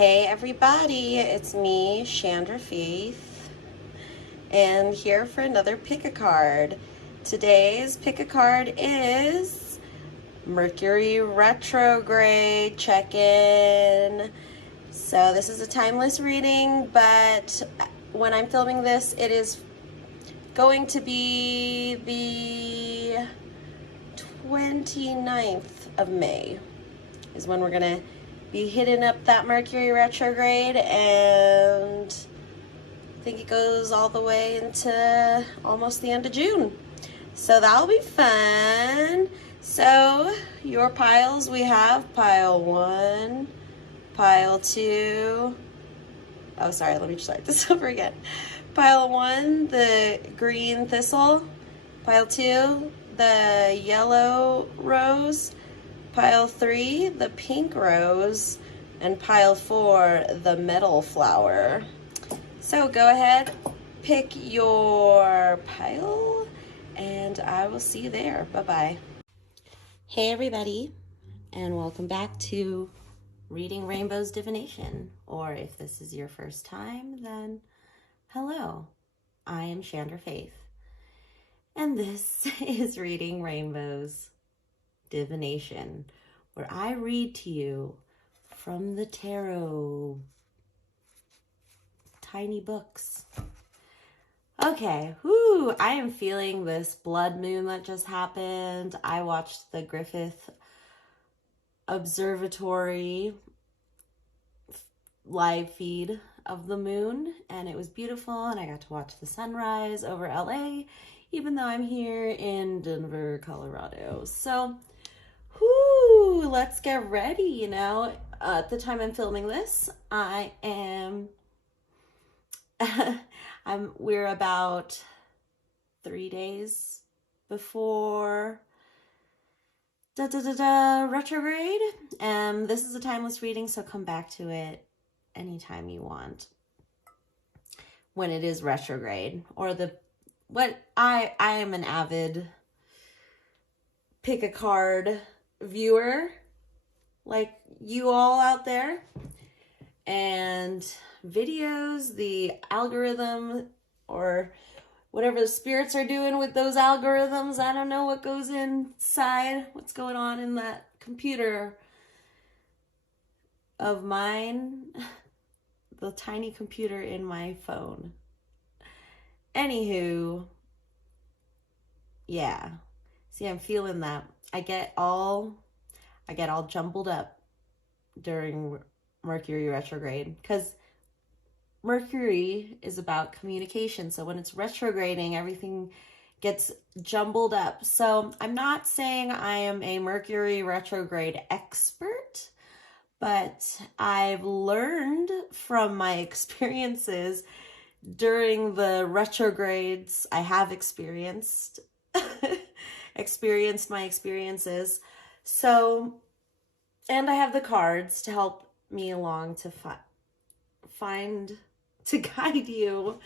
Hey everybody, it's me, ShandrahFaith, and here for another pick a card. Today's pick a card is Mercury Retrograde check-in. So this is a timeless reading, but when I'm filming this, it is going to be the 29th of May is when we're gonna be hitting up that Mercury retrograde, and I think it goes all the way into almost the end of June. So that'll be fun. So your piles, we have pile 1, pile 2. Oh, sorry, let me start this over again. Pile 1, the green thistle. Pile 2, the yellow rose. Pile 3, the pink rose, and pile 4, the metal flower. So go ahead, pick your pile, and I will see you there. Bye-bye. Hey everybody, and welcome back to Reading Rainbow's Divination. Or if this is your first time, then hello, I am ShandrahFaith, and this is Reading Rainbow's Divination, where I read to you from the tarot tiny books. Okay, I am feeling this blood moon that just happened. I watched the Griffith Observatory live feed of the moon, and it was beautiful, and I got to watch the sunrise over LA, even though I'm here in Denver, Colorado. So let's get ready. At the time I'm filming this, we're about 3 days before retrograde. This is a timeless reading, so come back to it anytime you want when it is retrograde. I am an avid pick a card viewer like you all out there, and videos, the algorithm, or whatever the spirits are doing with those algorithms. I don't know what goes inside, what's going on in that computer of mine, the tiny computer in my phone. Anywho, yeah. See, I'm feeling that. I get all jumbled up during Mercury retrograde, because Mercury is about communication. So when it's retrograding, everything gets jumbled up. So I'm not saying I am a Mercury retrograde expert, but I've learned from my experiences during the retrogrades I have experienced my experiences. So, and I have the cards to help me along to to guide you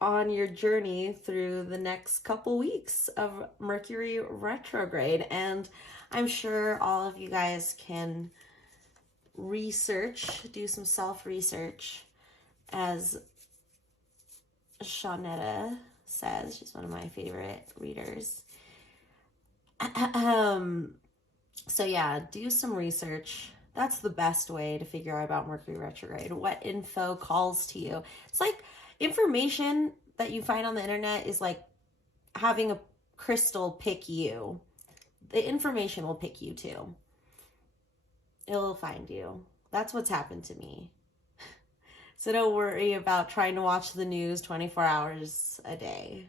on your journey through the next couple weeks of Mercury retrograde. And I'm sure all of you guys can do some self-research, as Shawnetta says. She's one of my favorite readers. So yeah, do some research. That's the best way to figure out about Mercury retrograde. What info calls to you? It's like information that you find on the internet is like having a crystal pick you. The information will pick you too. It'll find you. That's what's happened to me. So don't worry about trying to watch the news 24 hours a day.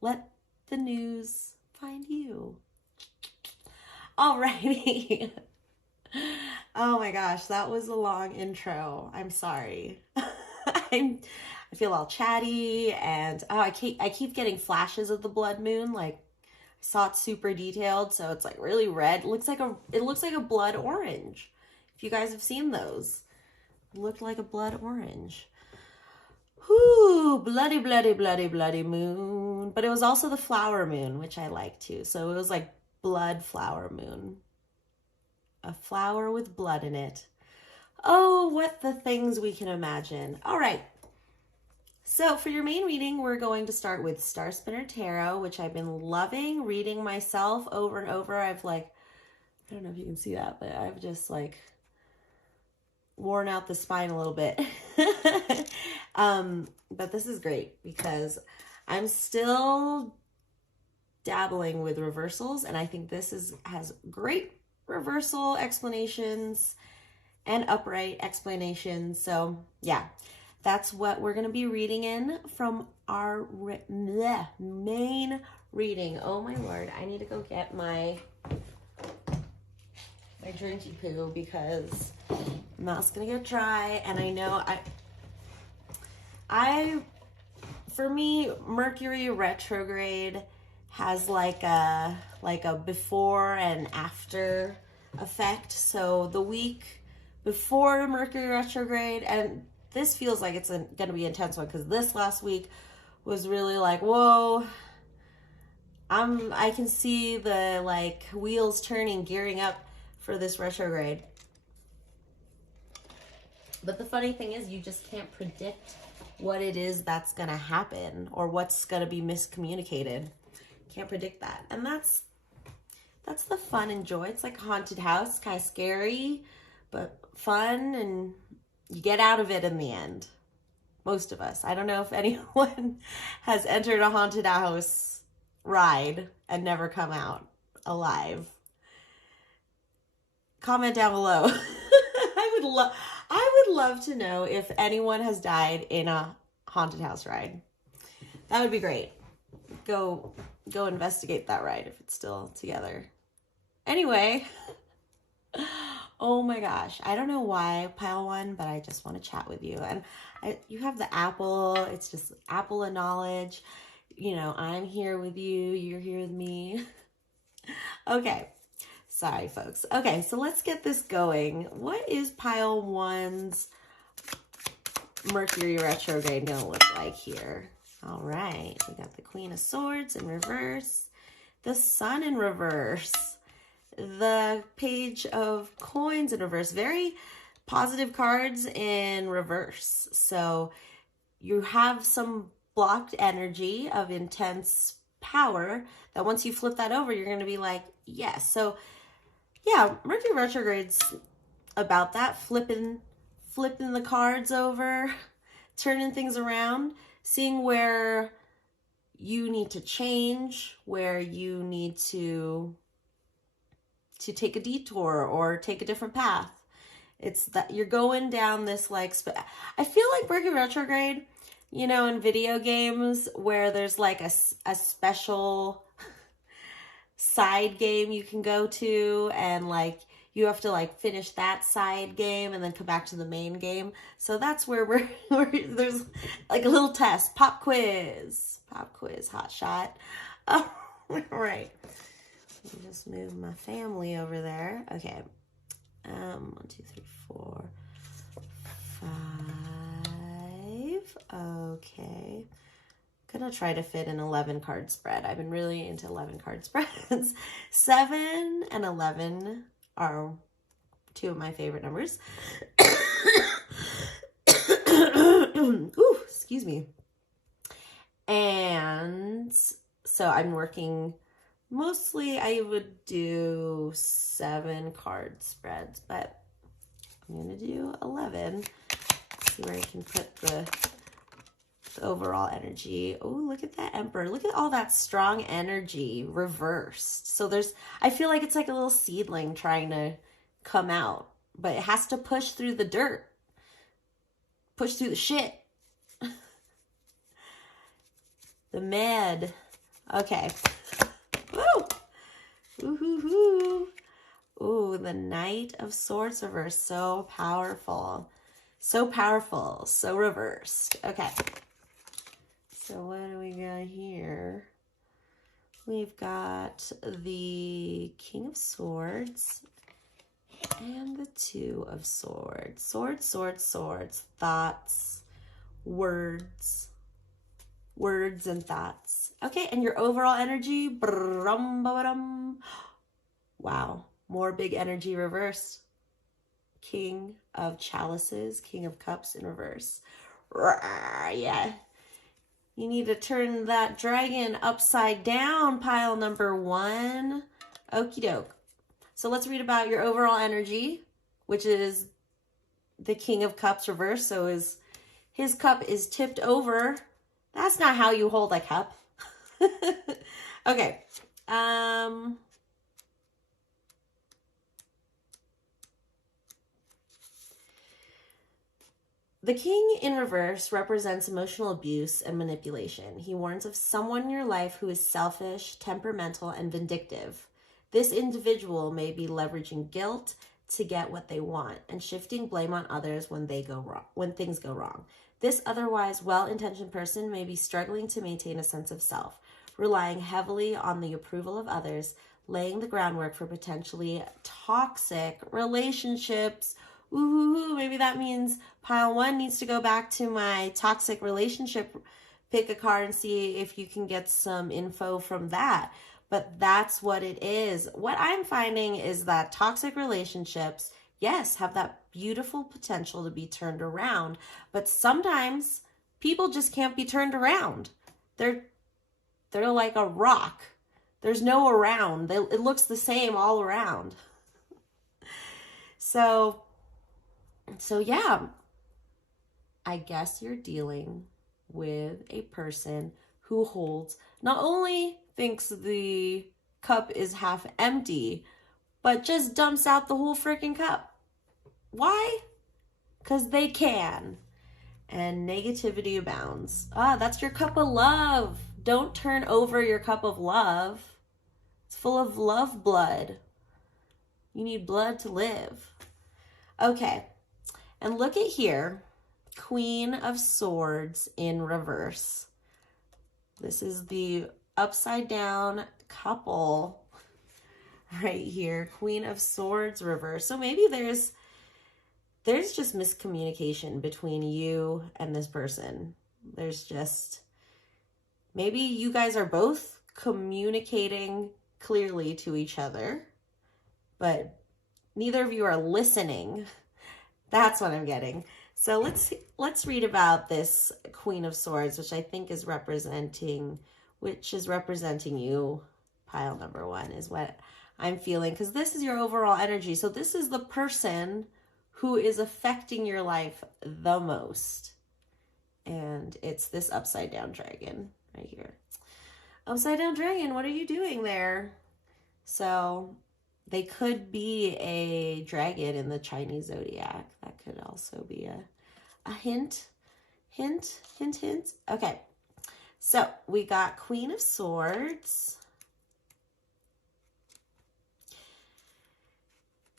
Let the news find you. Alrighty. Oh my gosh, that was a long intro. I'm sorry. I feel all chatty, and I keep getting flashes of the blood moon. Like, I saw it super detailed, so it's like really red. It looks like a blood orange. If you guys have seen those, it looked like a blood orange. Bloody, bloody, bloody, bloody moon. But it was also the flower moon, which I like too. So it was like blood flower moon. A flower with blood in it. Oh, what the things we can imagine. All right. So for your main reading, we're going to start with Star Spinner Tarot, which I've been loving reading myself over and over. I've like, I don't know if you can see that, but I've just like worn out the spine a little bit. But this is great because I'm still dabbling with reversals, and I think this has great reversal explanations and upright explanations. So yeah, that's what we're going to be reading in from our main reading. Oh my Lord, I need to go get my drinky poo because mouth's going to get dry. And I know for me, Mercury retrograde has like a before and after effect. So the week before Mercury retrograde, and this feels like it's going to be an intense one because this last week was really like, whoa, I can see the like wheels turning, gearing up for this retrograde. But the funny thing is, you just can't predict what it is that's going to happen or what's going to be miscommunicated. Can't predict that. And that's the fun and joy. It's like a haunted house, kind of scary, but fun, and you get out of it in the end. Most of us. I don't know if anyone has entered a haunted house ride and never come out alive. Comment down below. I would love to know if anyone has died in a haunted house ride. That would be great. Go investigate that ride if it's still together. Anyway, oh my gosh, I don't know why pile one, but I just want to chat with you. And you have the apple. It's just apple of knowledge. You know, I'm here with you. You're here with me. Okay. Sorry, folks. Okay, so let's get this going. What is pile one's Mercury retrograde going to look like here? All right, we got the Queen of Swords in reverse, the Sun in reverse, the Page of Coins in reverse. Very positive cards in reverse. So you have some blocked energy of intense power that once you flip that over, you're going to be like, yes. So yeah, Mercury retrograde's about that, flipping the cards over, turning things around, seeing where you need to change, where you need to take a detour or take a different path. It's that you're going down this like, I feel like Mercury retrograde, you know, in video games where there's like a special side game you can go to, and like you have to like finish that side game and then come back to the main game. So that's where there's like a little test, pop quiz, hot shot. Oh, right. Let me just move my family over there. Okay. 1, 2, 3, 4, 5. Okay. Gonna try to fit an 11 card spread. I've been really into 11 card spreads. 7 and 11 are two of my favorite numbers. Ooh, excuse me. And so I'm working mostly, I would do 7 card spreads, but I'm gonna do 11. See where I can put the overall energy. Oh, look at that Emperor. Look at all that strong energy reversed. So I feel like it's like a little seedling trying to come out, but it has to push through the dirt, push through the shit. The med. Okay. Woo! Ooh, ooh, the Knight of Swords reversed. So powerful. So powerful. So reversed. Okay. So what do we got here? We've got the King of Swords and the Two of Swords. Swords, swords, swords. Thoughts, words and thoughts. Okay, and your overall energy. Wow, more big energy reversed. King of Chalices, King of Cups in reverse. Rawr, yeah. You need to turn that dragon upside down, pile number 1. Okie doke. So let's read about your overall energy, which is the King of Cups reverse. So his cup is tipped over. That's not how you hold a cup. Okay. The King in reverse represents emotional abuse and manipulation. He warns of someone in your life who is selfish, temperamental, and vindictive. This individual may be leveraging guilt to get what they want and shifting blame on others when things go wrong. This otherwise well-intentioned person may be struggling to maintain a sense of self, relying heavily on the approval of others, laying the groundwork for potentially toxic relationships. Ooh, maybe that means pile 1 needs to go back to my toxic relationship. Pick a card and see if you can get some info from that. But that's what it is. What I'm finding is that toxic relationships, yes, have that beautiful potential to be turned around, but sometimes people just can't be turned around. They're like a rock. There's no around. It looks the same all around. So yeah, I guess you're dealing with a person who not only thinks the cup is half empty, but just dumps out the whole freaking cup. Why? Because they can. And negativity abounds. That's your cup of love. Don't turn over your cup of love. It's full of love blood. You need blood to live. Okay. And look at here, Queen of Swords in reverse. This is the upside down couple right here, Queen of Swords reverse. So maybe there's just miscommunication between you and this person. Maybe you guys are both communicating clearly to each other, but neither of you are listening. That's what I'm getting. So let's read about this Queen of Swords, which I think is representing you. Pile number 1 is what I'm feeling, because this is your overall energy. So this is the person who is affecting your life the most. And it's this upside down dragon right here. Upside down dragon, what are you doing there? So they could be a dragon in the Chinese zodiac. That could also be a hint. Okay, so we got Queen of Swords.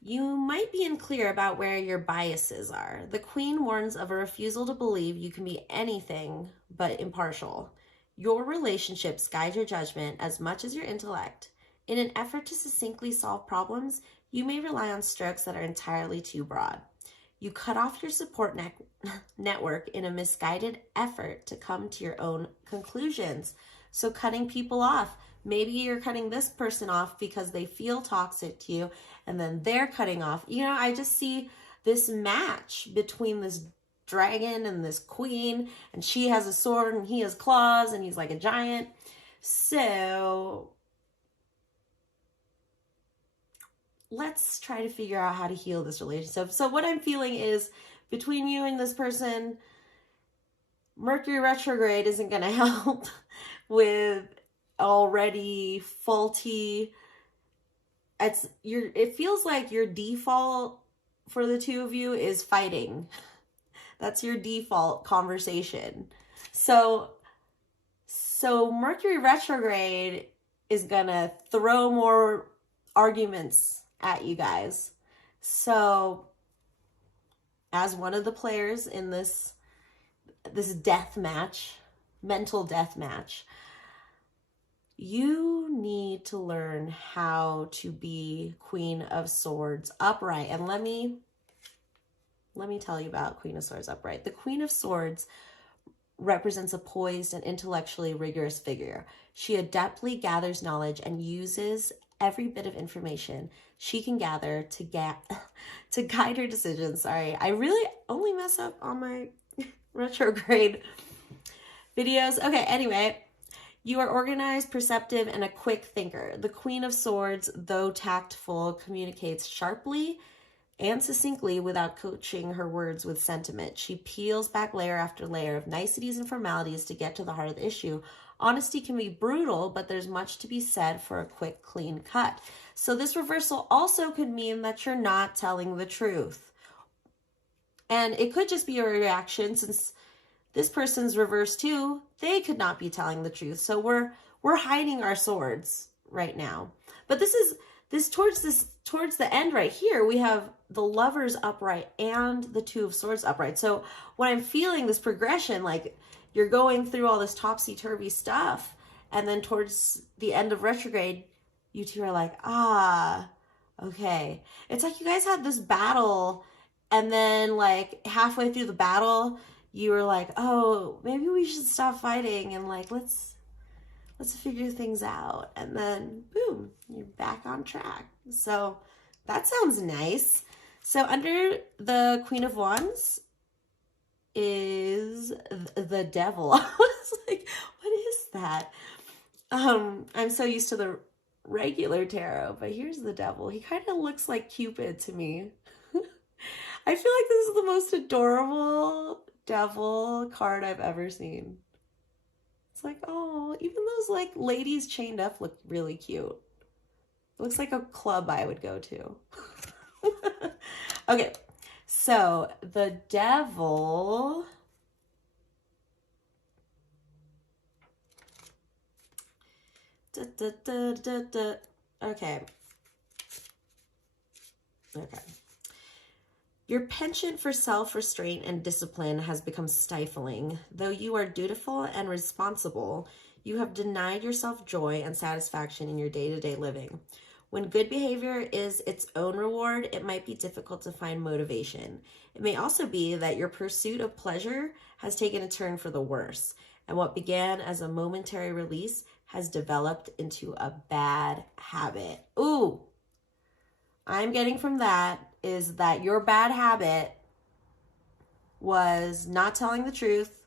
You might be unclear about where your biases are. The Queen warns of a refusal to believe you can be anything but impartial. Your relationships guide your judgment as much as your intellect. In an effort to succinctly solve problems, you may rely on strokes that are entirely too broad. You cut off your support network in a misguided effort to come to your own conclusions. So cutting people off. Maybe you're cutting this person off because they feel toxic to you, and then they're cutting off. I just see this match between this dragon and this queen, and she has a sword and he has claws and he's like a giant. So let's try to figure out how to heal this relationship. So what I'm feeling is between you and this person, Mercury retrograde isn't going to help with already faulty. It feels like your default for the two of you is fighting. That's your default conversation. So Mercury retrograde is going to throw more arguments at you guys. So as one of the players in this death match, mental death match, you need to learn how to be Queen of Swords upright. And let me tell you about Queen of Swords upright. The Queen of Swords represents a poised and intellectually rigorous figure. She adeptly gathers knowledge and uses every bit of information she can gather to guide her decisions. Sorry, I really only mess up on my retrograde videos. Okay, anyway, you are organized, perceptive, and a quick thinker. The Queen of Swords, though tactful, communicates sharply and succinctly without coaching her words with sentiment. She peels back layer after layer of niceties and formalities to get to the heart of the issue. Honesty can be brutal, but there's much to be said for a quick, clean cut. So this reversal also could mean that you're not telling the truth. And it could just be a reaction, since this person's reversed too. They could not be telling the truth. So we're hiding our swords right now. But towards the end right here, we have the Lovers upright and the Two of Swords upright. So when I'm feeling this progression, like you're going through all this topsy-turvy stuff, and then towards the end of retrograde, you two are like, okay. It's like you guys had this battle, and then like halfway through the battle, you were like, oh, maybe we should stop fighting and like, let's figure things out. And then boom, you're back on track. So that sounds nice. So under the Queen of Wands is the Devil. I was like, what is that? I'm so used to the regular tarot, but here's the Devil. He kind of looks like Cupid to me. I feel like this is the most adorable devil card I've ever seen. It's like, oh, even those like ladies chained up look really cute. It looks like a club I would go to. Okay, so the Devil. Okay. Your penchant for self-restraint and discipline has become stifling. Though you are dutiful and responsible, you have denied yourself joy and satisfaction in your day-to-day living. When good behavior is its own reward, it might be difficult to find motivation. It may also be that your pursuit of pleasure has taken a turn for the worse, and what began as a momentary release has developed into a bad habit. Ooh, I'm getting from that is that your bad habit was not telling the truth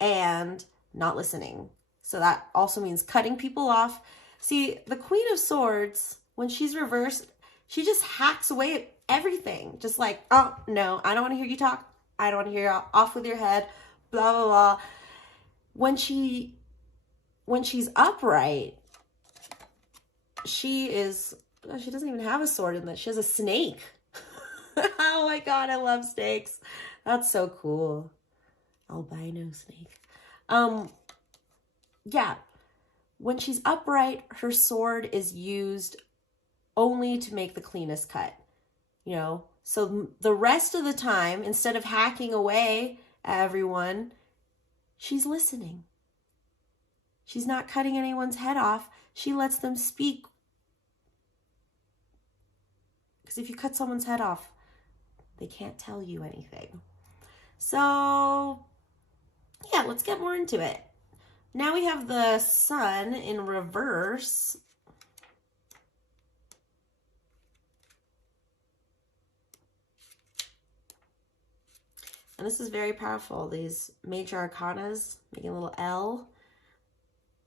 and not listening. So that also means cutting people off. See, the Queen of Swords, when she's reversed, she just hacks away at everything. Just like, oh, no, I don't want to hear you talk. I don't want to hear you, off with your head, blah, blah, blah. When she's upright, she doesn't even have a sword in this. She has a snake. Oh my God, I love snakes. That's so cool. Albino snake. Yeah. When she's upright, her sword is used only to make the cleanest cut. You know, so the rest of the time, instead of hacking away at everyone, she's listening. She's not cutting anyone's head off. She lets them speak. Because if you cut someone's head off, they can't tell you anything. So, yeah, let's get more into it. Now we have the Sun in reverse. And this is very powerful. These major arcanas, making a little L,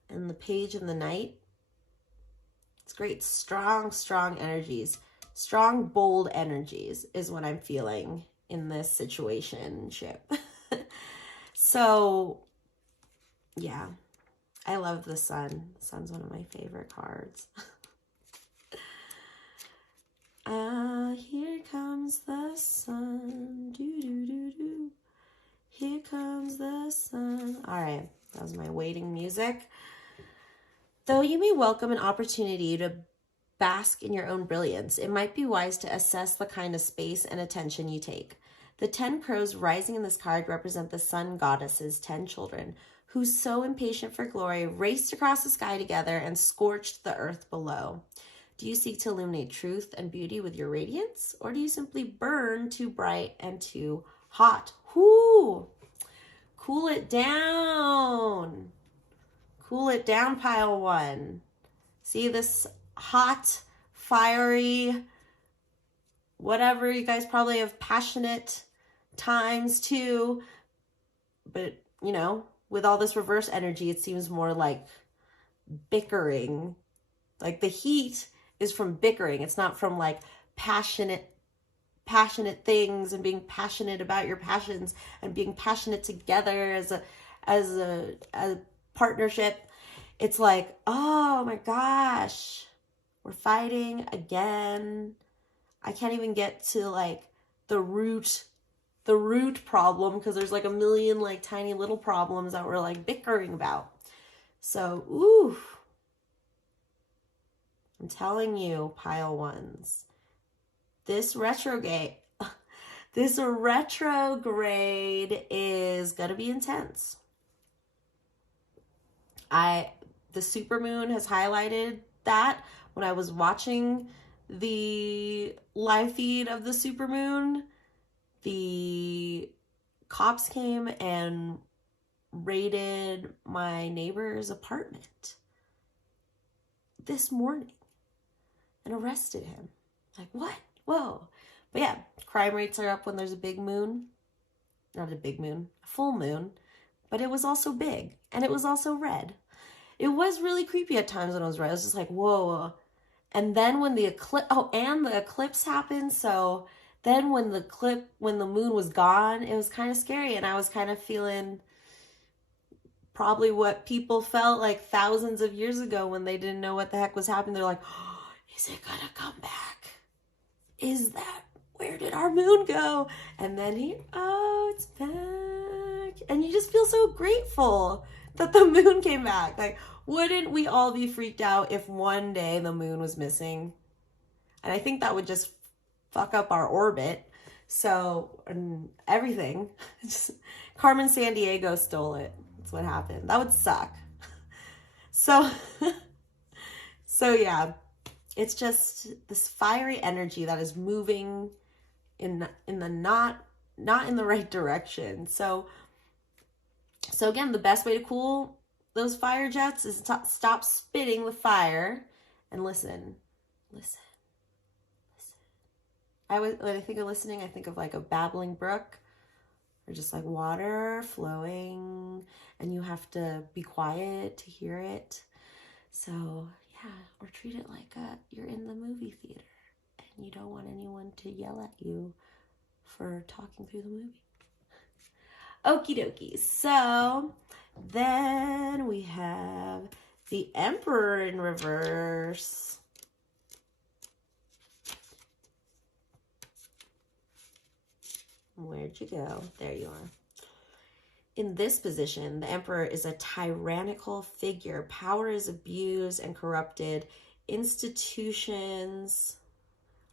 and the Page in the Night. It's great, strong, strong energies. Strong, bold energies is what I'm feeling in this situationship. So, yeah, I love the Sun. The Sun's one of my favorite cards. Here comes the sun. Do, do, do, do. Here comes the sun. All right, that was my waiting music. Though you may welcome an opportunity to bask in your own brilliance, it might be wise to assess the kind of space and attention you take. The 10 crows rising in this card represent the sun goddess's 10 children, who, so impatient for glory, raced across the sky together and scorched the earth below. Do you seek to illuminate truth and beauty with your radiance, or do you simply burn too bright and too hot? Whoo! Cool it down. Cool it down, pile one. See, this hot, fiery, whatever. You guys probably have passionate times too. But, you know, with all this reverse energy, it seems more like bickering. Like the heat is from bickering. It's not from like passionate things and being passionate about your passions and being passionate together as a partnership. It's like, oh my gosh, we're fighting again. I can't even get to like the root problem, because there's like a million like tiny little problems that we're like bickering about. So, ooh, I'm telling you, pile ones, this retrograde is gonna be intense. The supermoon has highlighted that when I was watching the live feed of the supermoon. The cops came and raided my neighbor's apartment this morning and arrested him. Like, what? Whoa. But yeah, crime rates are up when there's a big moon. Not a big moon, a full moon. But it was also big, and it was also red. It was really creepy at times when it was red. I was just like, whoa. And then when the eclipse happened, so then when the moon was gone, it was kind of scary, and I was kind of feeling probably what people felt like thousands of years ago when they didn't know what the heck was happening. They're like, oh, is it gonna come back? Where did our moon go? And then it's back. And you just feel so grateful that the moon came back. Like, wouldn't we all be freaked out if one day the moon was missing? And I think that would just fuck up our orbit. So, and everything. Carmen Sandiego stole it. That's what happened. That would suck. So yeah, it's just this fiery energy that is moving in the not in the right direction. So again, the best way to cool those fire jets is to stop spitting the fire and listen. When I think of listening, I think of like a babbling brook, or just like water flowing, and you have to be quiet to hear it. So yeah, or treat it like you're in the movie theater and you don't want anyone to yell at you for talking through the movie. Okie dokie. So then we have the Emperor in reverse. Where'd you go? There you are. In this position, the Emperor is a tyrannical figure. Power is abused and corrupted. Institutions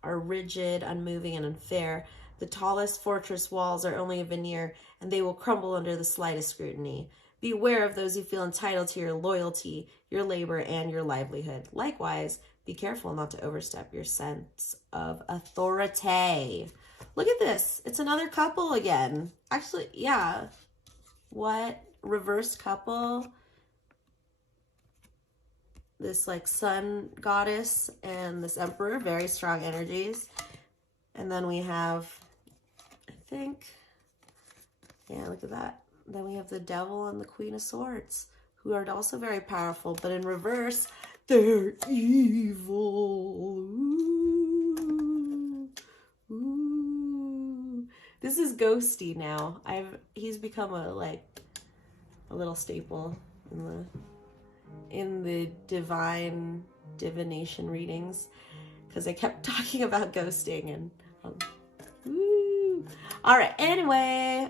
are rigid, unmoving, and unfair. The tallest fortress walls are only a veneer, and they will crumble under the slightest scrutiny. Beware of those who feel entitled to your loyalty, your labor, and your livelihood. Likewise, be careful not to overstep your sense of authority. Look at this. It's another couple again. Actually, yeah. What? Reverse couple. This like sun goddess and this emperor. Very strong energies. And then we have, I think, yeah, look at that. Then we have the devil and the Queen of Swords, who are also very powerful, but in reverse, they're evil. Ooh. Ooh. This is Ghosty now. He's become a little staple in the divination readings, because I kept talking about ghosting and all right, anyway,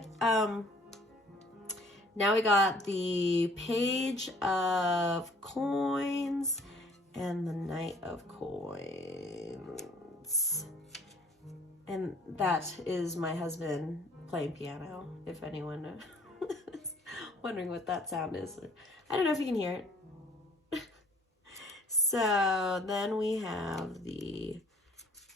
now we got the Page of Coins and the Knight of Coins. And that is my husband playing piano, if anyone is wondering what that sound is. I don't know if you can hear it. So then we have the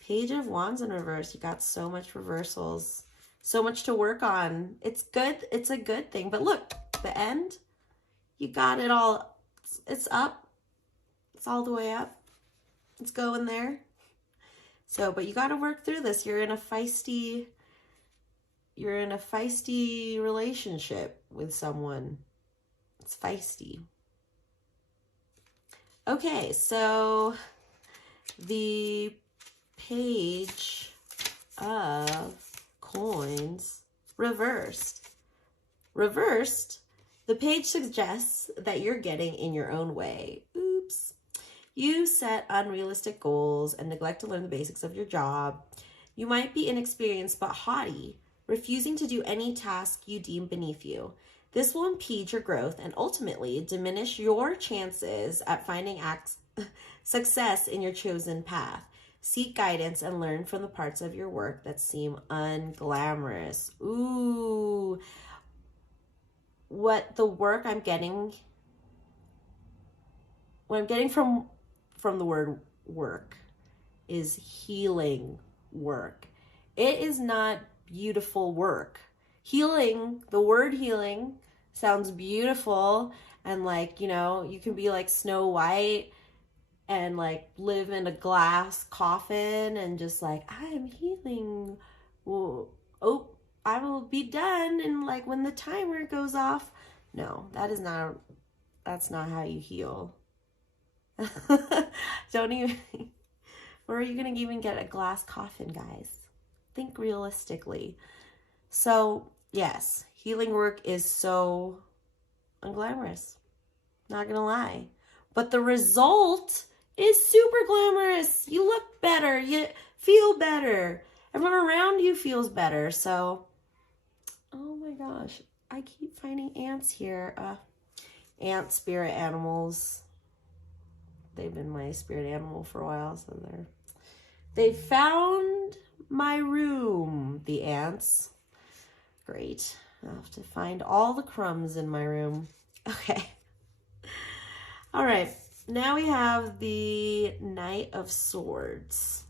Page of Wands in reverse. You got so much reversals. So much to work on. It's good. It's a good thing. But look, the end, you got it all. It's up. It's all the way up. Let's go in there. So, but you got to work through this. You're in a feisty relationship with someone. It's feisty. Okay, so the Page of Coins reversed. Reversed, the page suggests that you're getting in your own way. Oops. You set unrealistic goals and neglect to learn the basics of your job. You might be inexperienced but haughty, refusing to do any task you deem beneath you. This will impede your growth and ultimately diminish your chances at finding success in your chosen path. Seek guidance and learn from the parts of your work that seem unglamorous. Ooh. What I'm getting from the word work is healing work. It is not beautiful work. Healing, the word healing sounds beautiful and like, you know, you can be like Snow White and like live in a glass coffin and just like, I am healing. Well, oh, I will be done. And like when the timer goes off. No, that's not how you heal. Don't even, where are you going to even get a glass coffin, guys? Think realistically. So yes, healing work is so unglamorous. Not going to lie. But the result is super glamorous. You look better. You feel better. Everyone around you feels better. So, oh my gosh. I keep finding ants here. Ant spirit animals. They've been my spirit animal for a while. So they found my room, the ants. Great. I'll have to find all the crumbs in my room. Okay. All right. Now we have the Knight of Swords.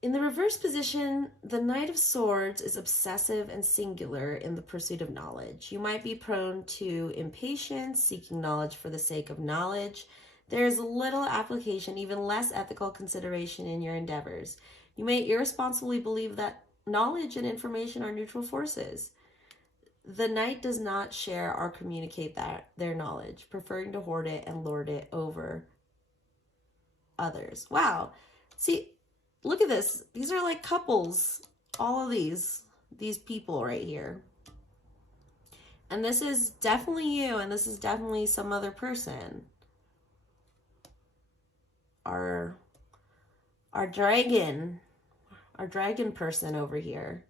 In the reverse position, the Knight of Swords is obsessive and singular in the pursuit of knowledge. You might be prone to impatience, seeking knowledge for the sake of knowledge. There is little application, even less ethical consideration in your endeavors. You may irresponsibly believe that knowledge and information are neutral forces. The Knight does not share or communicate their knowledge, preferring to hoard it and lord it over others. Wow. See, look at this. These are like couples. All of these people right here. And this is definitely you, and this is definitely some other person. Our dragon person over here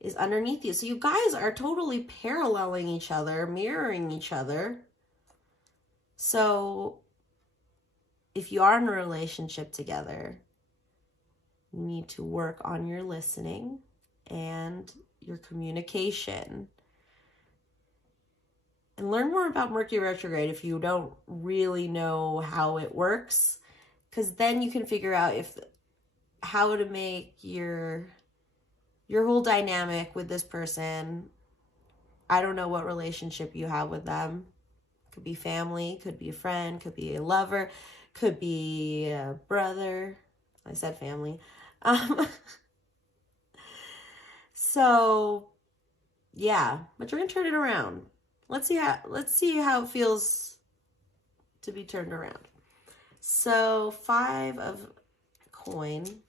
is underneath you. So you guys are totally paralleling each other, mirroring each other. So if you are in a relationship together, you need to work on your listening and your communication. And learn more about Mercury Retrograde if you don't really know how it works, because then you can figure out how to make your whole dynamic with this person. I don't know what relationship you have with them. Could be family, could be a friend, could be a lover, could be a brother. I said family. So yeah, but you're gonna turn it around. Let's see how it feels to be turned around. So 5 of coin.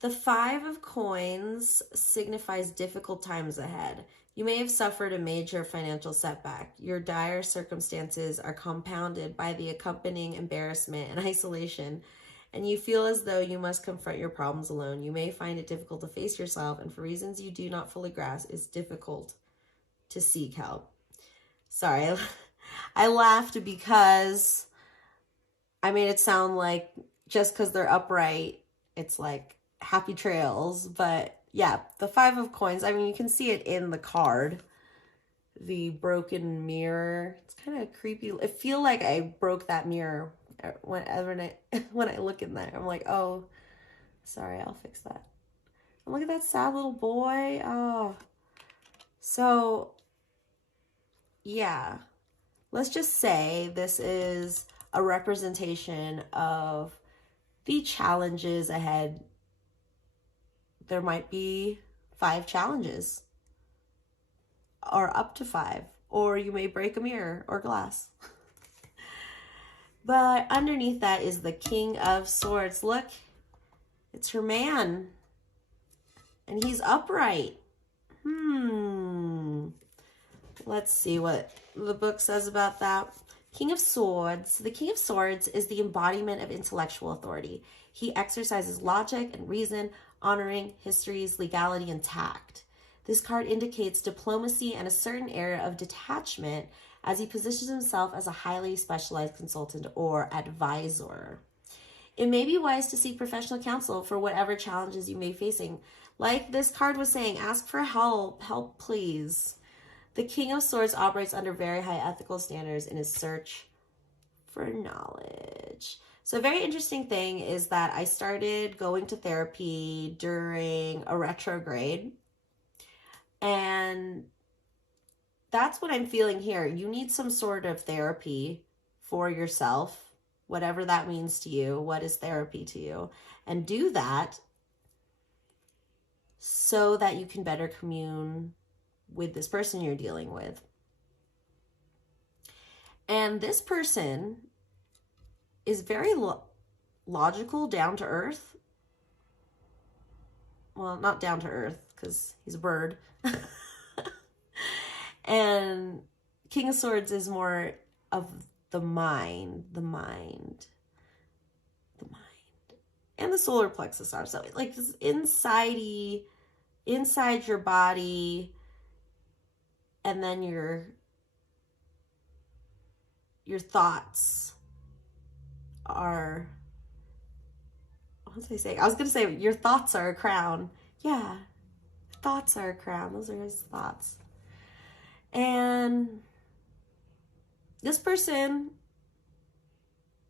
The 5 of coins signifies difficult times ahead. You may have suffered a major financial setback. Your dire circumstances are compounded by the accompanying embarrassment and isolation, and you feel as though you must confront your problems alone. You may find it difficult to face yourself, and for reasons you do not fully grasp, it's difficult to seek help. Sorry, I laughed because I made it sound like just because they're upright, it's like happy trails. But yeah, the 5 of coins, I mean, you can see it in the card. The broken mirror, it's kind of creepy. I feel like I broke that mirror when I look in there. I'm like, oh, sorry, I'll fix that. And look at that sad little boy. Oh. So, yeah. Let's just say this is a representation of the challenges ahead. There might be 5 challenges, or up to 5, or you may break a mirror or glass. But underneath that is the King of Swords. Look, it's her man, and he's upright. Let's see what the book says about that. King of Swords. The King of Swords is the embodiment of intellectual authority. He exercises logic and reason, honoring history's legality and tact. This card indicates diplomacy and a certain air of detachment as he positions himself as a highly specialized consultant or advisor. It may be wise to seek professional counsel for whatever challenges you may be facing. Like this card was saying, ask for help. Help, please. The King of Swords operates under very high ethical standards in his search for knowledge. So a very interesting thing is that I started going to therapy during a retrograde. And that's what I'm feeling here. You need some sort of therapy for yourself, whatever that means to you. What is therapy to you? And do that so that you can better commune with this person you're dealing with. And this person is very logical, down to earth. Well, not down to earth because he's a bird. And King of Swords is more of the mind. And the solar plexus are. So like this inside your body, and then your thoughts are, what was I saying? I was going to say your thoughts are a crown. Yeah, thoughts are a crown. Those are his thoughts. And this person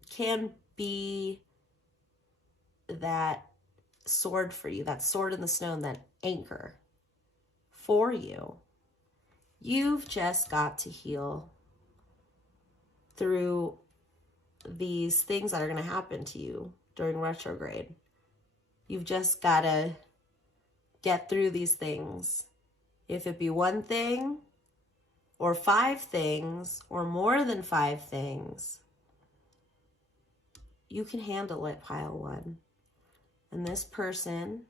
can be that sword for you, that sword in the snow, that anchor for you. You've just got to heal through these things that are going to happen to you during retrograde. You've just got to get through these things. If it be one thing, or 5 things, or more than 5 things, you can handle it, pile 1. And this person,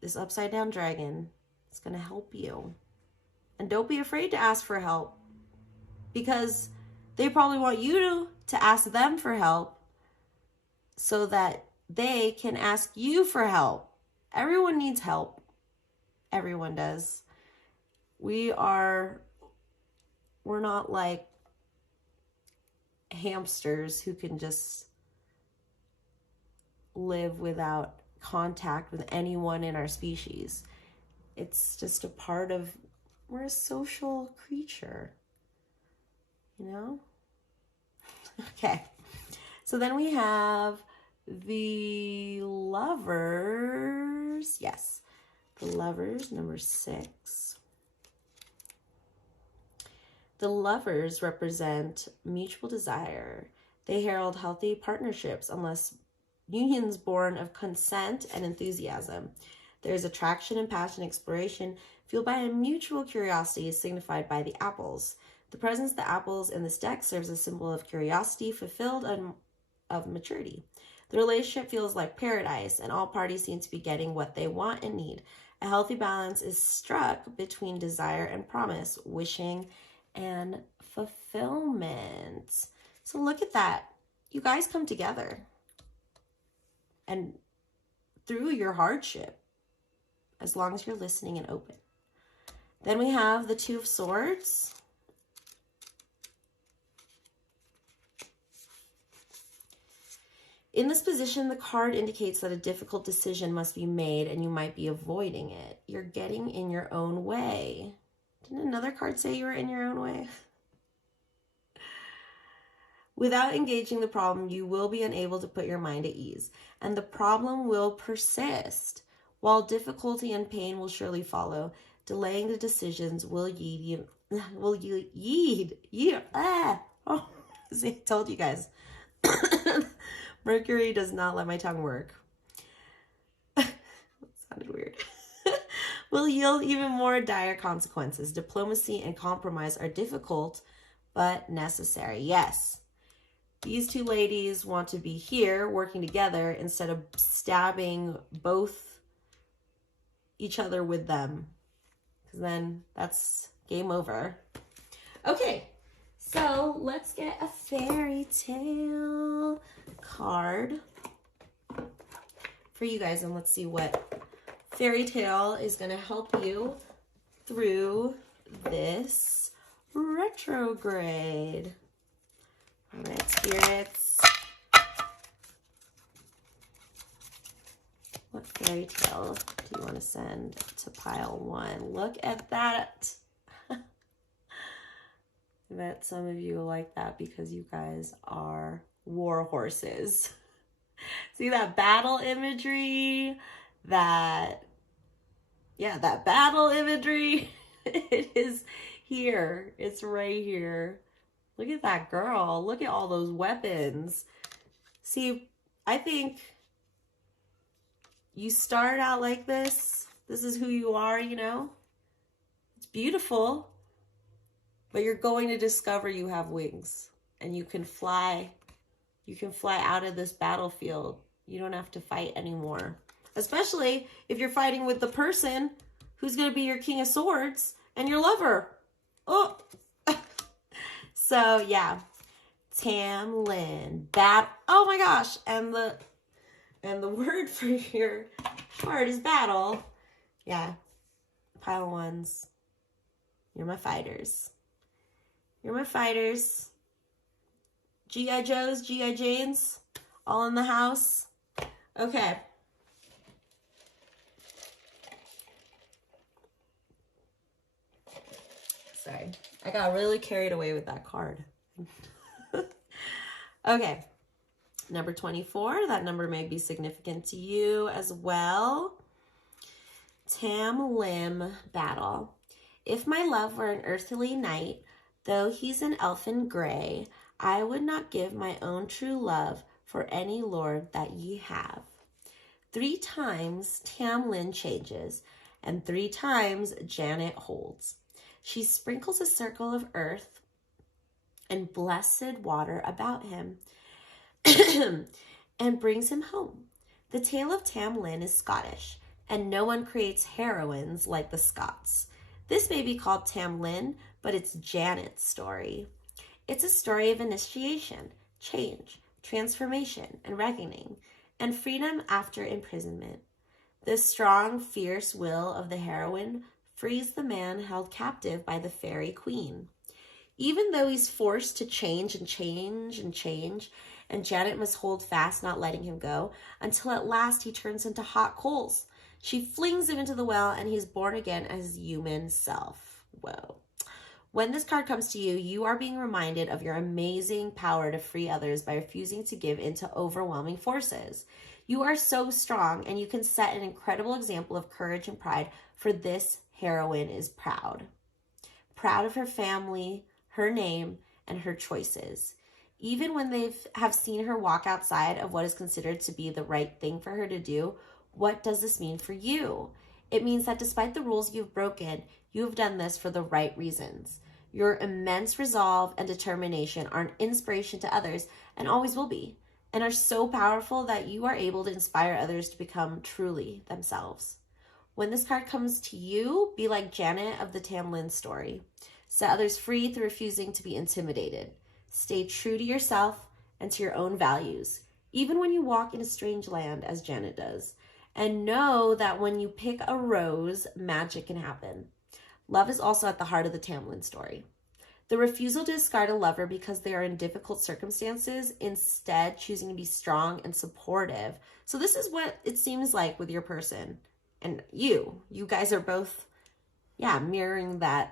this upside down dragon, is going to help you. And don't be afraid to ask for help, because they probably want you to ask them for help so that they can ask you for help. Everyone needs help. Everyone does. We're not like hamsters who can just live without contact with anyone in our species. It's just a part of, we're a social creature, you know? Okay. So then we have the Lovers. Yes. The Lovers, number 6. The Lovers represent mutual desire. They herald healthy partnerships unless unions born of consent and enthusiasm. There is attraction and passion, exploration, fueled by a mutual curiosity signified by the apples. The presence of the apples in this deck serves as a symbol of curiosity fulfilled and of maturity. The relationship feels like paradise, and all parties seem to be getting what they want and need. A healthy balance is struck between desire and promise, wishing and fulfillment. So look at that. You guys come together. And through your hardship, as long as you're listening and open. Then we have the Two of Swords. In this position, the card indicates that a difficult decision must be made and you might be avoiding it. You're getting in your own way. Didn't another card say you were in your own way? Without engaging the problem, you will be unable to put your mind at ease, and the problem will persist. While difficulty and pain will surely follow, delaying the decisions will yeed. Oh, see, I told you guys. Mercury does not let my tongue work. That sounded weird. Will yield even more dire consequences. Diplomacy and compromise are difficult, but necessary. Yes. These two ladies want to be here working together instead of stabbing both each other with them. Because then that's game over. Okay, so let's get a fairy tale card for you guys. And let's see what fairy tale is going to help you through this retrograde. All right, spirits. What fairy tale do you want to send to pile 1? Look at that. I bet some of you like that because you guys are war horses. See that battle imagery? That battle imagery. It is here. It's right here. Look at that girl. Look at all those weapons. See, I think you start out like this. This is who you are, you know. It's beautiful. But you're going to discover you have wings. And you can fly. You can fly out of this battlefield. You don't have to fight anymore. Especially if you're fighting with the person who's going to be your King of Swords and your lover. Oh. So, yeah. Tamlin. Oh my gosh. And the word for your card is battle. Yeah. Pile 1s. You're my fighters. You're my fighters. G.I. Joes, G.I. Janes, all in the house. Okay. Sorry. I got really carried away with that card. Okay. Number 24. That number may be significant to you as well. Tamlin battle. If my love were an earthly knight, though he's an elfin gray, I would not give my own true love for any lord that ye have. 3 times Tamlin changes, and 3 times Janet holds. She sprinkles a circle of earth and blessed water about him and brings him home. The tale of Tamlin is Scottish, and no one creates heroines like the Scots. This may be called Tamlin, but it's Janet's story. It's a story of initiation, change, transformation, and reckoning, and freedom after imprisonment. The strong, fierce will of the heroine frees the man held captive by the fairy queen. Even though he's forced to change and change and change, and Janet must hold fast, not letting him go, until at last he turns into hot coals. She flings him into the well, and he's born again as his human self. Whoa. When this card comes to you, you are being reminded of your amazing power to free others by refusing to give in to overwhelming forces. You are so strong, and you can set an incredible example of courage and pride, for this heroine is proud. Proud of her family, her name, and her choices. Even when they have seen her walk outside of what is considered to be the right thing for her to do, what does this mean for you? It means that despite the rules you've broken, you have done this for the right reasons. Your immense resolve and determination are an inspiration to others and always will be, and are so powerful that you are able to inspire others to become truly themselves. When this card comes to you, be like Janet of the Tamlin story. Set others free through refusing to be intimidated. Stay true to yourself and to your own values, even when you walk in a strange land, as Janet does. And know that when you pick a rose, magic can happen. Love is also at the heart of the Tamlin story. The refusal to discard a lover because they are in difficult circumstances, instead choosing to be strong and supportive. So this is what it seems like with your person. And you guys are both, mirroring the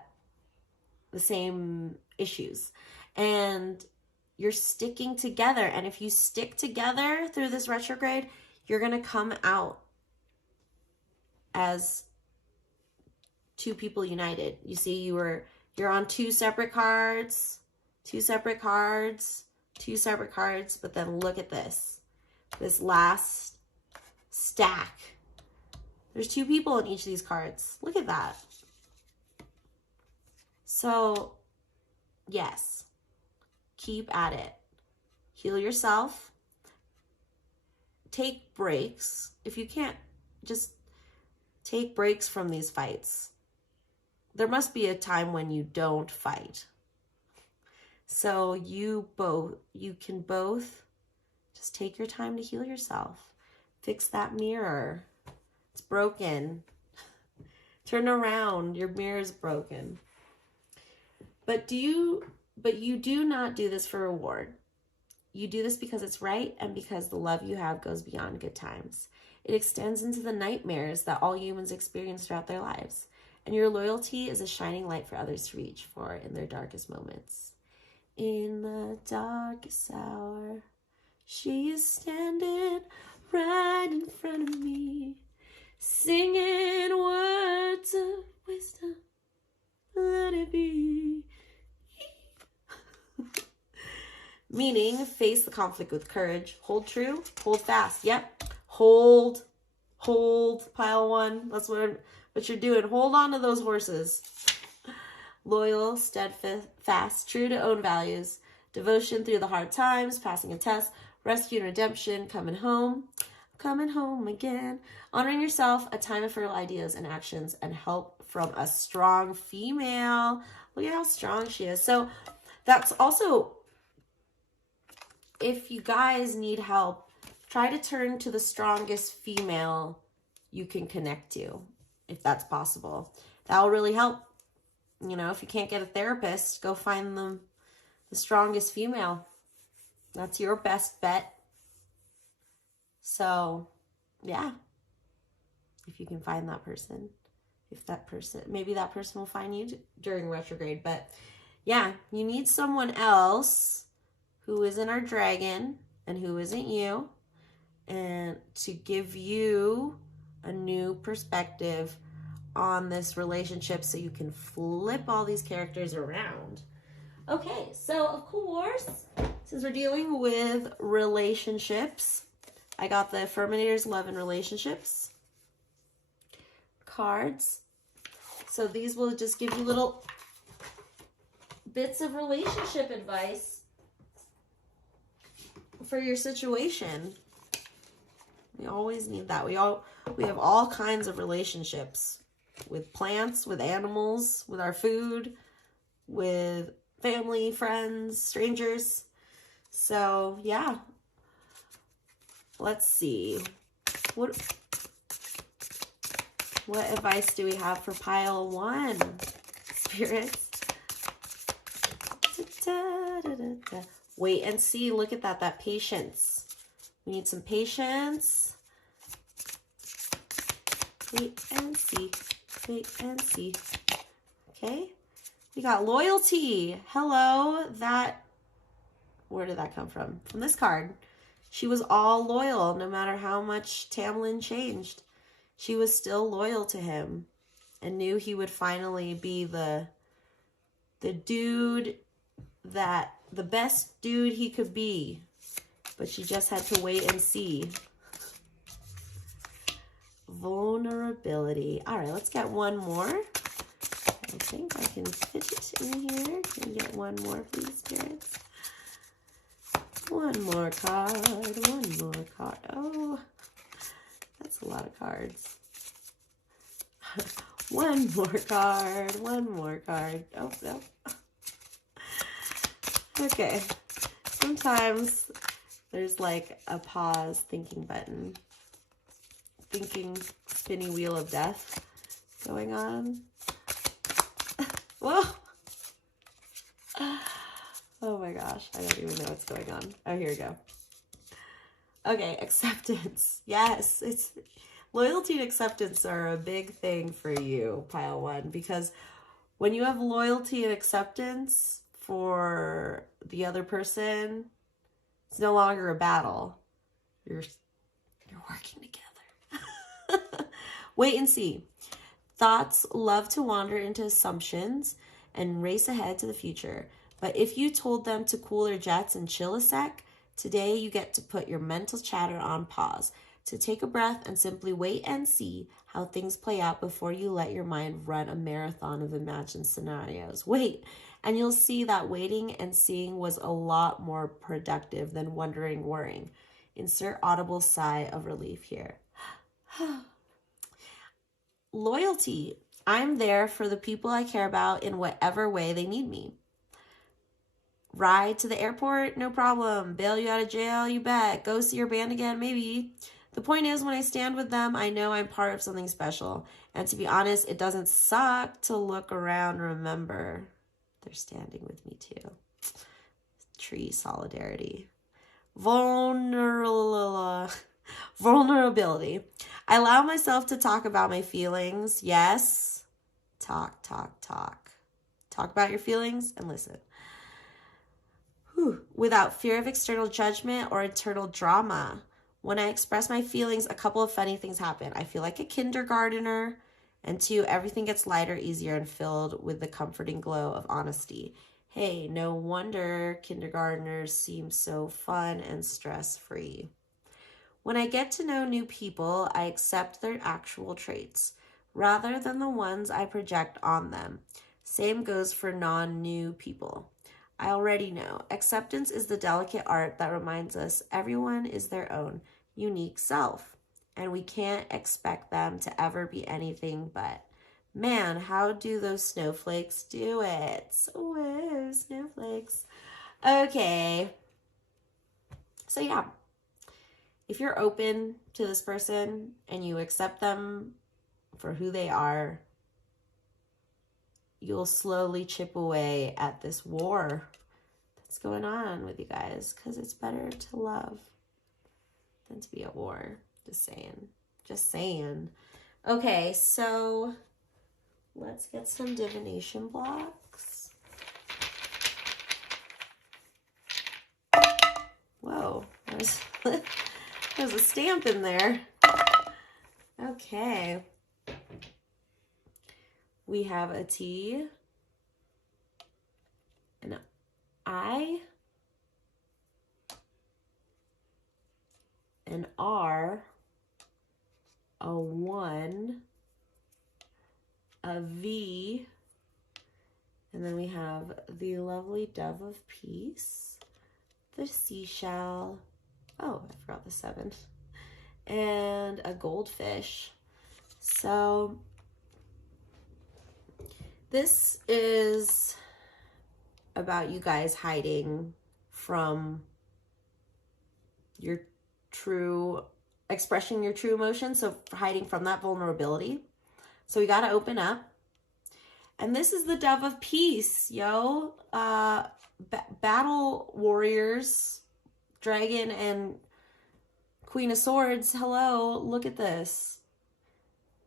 same issues. And you're sticking together. And if you stick together through this retrograde, you're going to come out as two people united. You see, you're on two separate cards, but then look at this last stack. There's two people in each of these cards. Look at that. So, yes, keep at it. Heal yourself. Take breaks. If you can't, just take breaks from these fights. There must be a time when you don't fight. So you can both just take your time to heal yourself. Fix that mirror. It's broken. Turn around. Your mirror is broken. But you do not do this for reward. You do this because it's right and because the love you have goes beyond good times. It extends into the nightmares that all humans experience throughout their lives. And your loyalty is a shining light for others to reach for in their darkest moments. In the darkest hour, she is standing right in front of me, singing words of wisdom, let it be. Meaning, face the conflict with courage, hold true, hold fast. Yep, hold, pile one. That's what you're doing. Hold on to those horses. Loyal, steadfast, true to own values, devotion through the hard times, passing a test, rescue and redemption, coming home again. Honoring yourself, a time of fertile ideas and actions, and help from a strong female. Look at how strong she is. So that's also, if you guys need help, try to turn to the strongest female you can connect to, if that's possible. That will really help. You know, if you can't get a therapist, go find the strongest female. That's your best bet. So, yeah. If you can find that person. Maybe that person will find you during retrograde. But, yeah, you need someone else who isn't our dragon and who isn't you, and to give you a new perspective on this relationship so you can flip all these characters around. Okay, so of course, since we're dealing with relationships, I got the Affirmators Love and Relationships cards. So these will just give you little bits of relationship advice for your situation. We always need that. We have all kinds of relationships. With plants, with animals, with our food, with family, friends, strangers. So, yeah. Let's see. What advice do we have for pile one? Spirits. Wait and see. Look at that patience. We need some patience. Wait and see. Wait and see. Okay. We got loyalty. Hello. Where did that come from? From this card. She was all loyal, no matter how much Tamlin changed. She was still loyal to him and knew he would finally be the dude the best dude he could be. But she just had to wait and see. Vulnerability. All right, let's get one more. I think I can fit it in here. Can we get one more, please, spirits? One more card. One more card. Oh, that's a lot of cards. One more card. One more card. Oh, no. Okay. Sometimes there's like a pause thinking button. Thinking spinning wheel of death going on. Whoa. Oh my gosh. I don't even know what's going on. Oh, here we go. Okay. Acceptance. Yes. Loyalty and acceptance are a big thing for you, pile one, because when you have loyalty and acceptance for the other person, it's no longer a battle. You're working together. Wait and see. Thoughts love to wander into assumptions and race ahead to the future. But if you told them to cool their jets and chill a sec, today you get to put your mental chatter on pause, to take a breath and simply wait and see how things play out before you let your mind run a marathon of imagined scenarios. Wait, and you'll see that waiting and seeing was a lot more productive than wondering, worrying. Insert audible sigh of relief here. Loyalty. I'm there for the people I care about in whatever way they need me. Ride to the airport? No problem. Bail you out of jail? You bet. Go see your band again? Maybe. The point is, when I stand with them, I know I'm part of something special. And to be honest, it doesn't suck to look around and remember they're standing with me too. Tree solidarity. Vulnerability. I allow myself to talk about my feelings. Yes. Talk. Talk about your feelings and listen. Without fear of external judgment or internal drama. When I express my feelings, a couple of funny things happen. I feel like a kindergartner. And 2, everything gets lighter, easier, and filled with the comforting glow of honesty. Hey, no wonder kindergartners seem so fun and stress-free. When I get to know new people, I accept their actual traits, rather than the ones I project on them. Same goes for non-new people. I already know. Acceptance is the delicate art that reminds us everyone is their own unique self, and we can't expect them to ever be anything but. Man, how do those snowflakes do it? Whoa, snowflakes. Okay. So yeah, if you're open to this person and you accept them for who they are, you'll slowly chip away at this war that's going on with you guys, because it's better to love than to be at war. Just saying. Okay, so let's get some divination blocks. Whoa, there's a stamp in there. Okay. We have a T, an I, an R, a 1, a V, and then we have the lovely dove of peace, the seashell, oh, I forgot the 7, and a goldfish. So this is about you guys hiding from your true, expressing your true emotions. So hiding from that vulnerability. So we got to open up. And this is the dove of peace, yo. Battle warriors, dragon and queen of swords. Hello, look at this.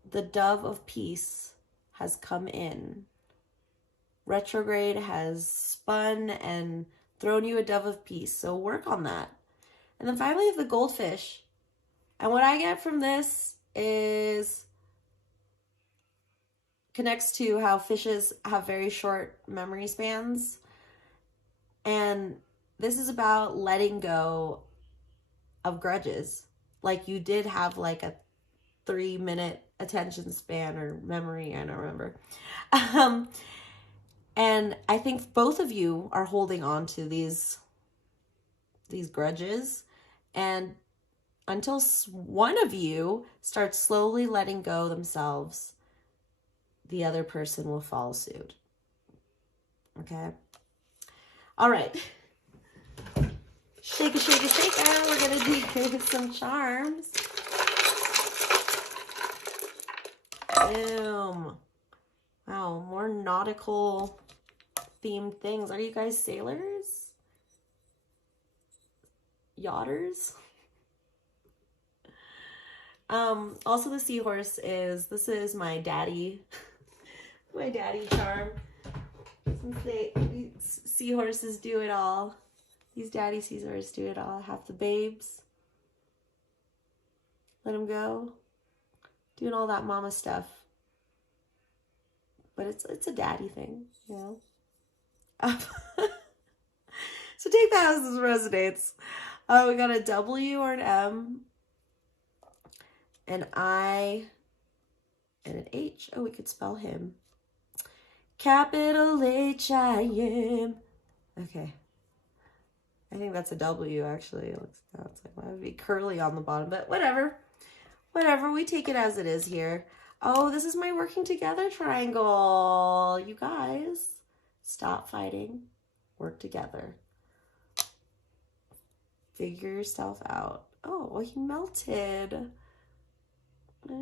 The dove of peace has come in. Retrograde has spun and thrown you a dove of peace. So work on that. And then finally we have the goldfish. And what I get from this is connects to how fishes have very short memory spans. And this is about letting go of grudges. Like you did have like a 3-minute attention span or memory, I don't remember. And I think both of you are holding on to these grudges. And until one of you starts slowly letting go themselves, the other person will follow suit. Okay? All right. Shake it, shake it, shake it. We're going to do some charms. Boom. Wow, more nautical themed things. Are you guys sailors? Yachters? Also the seahorse this is my daddy, my daddy charm. Since seahorses do it all. These daddy seahorses do it all. Have the babes. Let them go. doing all that mama stuff. But it's a daddy thing, you know. So take that as this resonates. Oh, we got a W or an M, an I, and an H. Oh, we could spell him. Capital H-I-M. Okay. I think that's a W, actually. It looks like that would be curly on the bottom, but whatever. Whatever, we take it as it is here. Oh, this is my working together triangle. You guys, stop fighting. Work together. Figure yourself out. Oh, well, he melted. I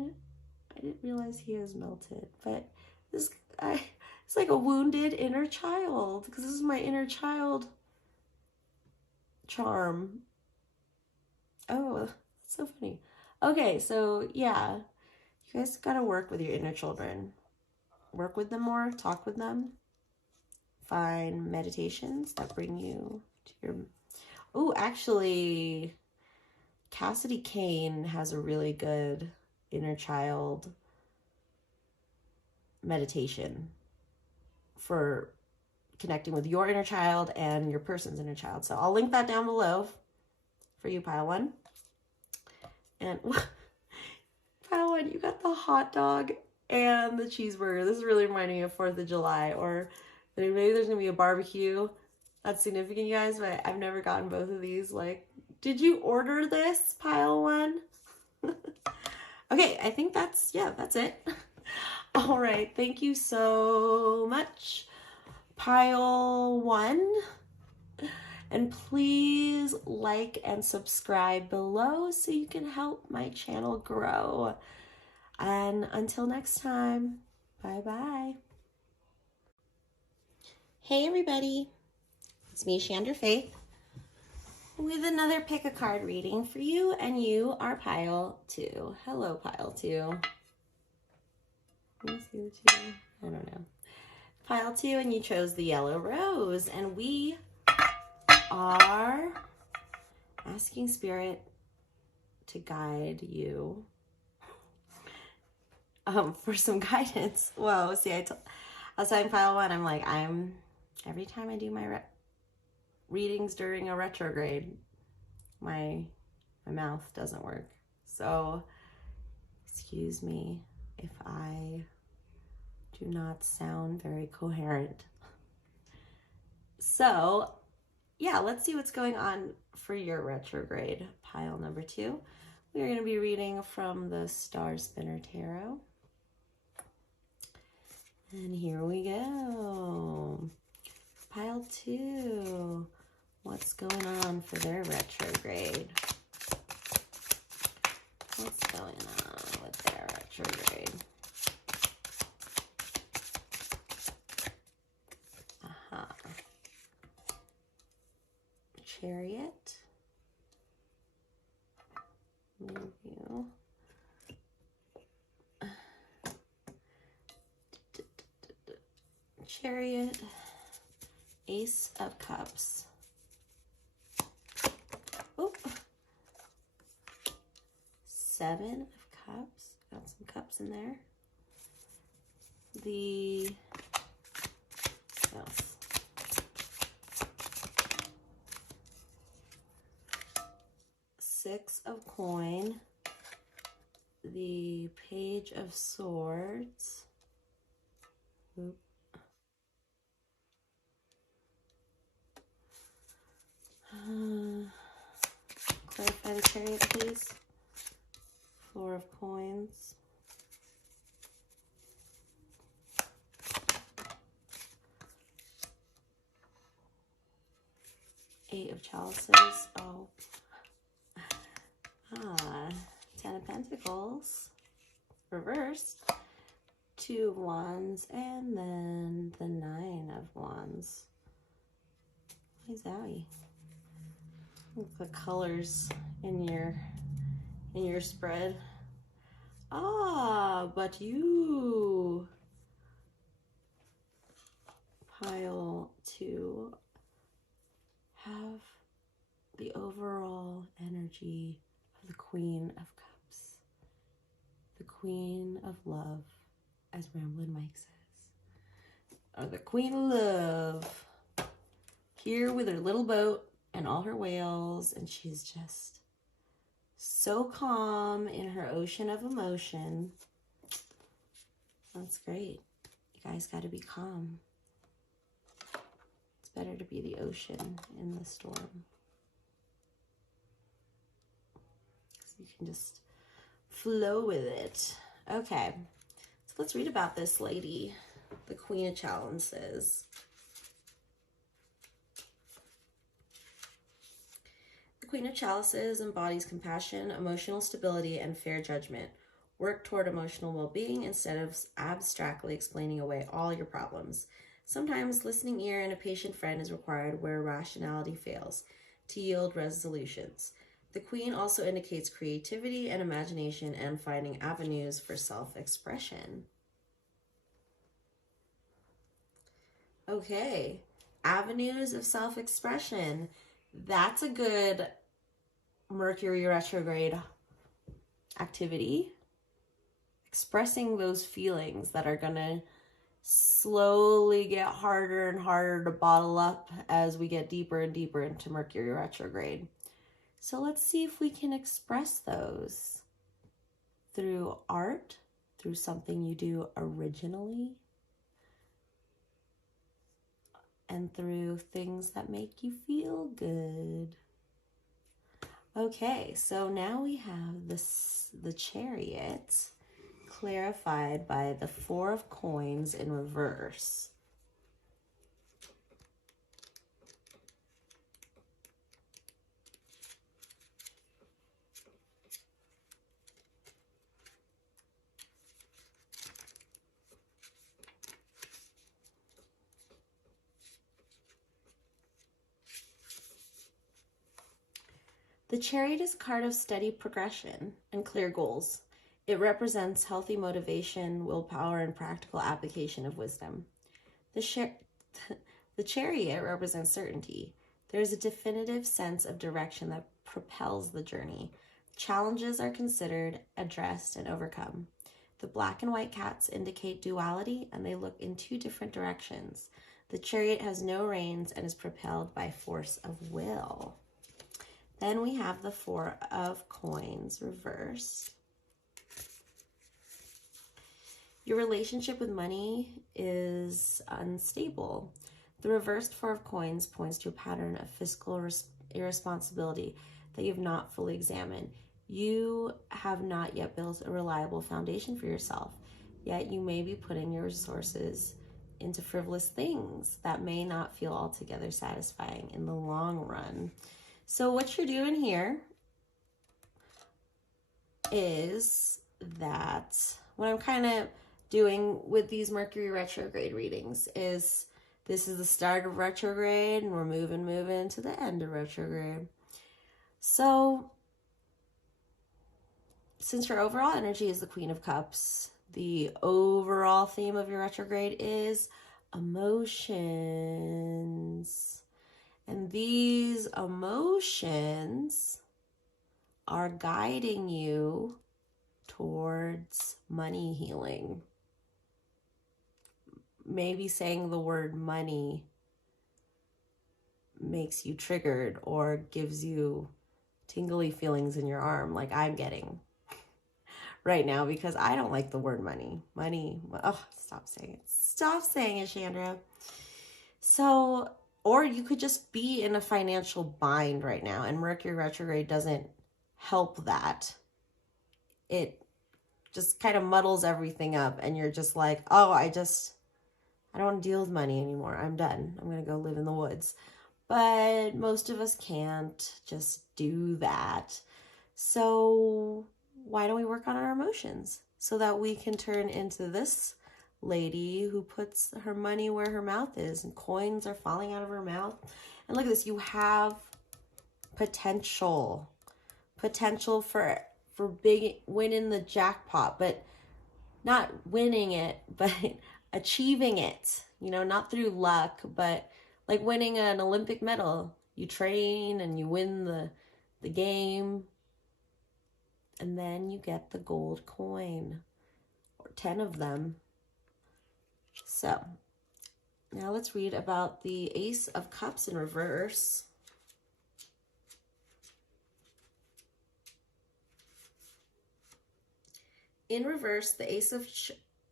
didn't realize he was melted, but it's like a wounded inner child, because this is my inner child charm. Oh, that's so funny. Okay, so yeah, you guys gotta work with your inner children. Work with them more, talk with them. Find meditations that bring you to your... Oh, actually, Cassidy Kane has a really good inner child meditation for connecting with your inner child and your person's inner child. So I'll link that down below for you, Pile One. And Pile One, you got the hot dog and the cheeseburger. This is really reminding me of 4th of July, or maybe there's gonna be a barbecue. That's significant, you guys, but I've never gotten both of these. Like, did you order this, Pile One? Okay, I think that's it. All right, thank you so much, Pile One. And please like and subscribe below so you can help my channel grow. And until next time, bye-bye. Hey everybody, it's me, ShandrahFaith, with another pick a card reading for you, and you are Pile 2. Hello, Pile 2. Let me see the 2. I don't know. Pile 2, and you chose the yellow rose, and we are asking Spirit to guide you for some guidance. Whoa, see, I was telling Pile 1, I'm like, every time I do my readings during a retrograde, my mouth doesn't work. So excuse me if I do not sound very coherent. So yeah, let's see what's going on for your retrograde, Pile number 2. We are going to be reading from the Star Spinner Tarot. And here we go. Pile 2. What's going on for their retrograde? What's going on with their retrograde? Chariot. Review. Chariot. Ace of Cups. Oh. 7 of Cups. Got some cups in there. The... what else? Six of Coin, the Page of Swords, clarify the Chariot, please. Four of Coins, Eight of Chalices. Oh. 10 of Pentacles, reversed, 2 of Wands, and then the 9 of Wands. Hi, Zowie. Look at the colors in your spread. Ah, but you, Pile 2, have the overall energy of the Queen of Cups. The Queen of Love, as Ramblin' Mike says. Or the Queen of Love, here with her little boat and all her whales, and she's just so calm in her ocean of emotion. That's great. You guys got to be calm. It's better to be the ocean in the storm. So you can just flow with it. Okay, so let's read about this lady, the Queen of Chalices. The Queen of Chalices embodies compassion, emotional stability, and fair judgment. Work toward emotional well-being instead of abstractly explaining away all your problems. Sometimes listening ear and a patient friend is required where rationality fails to yield resolutions. The Queen also indicates creativity and imagination and finding avenues for self-expression. Okay, avenues of self-expression. That's a good Mercury retrograde activity. Expressing those feelings that are gonna slowly get harder and harder to bottle up as we get deeper and deeper into Mercury retrograde. So let's see if we can express those through art, through something you do originally, and through things that make you feel good. Okay, so now we have the Chariot clarified by the Four of Coins in reverse. The Chariot is a card of steady progression and clear goals. It represents healthy motivation, willpower, and practical application of wisdom. The Chariot represents certainty. There is a definitive sense of direction that propels the journey. Challenges are considered, addressed, and overcome. The black and white cats indicate duality, and they look in two different directions. The Chariot has no reins and is propelled by force of will. Then we have the Four of Coins reversed. Your relationship with money is unstable. The reversed Four of Coins points to a pattern of fiscal irresponsibility that you have not fully examined. You have not yet built a reliable foundation for yourself, yet you may be putting your resources into frivolous things that may not feel altogether satisfying in the long run. So what you're doing here is that what I'm kind of doing with these Mercury retrograde readings is this is the start of retrograde and we're moving to the end of retrograde. So since your overall energy is the Queen of Cups, the overall theme of your retrograde is emotions. And these emotions are guiding you towards money healing. Maybe saying the word money makes you triggered or gives you tingly feelings in your arm like I'm getting right now because I don't like the word money. Money, oh, stop saying it. Stop saying it, Chandra. So, or you could just be in a financial bind right now, and Mercury retrograde doesn't help that. It just kind of muddles everything up, and you're just like, oh, I don't want to deal with money anymore. I'm done. I'm going to go live in the woods. But most of us can't just do that. So why don't we work on our emotions so that we can turn into this lady who puts her money where her mouth is and coins are falling out of her mouth. And look at this, you have potential for big winning the jackpot, but not winning it, but achieving it, you know, not through luck, but like winning an Olympic medal. You train and you win the game, and then you get the gold coin. 10 of them. So now let's read about the Ace of Cups in reverse. In reverse, the Ace of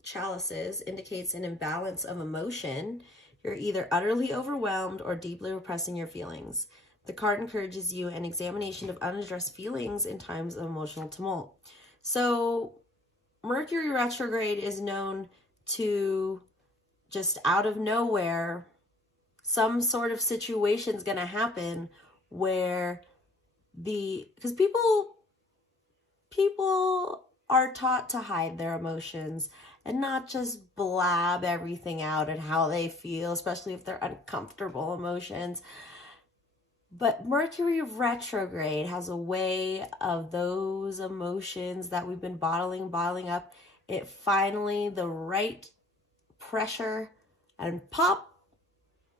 Chalices indicates an imbalance of emotion. You're either utterly overwhelmed or deeply repressing your feelings. The card encourages you an examination of unaddressed feelings in times of emotional tumult. So Mercury retrograde is known to just out of nowhere, some sort of situation is going to happen where because people are taught to hide their emotions and not just blab everything out and how they feel, especially if they're uncomfortable emotions. But Mercury retrograde has a way of those emotions that we've been bottling up. It finally, the right pressure and pop,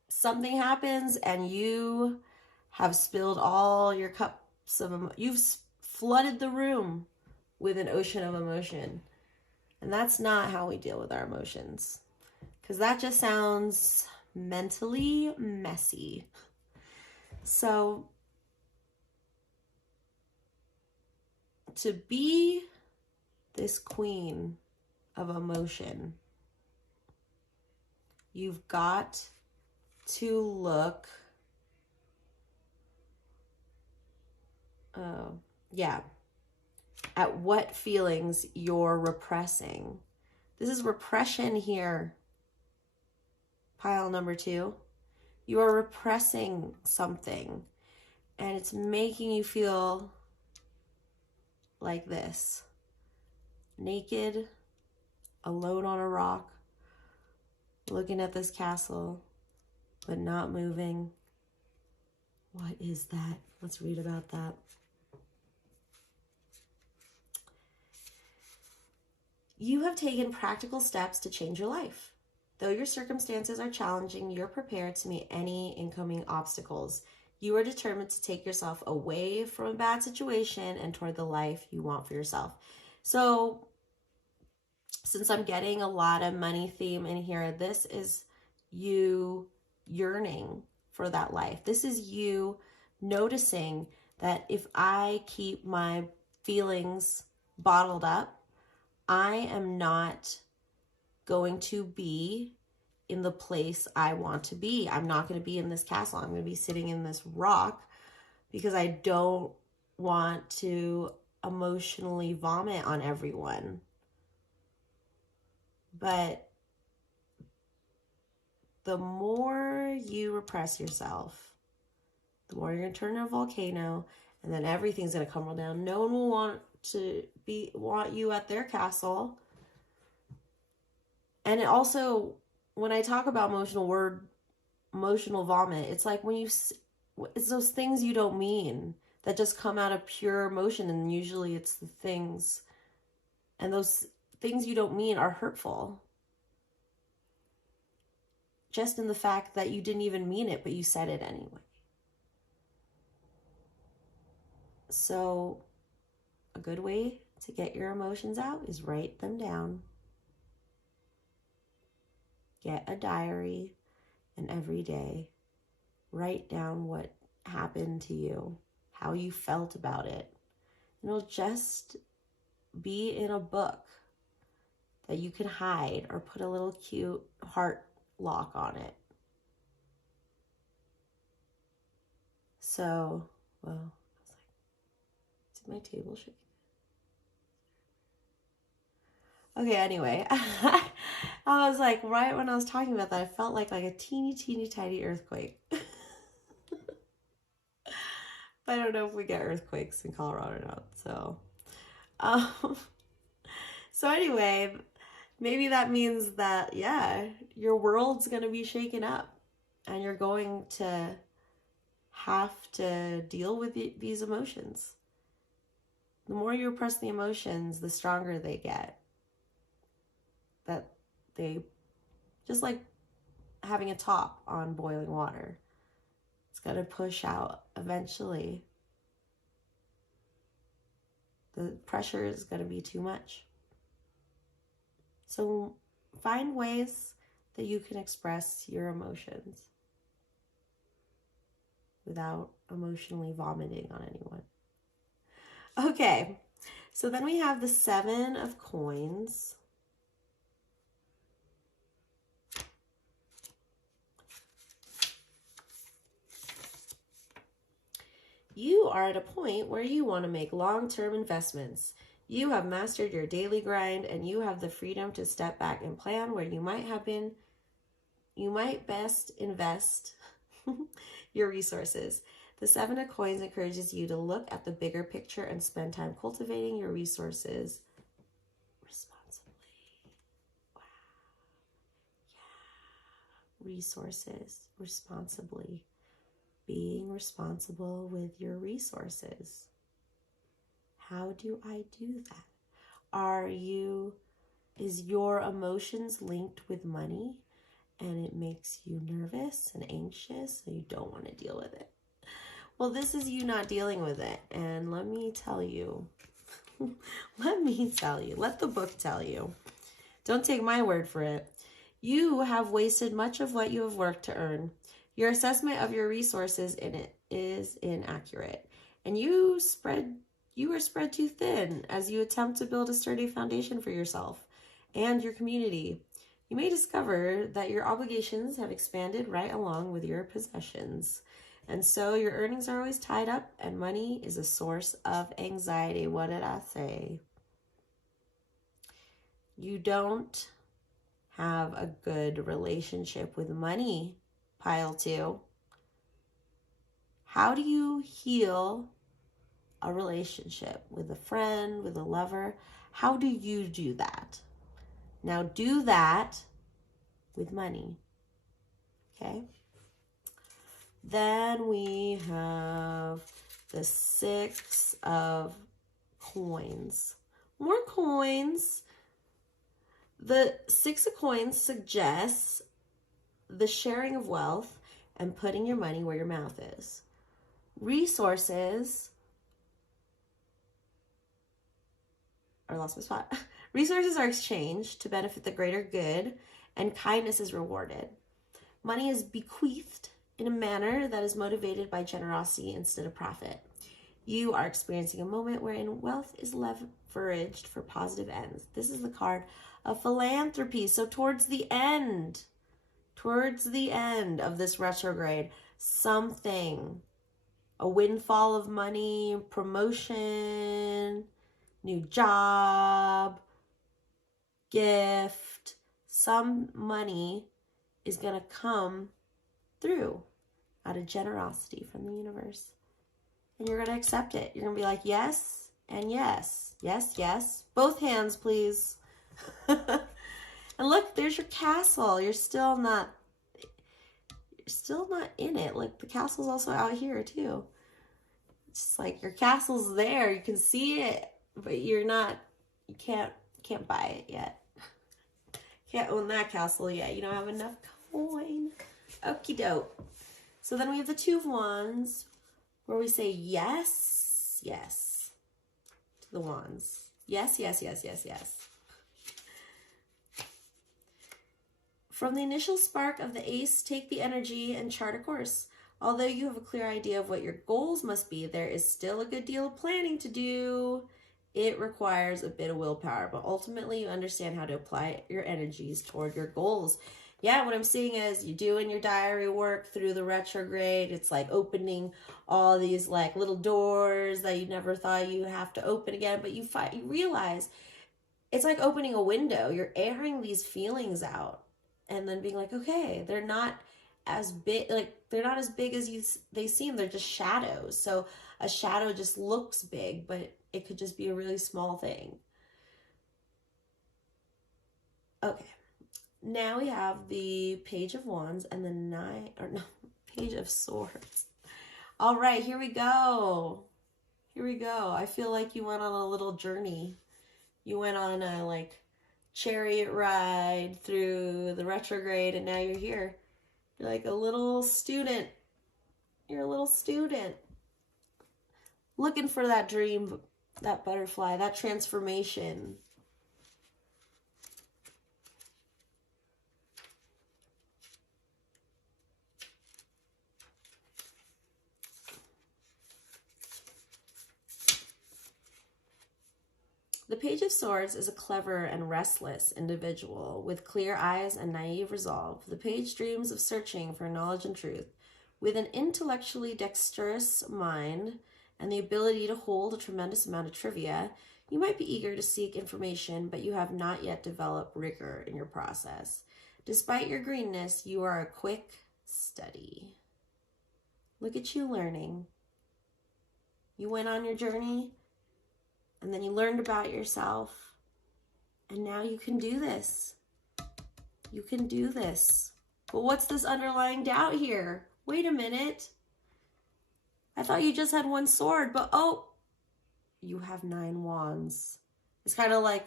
something happens and you have spilled all your cups of, you've flooded the room with an ocean of emotion. And that's not how we deal with our emotions, because that just sounds mentally messy. So to be this queen of emotion, you've got to look, at what feelings you're repressing. This is repression here. Pile number 2. You are repressing something and it's making you feel like this. Naked, alone on a rock, looking at this castle, but not moving. What is that? Let's read about that. You have taken practical steps to change your life. Though your circumstances are challenging, you're prepared to meet any incoming obstacles. You are determined to take yourself away from a bad situation and toward the life you want for yourself. So, since I'm getting a lot of money theme in here, this is you yearning for that life. This is you noticing that if I keep my feelings bottled up, I am not going to be in the place I want to be. I'm not going to be in this castle. I'm going to be sitting in this rock because I don't want to emotionally vomit on everyone. But the more you repress yourself, the more you're going to turn into a volcano, and then everything's going to crumble down. No one will want you at their castle. And it also, when I talk about emotional vomit, it's like it's those things you don't mean that just come out of pure emotion, and usually it's the things, and those things you don't mean are hurtful. Just in the fact that you didn't even mean it, but you said it anyway. So a good way to get your emotions out is write them down. Get a diary, and every day write down what happened to you, how you felt about it. And it'll just be in a book that you can hide or put a little cute heart lock on it. So, well, I was like, is my table shaking? Okay, anyway, I was like, right when I was talking about that, I felt like a teeny tiny earthquake. I don't know if we get earthquakes in Colorado or not. So anyway, maybe that means that, yeah, your world's going to be shaken up and you're going to have to deal with these emotions. The more you repress the emotions, the stronger they get. That they, just like having a top on boiling water, it's going to push out eventually. The pressure is going to be too much. So find ways that you can express your emotions without emotionally vomiting on anyone. Okay, so then we have the 7 of Coins. You are at a point where you want to make long-term investments. You have mastered your daily grind and you have the freedom to step back and plan where you might best invest your resources. The 7 of Coins encourages you to look at the bigger picture and spend time cultivating your resources responsibly. Wow. Yeah. Resources responsibly. Being responsible with your resources. How do I do that? Is your emotions linked with money and it makes you nervous and anxious so you don't want to deal with it? Well, this is you not dealing with it. And let me tell you, let the book tell you. Don't take my word for it. You have wasted much of what you have worked to earn. Your assessment of your resources in it is inaccurate, and you are spread too thin as you attempt to build a sturdy foundation for yourself and your community. You may discover that your obligations have expanded right along with your possessions, and so your earnings are always tied up, and money is a source of anxiety. What did I say? You don't have a good relationship with money, pile 2. How do you heal a relationship with a friend, with a lover? How do you do that? Now do that with money. Okay? Then we have the 6 of Coins. More coins. The 6 of Coins suggests the sharing of wealth and putting your money where your mouth is. Resources, I lost my spot. Resources are exchanged to benefit the greater good, and kindness is rewarded. Money is bequeathed in a manner that is motivated by generosity instead of profit. You are experiencing a moment wherein wealth is leveraged for positive ends. This is the card of philanthropy. So towards the end of this retrograde, something, a windfall of money, promotion, new job, gift, some money is going to come through out of generosity from the universe. And you're going to accept it. You're going to be like, yes, and yes, yes, yes. Both hands, please. And look, there's your castle. You're still not in it. Like, the castle's also out here too. It's just like your castle's there. You can see it, but you can't buy it yet. Can't own that castle yet. You don't have enough coin. Okie doke. So then we have the 2 of Wands, where we say yes, yes to the wands. Yes, yes, yes, yes, yes. From the initial spark of the Ace, take the energy and chart a course. Although you have a clear idea of what your goals must be, there is still a good deal of planning to do. It requires a bit of willpower, but ultimately you understand how to apply your energies toward your goals. Yeah, what I'm seeing is you doing your diary work through the retrograde. It's like opening all these like little doors that you never thought you have to open again, but you realize it's like opening a window. You're airing these feelings out and then being like, okay, they're not as big, like they're not as big as they seem. They're just shadows. So a shadow just looks big, but it could just be a really small thing. Okay. Now we have the Page of Wands and the Page of Swords. All right, here we go. Here we go. I feel like you went on a little journey. You went on a like chariot ride through the retrograde, and now you're here. You're like a little student. You're a little student looking for that dream, that butterfly, that transformation. The Page of Swords is a clever and restless individual with clear eyes and naive resolve. The page dreams of searching for knowledge and truth. With an intellectually dexterous mind and the ability to hold a tremendous amount of trivia, you might be eager to seek information, but you have not yet developed rigor in your process. Despite your greenness, you are a quick study. Look at you learning. You went on your journey, and then you learned about yourself, and now you can do this. You can do this. But what's this underlying doubt here? Wait a minute. I thought you just had one sword, but oh, you have 9 wands. It's kind of like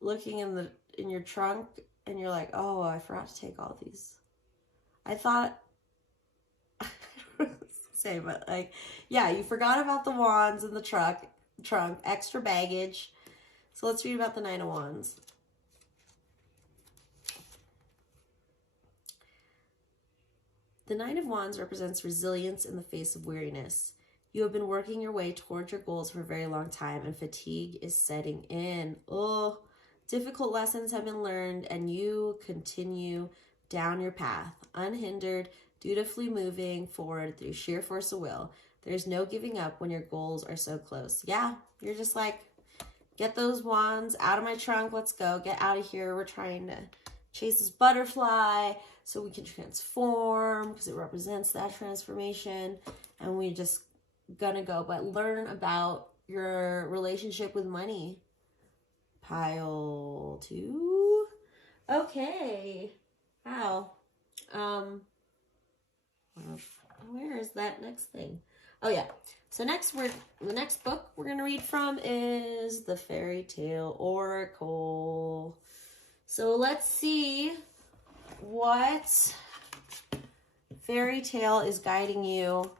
looking in your trunk, and you're like, oh, I forgot to take all these. I thought, I don't know what to say, but like, yeah, you forgot about the wands in the trunk, extra baggage. So let's read about the 9 of Wands. The 9 of Wands represents resilience in the face of weariness. You have been working your way towards your goals for a very long time, and fatigue is setting in. Oh, difficult lessons have been learned, and you continue down your path, unhindered, dutifully moving forward through sheer force of will. There's no giving up when your goals are so close. Yeah, you're just like, get those wands out of my trunk. Let's go. Get out of here. We're trying to chase this butterfly so we can transform, because it represents that transformation. And we just gonna go. But learn about your relationship with money. Pile 2. Okay. Wow. Where is that next thing? Oh yeah. So the next book we're gonna read from is the Fairy Tale Oracle. So let's see what fairy tale is guiding you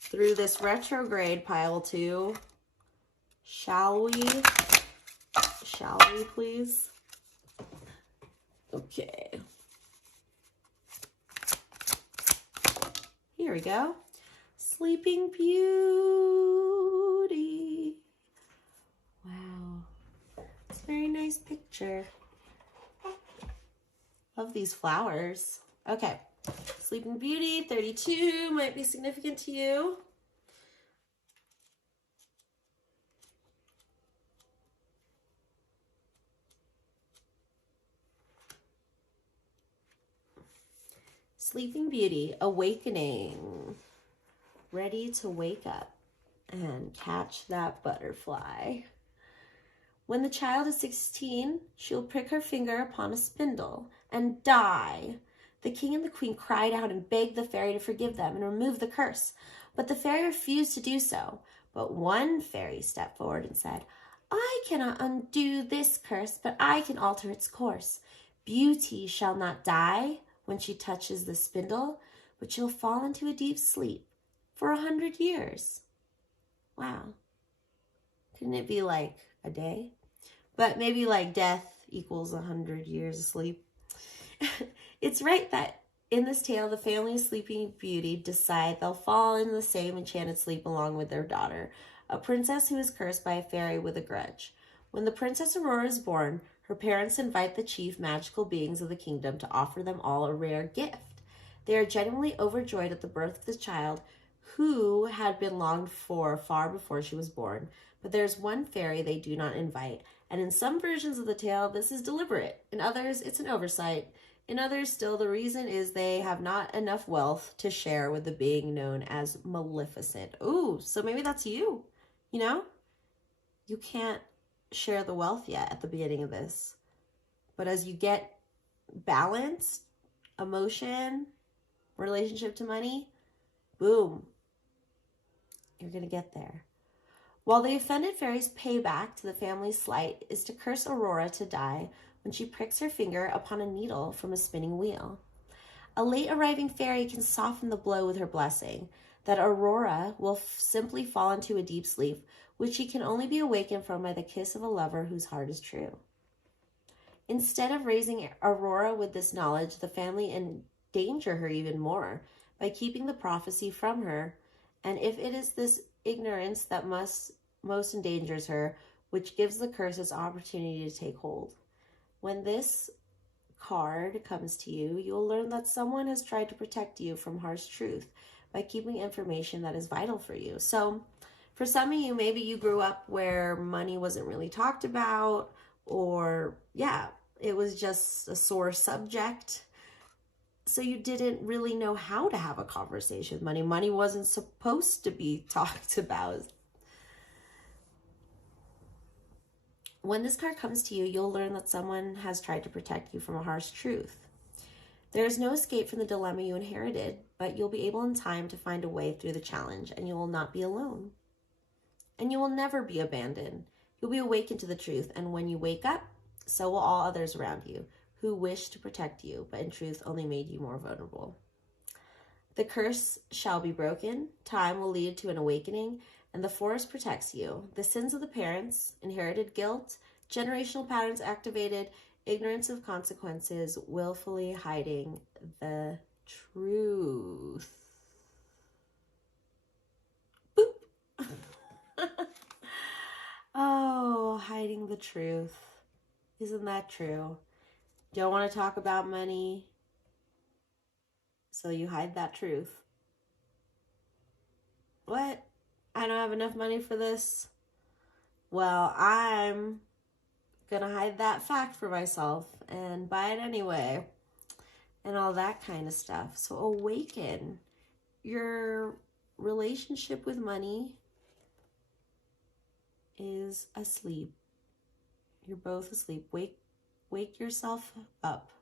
through this retrograde, pile 2. Shall we? Shall we, please? Okay. Here we go. Sleeping Beauty. Wow. It's a very nice picture. Love these flowers. Okay. Sleeping Beauty, 32, might be significant to you. Sleeping Beauty, awakening. Ready to wake up and catch that butterfly. When the child is 16, she'll prick her finger upon a spindle and die. The king and the queen cried out and begged the fairy to forgive them and remove the curse, but the fairy refused to do so. But one fairy stepped forward and said, I cannot undo this curse, but I can alter its course. Beauty shall not die when she touches the spindle, but she'll fall into a deep sleep for 100 years. Wow. Couldn't it be like a day? But maybe like death equals 100 years of sleep. It's right that in this tale, the family of Sleeping Beauty decide they'll fall into the same enchanted sleep along with their daughter, a princess who is cursed by a fairy with a grudge. When the Princess Aurora is born, her parents invite the chief magical beings of the kingdom to offer them all a rare gift. They are genuinely overjoyed at the birth of the child, who had been longed for far before she was born. But there's one fairy they do not invite, and in some versions of the tale, this is deliberate. In others, it's an oversight. In others, still, the reason is they have not enough wealth to share with the being known as Maleficent. Ooh, so maybe that's you, you know? You can't share the wealth yet at the beginning of this. But as you get balance, emotion, relationship to money, boom, you're going to get there. While the offended fairy's payback to the family's slight is to curse Aurora to die when she pricks her finger upon a needle from a spinning wheel. A late arriving fairy can soften the blow with her blessing, that Aurora will simply fall into a deep sleep, which she can only be awakened from by the kiss of a lover whose heart is true. Instead of raising Aurora with this knowledge, the family endanger her even more by keeping the prophecy from her, and if it is this ignorance that must most endangers her, which gives the curse its opportunity to take hold. When this card comes to you, you'll learn that someone has tried to protect you from harsh truth by keeping information that is vital for you. So for some of you, maybe you grew up where money wasn't really talked about, or it was just a sore subject. So you didn't really know how to have a conversation with money. Money wasn't supposed to be talked about. When this card comes to you, you'll learn that someone has tried to protect you from a harsh truth. There is no escape from the dilemma you inherited, but you'll be able in time to find a way through the challenge, and you will not be alone. And you will never be abandoned. You'll be awakened to the truth, and when you wake up, so will all others around you who wish to protect you, but in truth only made you more vulnerable. The curse shall be broken, time will lead to an awakening, and the forest protects you. The sins of the parents, inherited guilt, generational patterns activated, ignorance of consequences, willfully hiding the truth. Boop. Oh, hiding the truth. Isn't that true? Don't want to talk about money, so you hide that truth. What? I don't have enough money for this? Well, I'm gonna hide that fact for myself and buy it anyway, and all that kind of stuff. So awaken. Your relationship with money is asleep. You're both asleep. Wake yourself up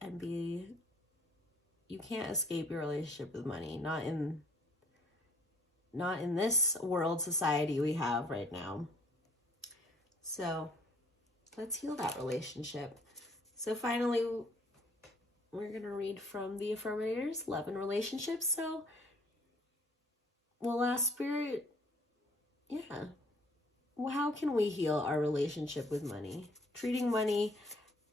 and you can't escape your relationship with money. Not in this world society we have right now. So let's heal that relationship. So finally, we're going to read from the Affirmators, Love and Relationships. So we'll ask Spirit, well, how can we heal our relationship with money? Treating money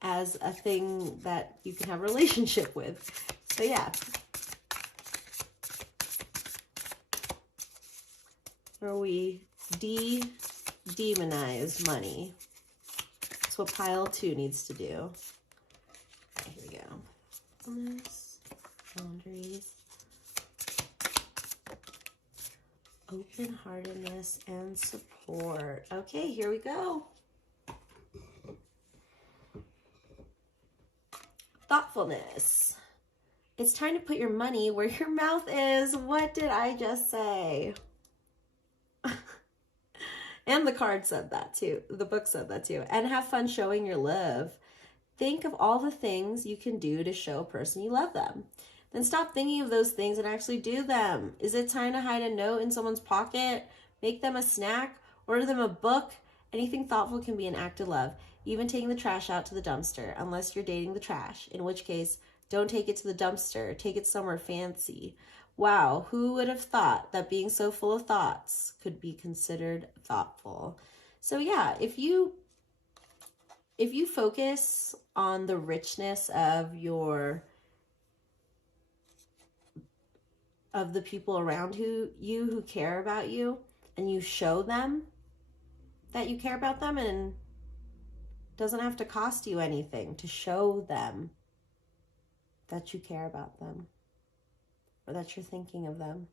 as a thing that you can have a relationship with. So where we demonize money. That's what pile 2 needs to do. Okay, here we go. Boundaries, open-heartedness, and support. Okay, here we go. Thoughtfulness. It's time to put your money where your mouth is. What did I just say? And the card said that too. The book said that too. And have fun showing your love. Think of all the things you can do to show a person you love them. Then stop thinking of those things and actually do them. Is it time to hide a note in someone's pocket? Make them a snack? Order them a book? Anything thoughtful can be an act of love. Even taking the trash out to the dumpster, unless you're dating the trash. In which case, don't take it to the dumpster. Take it somewhere fancy. Wow, who would have thought that being so full of thoughts could be considered thoughtful? So if you focus on the richness of the people around who care about you, and you show them that you care about them, and it doesn't have to cost you anything to show them that you care about them or that you're thinking of them.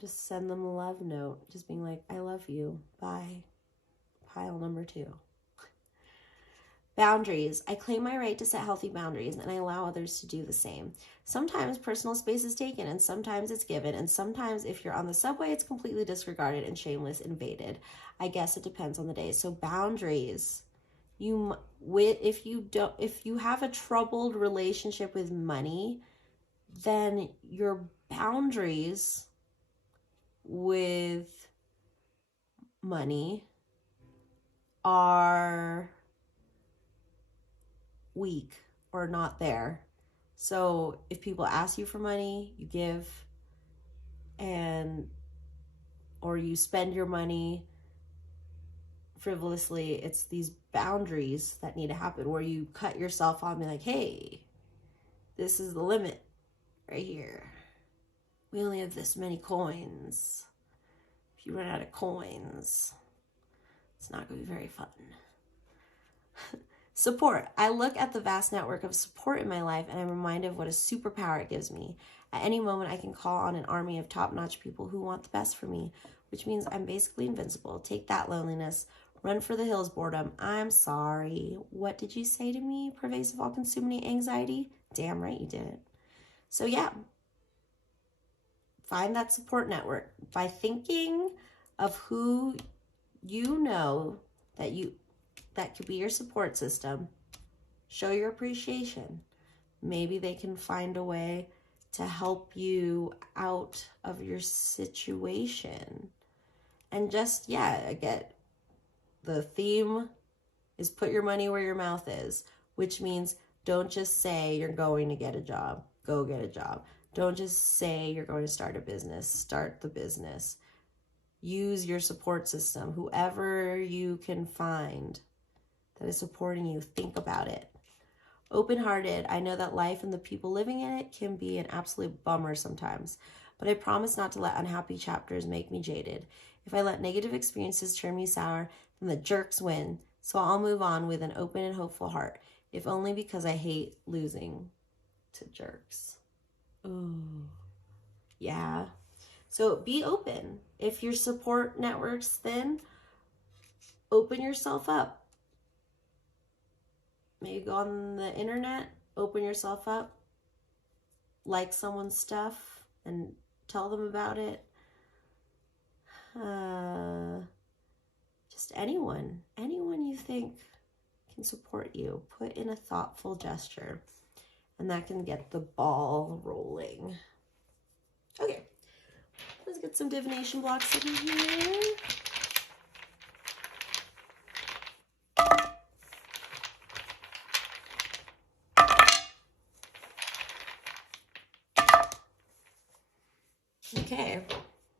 Just send them a love note, just being like, I love you, bye. Pile number 2. Boundaries. I claim my right to set healthy boundaries, and I allow others to do the same. Sometimes personal space is taken, and sometimes it's given, and sometimes if you're on the subway, it's completely disregarded and shameless invaded. I guess it depends on the day. So boundaries. If you have a troubled relationship with money, then your boundaries with money are weak or not there. So if people ask you for money, you give, or you spend your money frivolously. It's these boundaries that need to happen where you cut yourself off and be like, hey, this is the limit right here. We only have this many coins. if you run out of coins, it's not going to be very fun. Support. I look at the vast network of support in my life and I'm reminded of what a superpower it gives me. At any moment, I can call on an army of top-notch people who want the best for me, which means I'm basically invincible. Take that, loneliness. Run for the hills, boredom. I'm sorry. What did you say to me? Pervasive, all-consuming anxiety? Damn right you did. So yeah, find that support network by thinking of who you know that could be your support system. Show your appreciation. Maybe they can find a way to help you out of your situation. And just, again, the theme is put your money where your mouth is, which means don't just say you're going to get a job. Go get a job. Don't just say you're going to start a business. Start the business. Use your support system. Whoever you can find that is supporting you, think about it. Open-hearted. I know that life and the people living in it can be an absolute bummer sometimes, but I promise not to let unhappy chapters make me jaded. If I let negative experiences turn me sour, then the jerks win. So I'll move on with an open and hopeful heart, if only because I hate losing to jerks. Ooh, yeah. So be open. If your support network's thin, open yourself up. Maybe go on the internet, open yourself up, like someone's stuff, and tell them about it. Just anyone you think can support you. Put in a thoughtful gesture, and that can get the ball rolling. Okay, let's get some divination blocks in here.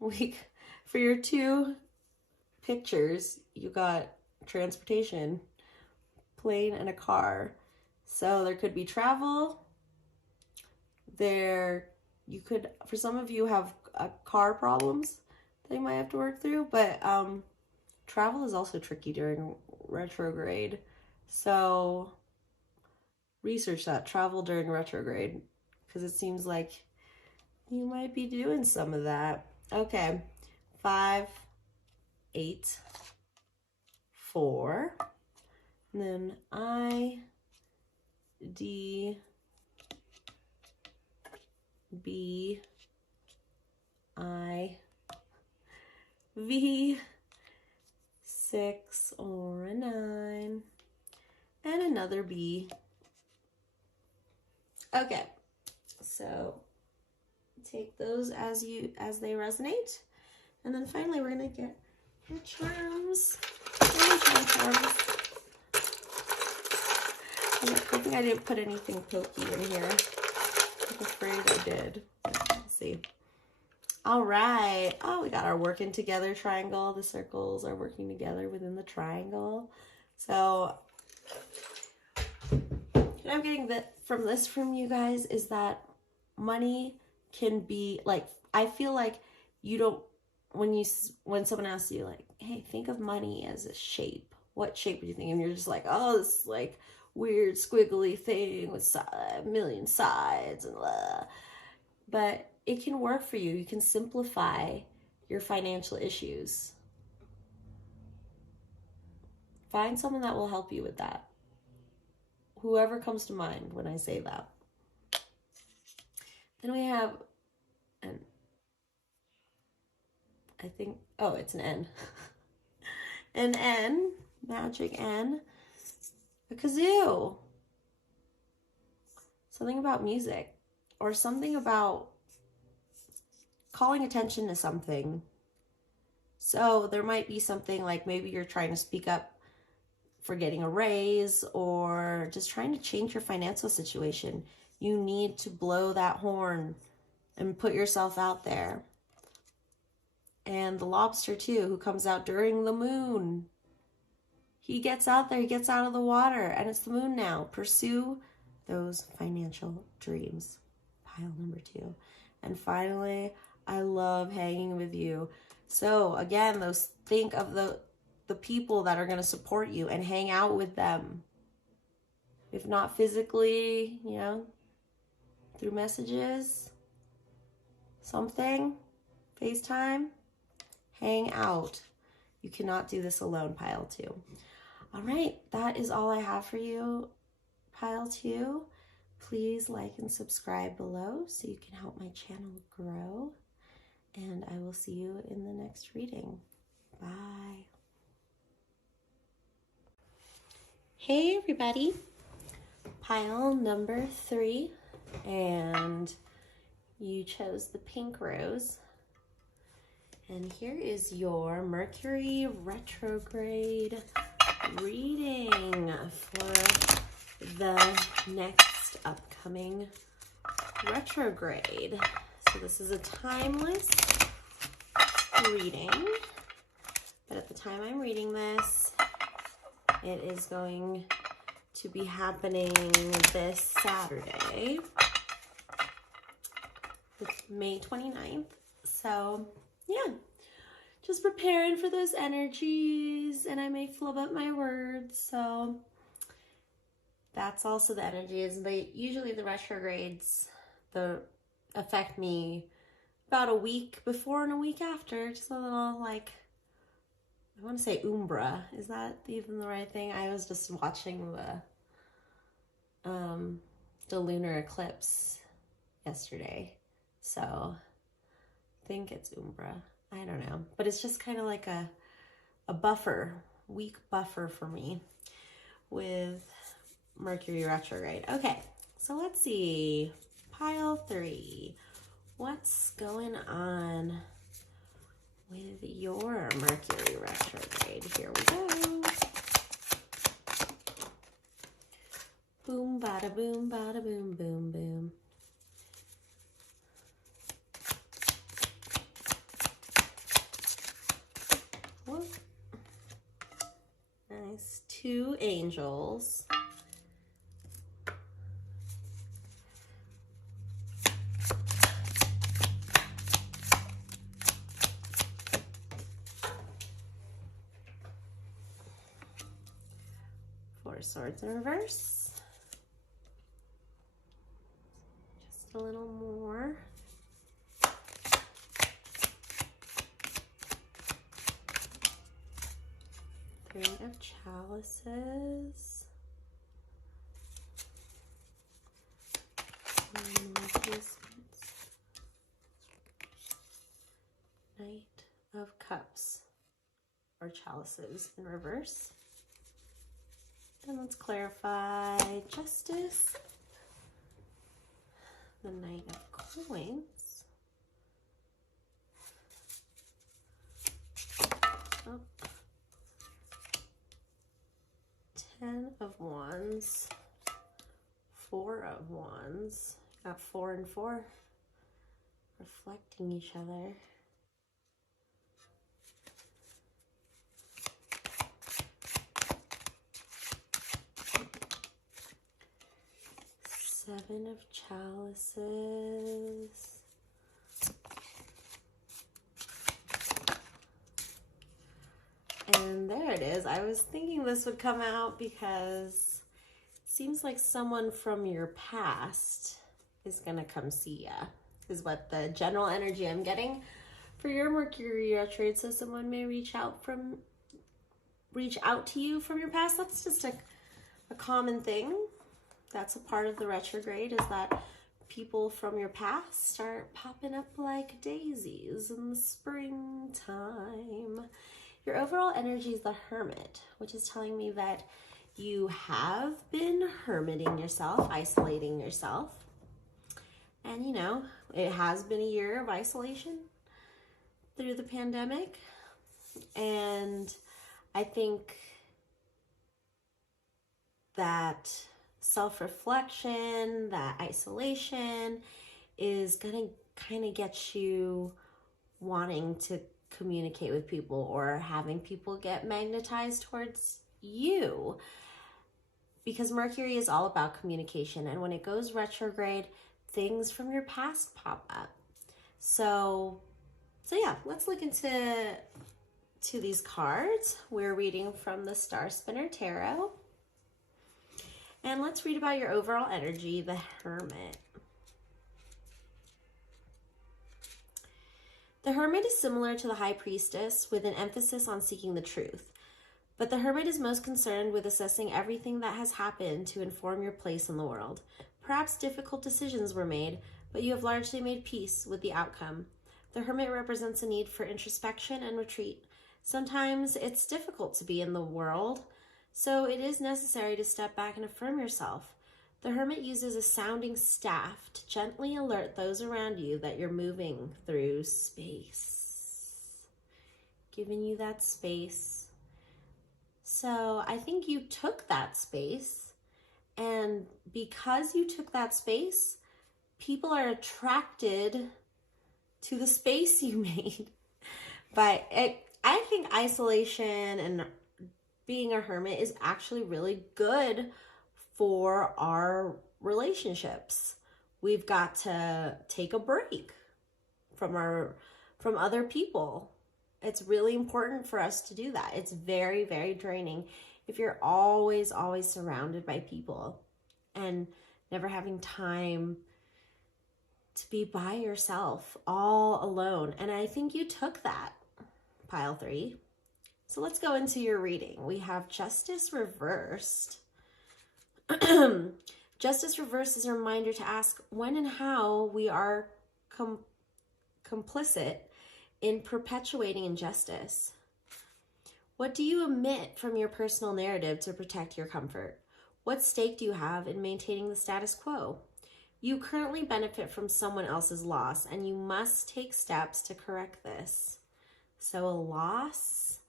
Okay, for your two pictures, you got transportation, plane and a car. So there could be travel. You could, for some of you, have car problems that you might have to work through, but travel is also tricky during retrograde. So research that, travel during retrograde, because it seems like you might be doing some of that. Okay, 5, 8, 4, and then I, D, B, I, V, 6 or a 9, and another B. Okay, so take those as they resonate, and then finally we're gonna get your charms. I'm hoping I didn't put anything pokey in here. I'm afraid I did. Let's see. All right. Oh, we got our working together triangle. The circles are working together within the triangle. So what I'm getting from you guys is that money can be like, I feel like you don't, when someone asks you like, hey, think of money as a shape. What shape would you think? And you're just like, oh, this like weird squiggly thing with a million sides and blah. But it can work for you. You can simplify your financial issues. Find someone that will help you with that. Whoever comes to mind when I say that. Then we have it's an N. An N, magic N, a kazoo. Something about music, or something about calling attention to something. So there might be something like maybe you're trying to speak up for getting a raise, or just trying to change your financial situation. You need to blow that horn and put yourself out there. And the lobster too, who comes out during the moon. He gets out there, he gets out of the water, and it's the moon now. Pursue those financial dreams. Pile number 2. And finally, I love hanging with you. So again, think of the people that are going to support you and hang out with them. If not physically, you know, through messages, something, FaceTime, hang out. You cannot do this alone, pile 2. All right, that is all I have for you, pile 2. Please like and subscribe below so you can help my channel grow. And I will see you in the next reading. Bye. Hey everybody, pile number 3, and you chose the pink rose. And here is your Mercury Retrograde reading for the next upcoming retrograde. So this is a timeless reading, but at the time I'm reading this, it is going to be happening this Saturday, May 29th. So yeah, just preparing for those energies, and I may flub up my words, so that's also the energies. But usually the retrogrades affect me about a week before and a week after, just a little, like, I want to say umbra. Is that even the right thing? I was just watching the lunar eclipse yesterday, so I think it's umbra. I don't know, but it's just kind of like a week buffer for me with Mercury retrograde. Okay, so let's see, pile 3. What's going on with your Mercury retrograde? Here we go. Boom, bada boom, boom, boom. Whoop. Nice. 2 angels. Swords in reverse. Just a little more. Three of chalices. Knight of cups, or chalices in reverse. And let's clarify justice. The Knight of coins. Oh. 10 of wands. 4 of wands. Got 4 and 4. Reflecting each other. Seven of chalices. And there it is. I was thinking this would come out because it seems like someone from your past is going to come see ya, is what the general energy I'm getting for your Mercury retrograde. So someone may reach out to you from your past. That's just a common thing. That's a part of the retrograde, is that people from your past start popping up like daisies in the springtime. Your overall energy is the Hermit, which is telling me that you have been hermiting yourself, isolating yourself. And, you know, it has been a year of isolation through the pandemic. And I think that self-reflection, that isolation is going to kind of get you wanting to communicate with people, or having people get magnetized towards you, because Mercury is all about communication. And when it goes retrograde, things from your past pop up. So So yeah, let's look into these cards. We're reading from the Star Spinner Tarot. And let's read about your overall energy, the Hermit. The Hermit is similar to the High Priestess, with an emphasis on seeking the truth. But the Hermit is most concerned with assessing everything that has happened to inform your place in the world. Perhaps difficult decisions were made, but you have largely made peace with the outcome. The Hermit represents a need for introspection and retreat. Sometimes it's difficult to be in the world, so it is necessary to step back and affirm yourself. The Hermit uses a sounding staff to gently alert those around you that you're moving through space. Giving you that space. So I think you took that space, and because you took that space, people are attracted to the space you made. But I think isolation and being a hermit is actually really good for our relationships. We've got to take a break from other people. It's really important for us to do that. It's very, very draining if you're always surrounded by people and never having time to be by yourself, all alone. And I think you took that, pile 3. So let's go into your reading. We have Justice reversed. Justice reversed is a reminder to ask when and how we are complicit in perpetuating injustice. What do you omit from your personal narrative to protect your comfort? What stake do you have in maintaining the status quo? You currently benefit from someone else's loss, and you must take steps to correct this. So a loss,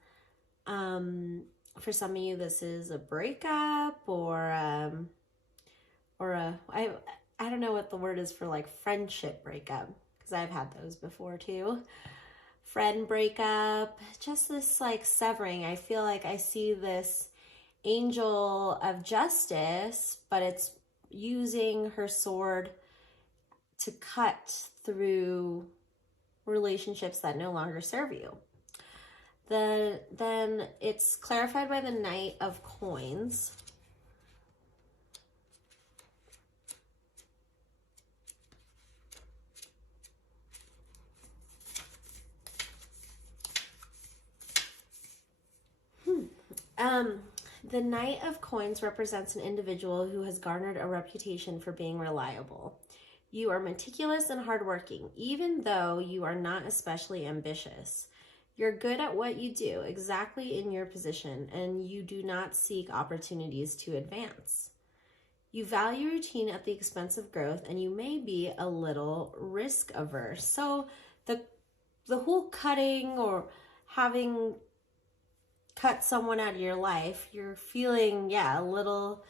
for some of you, this is a breakup or I don't know what the word is for like friendship breakup, because I've had those before too. Friend breakup, just this like severing. I feel like I see this angel of justice, but it's using her sword to cut through relationships that no longer serve you. Then it's clarified by the Knight of Coins. The Knight of Coins represents an individual who has garnered a reputation for being reliable. You are meticulous and hardworking, even though you are not especially ambitious. You're good at what you do, exactly in your position, and you do not seek opportunities to advance. You value routine at the expense of growth, and you may be a little risk averse. So the whole cutting or having cut someone out of your life, you're feeling, a little,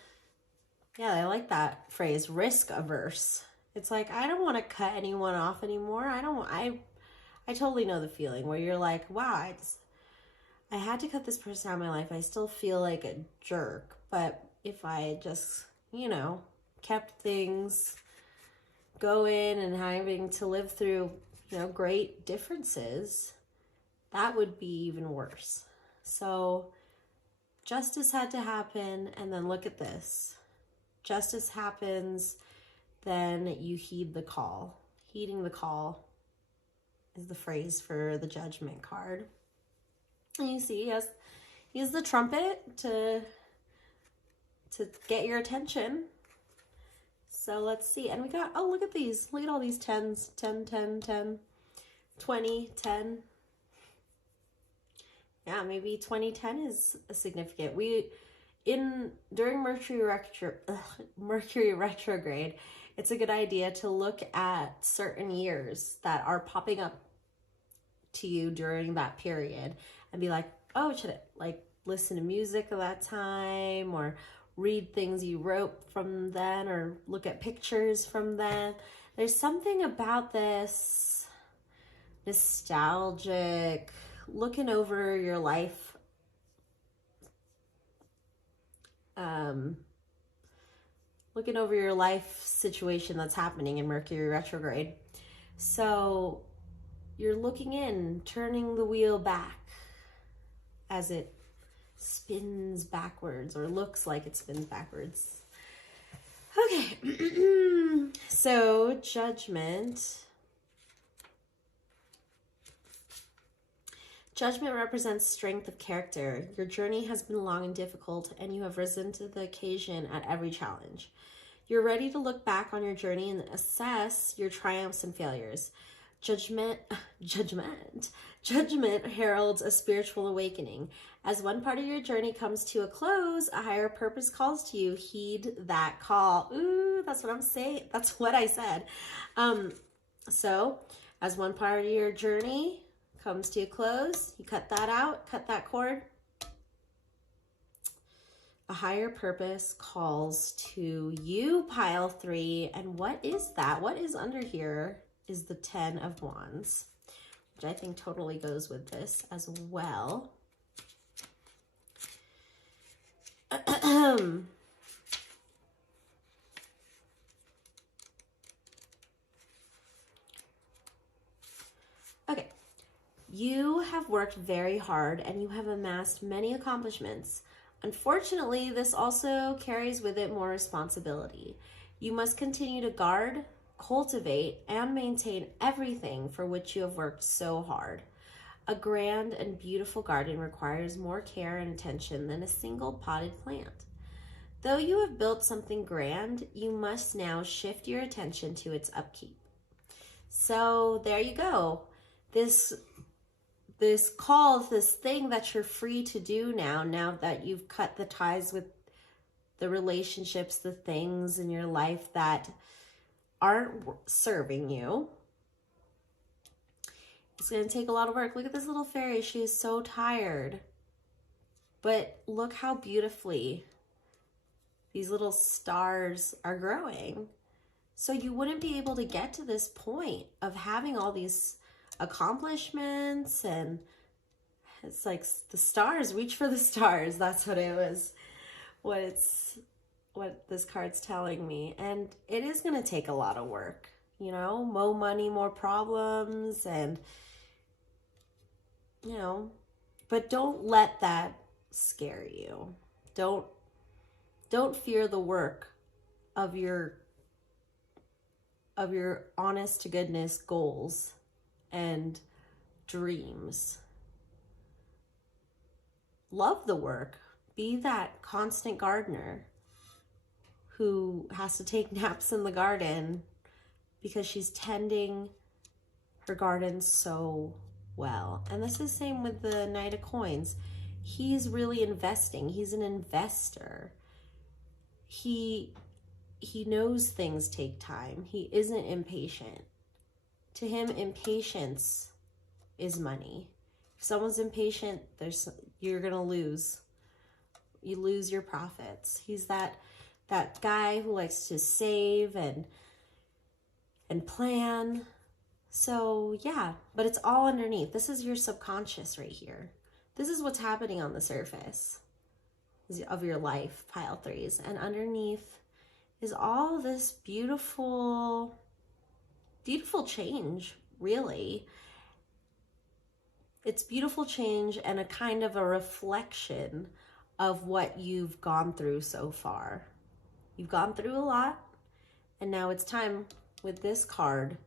I like that phrase, risk averse. It's like, I don't want to cut anyone off anymore. I totally know the feeling where you're like, wow, I had to cut this person out of my life. I still feel like a jerk. But if I just, kept things going and having to live through, great differences, that would be even worse. So justice had to happen, and then look at this. Justice happens, then you heed the call. Heeding the call is the phrase for the Judgment card. And you see, he has the trumpet to get your attention. So let's see. And we got, oh, look at these. Look at all these 10s. 10, 10, 10, 20, 10. Yeah, maybe 2010 is significant. During Mercury Retrograde, it's a good idea to look at certain years that are popping up to you during that period and be like, oh, should I listen to music at that time, or read things you wrote from then, or look at pictures from then. There's something about this nostalgic, looking over your life, situation that's happening in Mercury Retrograde. So you're looking in, turning the wheel back as it spins backwards, or looks like it spins backwards. Okay, so Judgment. Judgment represents strength of character. Your journey has been long and difficult, and you have risen to the occasion at every challenge. You're ready to look back on your journey and assess your triumphs and failures. Judgment heralds a spiritual awakening. As one part of your journey comes to a close, a higher purpose calls to you. Heed that call. Ooh, that's what I'm saying. That's what I said. So, as one part of your journey comes to a close, you cut that out, cut that cord. A higher purpose calls to you, pile 3. And what is that? What is under here is the 10 of Wands, which I think totally goes with this as well. Okay. You have worked very hard and you have amassed many accomplishments. Unfortunately, this also carries with it more responsibility. You must continue to guard, cultivate, and maintain everything for which you have worked so hard. A grand and beautiful garden requires more care and attention than a single potted plant. Though you have built something grand, you must now shift your attention to its upkeep. So there you go. This call, this thing that you're free to do now that you've cut the ties with the relationships, the things in your life that aren't serving you. It's going to take a lot of work. Look at this little fairy. She is so tired. But look how beautifully these little stars are growing. So you wouldn't be able to get to this point of having all these accomplishments, and it's like the stars, reach for the stars. That's what it was, what this card's telling me. And it is going to take a lot of work, you know, more money, more problems, and you know, but don't let that scare you. Don't fear the work of your honest to goodness goals and dreams. Love the work. Be that constant gardener who has to take naps in the garden because she's tending her garden so well. And this is the same with the Knight of Coins. He's really investing. He's an investor. He knows things take time. He isn't impatient. To him, impatience is money. If someone's impatient, you're gonna lose. You lose your profits. He's that guy who likes to save and plan. So yeah, but it's all underneath. This is your subconscious right here. This is what's happening on the surface of your life, pile 3s. And underneath is all this beautiful, beautiful change, really. It's beautiful change and a kind of a reflection of what you've gone through so far. You've gone through a lot, and now it's time with this card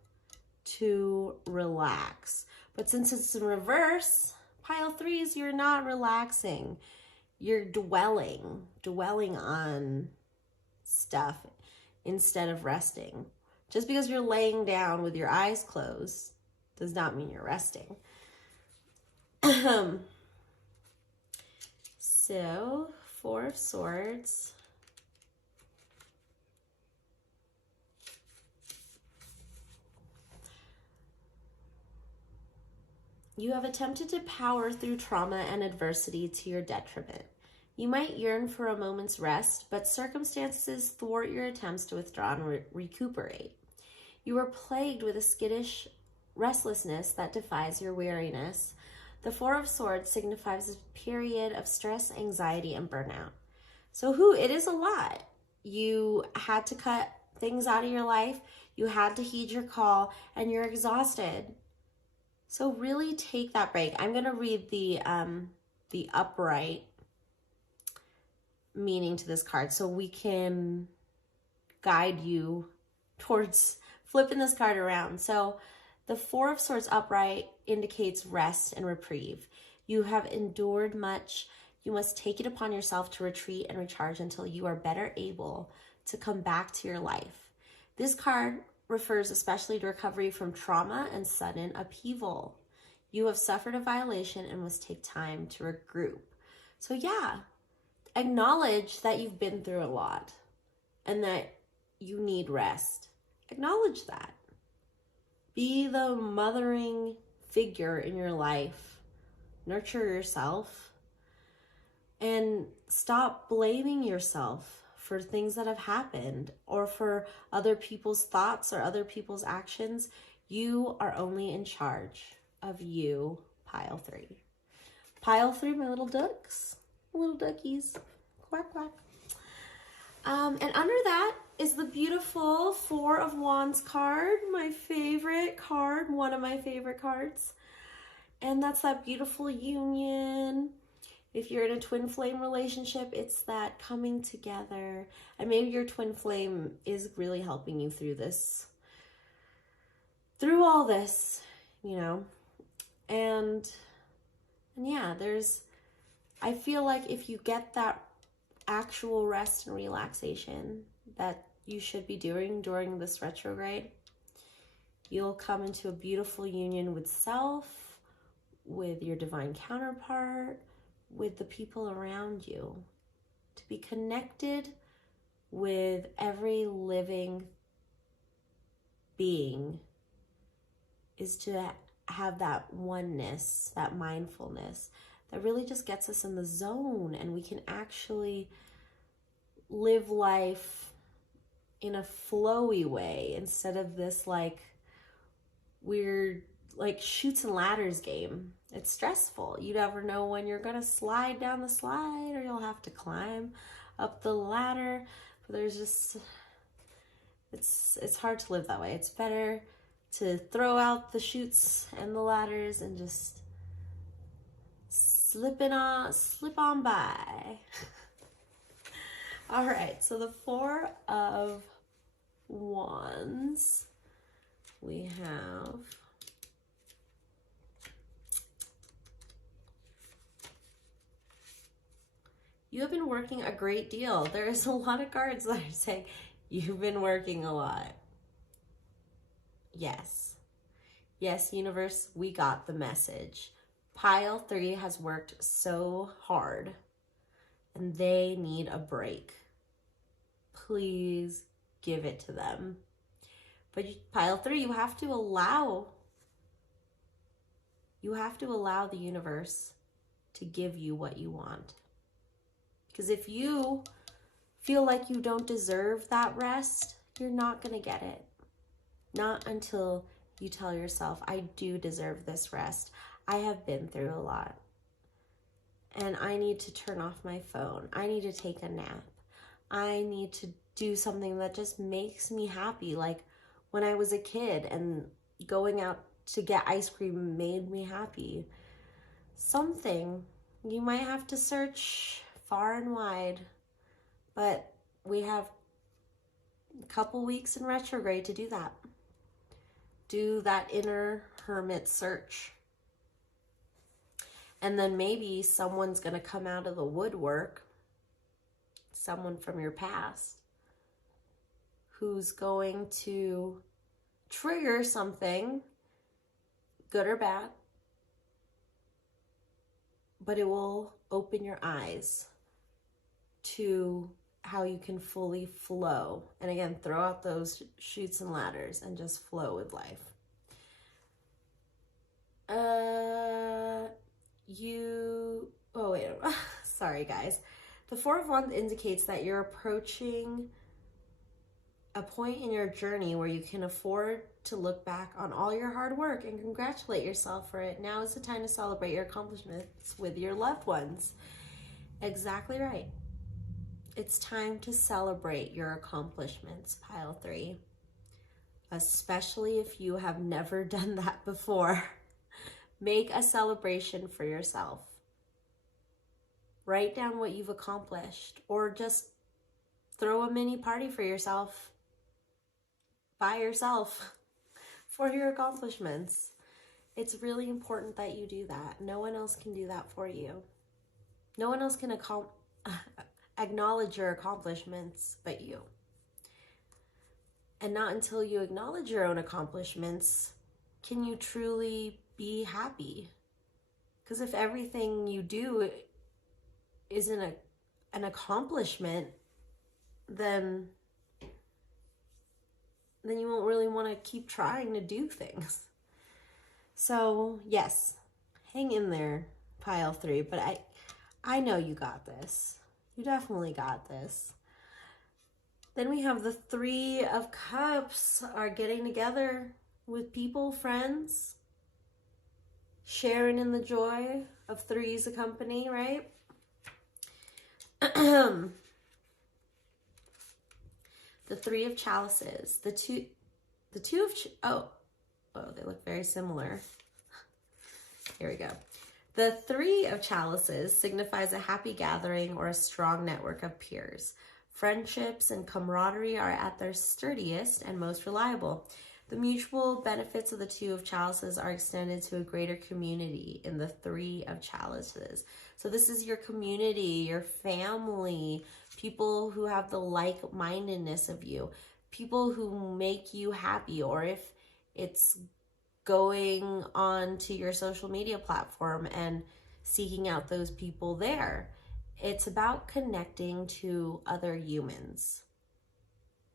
to relax. But since it's in reverse, pile 3s, you're not relaxing. You're dwelling on stuff instead of resting. Just because you're laying down with your eyes closed does not mean you're resting. So, 4 of Swords. You have attempted to power through trauma and adversity to your detriment. You might yearn for a moment's rest, but circumstances thwart your attempts to withdraw and recuperate. You are plagued with a skittish restlessness that defies your weariness. The 4 of Swords signifies a period of stress, anxiety, and burnout. So it is a lot. You had to cut things out of your life. You had to heed your call, and you're exhausted. So really take that break. I'm going to read the upright meaning to this card so we can guide you towards flipping this card around. So the Four of Swords upright indicates rest and reprieve. You have endured much. You must take it upon yourself to retreat and recharge until you are better able to come back to your life. This card refers especially to recovery from trauma and sudden upheaval. You have suffered a violation and must take time to regroup. So yeah, acknowledge that you've been through a lot and that you need rest. Acknowledge that. Be the mothering figure in your life. Nurture yourself and stop blaming yourself for things that have happened or for other people's thoughts or other people's actions. You are only in charge of you, pile 3. Pile 3, my little ducks, little duckies, quack, quack. And under that is the beautiful Four of Wands card, my favorite card, one of my favorite cards. And that's that beautiful union. If you're in a twin flame relationship, it's that coming together. And maybe your twin flame is really helping you through this, through all this, you know. And yeah, I feel like if you get that actual rest and relaxation that you should be doing during this retrograde, you'll come into a beautiful union with self, with your divine counterpart, with the people around you. To be connected with every living being is to have that oneness, that mindfulness that really just gets us in the zone, and we can actually live life in a flowy way instead of this like weird like chutes and ladders game. It's stressful. You never know when you're gonna slide down the slide or you'll have to climb up the ladder. But there's just, it's hard to live that way. It's better to throw out the chutes and the ladders and just slip on by. All right, so the Four of Wands, we have you have been working a great deal. There's a lot of cards that are saying you've been working a lot. Yes. Yes, universe, we got the message. Pile 3 has worked so hard and they need a break. Please give it to them. But pile 3, you have to allow the universe to give you what you want. Because if you feel like you don't deserve that rest, you're not going to get it. Not until you tell yourself, I do deserve this rest. I have been through a lot. And I need to turn off my phone. I need to take a nap. I need to do something that just makes me happy. Like when I was a kid and going out to get ice cream made me happy. Something. You might have to search far and wide, but we have a couple weeks in retrograde to do that. Do that inner hermit search. And then maybe someone's going to come out of the woodwork, someone from your past, who's going to trigger something, good or bad, but it will open your eyes to how you can fully flow. And again, throw out those chutes and ladders and just flow with life. Sorry guys. The Four of Wands indicates that you're approaching a point in your journey where you can afford to look back on all your hard work and congratulate yourself for it. Now is the time to celebrate your accomplishments with your loved ones. Exactly right. It's time to celebrate your accomplishments, pile 3. Especially if you have never done that before. Make a celebration for yourself. Write down what you've accomplished, or just throw a mini party for yourself, by yourself, for your accomplishments. It's really important that you do that. No one else can do that for you. No one else can acknowledge your accomplishments but you. And not until you acknowledge your own accomplishments can you truly be happy. Because if everything you do isn't an accomplishment, then you won't really want to keep trying to do things. So yes, hang in there, pile 3, but I know you got this. You definitely got this. Then we have the 3 of Cups, are getting together with people, friends, sharing in the joy of 3's a company, right? The 3 of Chalices, the two of, oh, they look very similar. Here we go. The 3 of Chalices signifies a happy gathering or a strong network of peers. Friendships and camaraderie are at their sturdiest and most reliable. The mutual benefits of the 2 of Chalices are extended to a greater community in the 3 of Chalices. So this is your community, your family, people who have the like-mindedness of you, people who make you happy, or if it's going on to your social media platform and seeking out those people there. It's about connecting to other humans.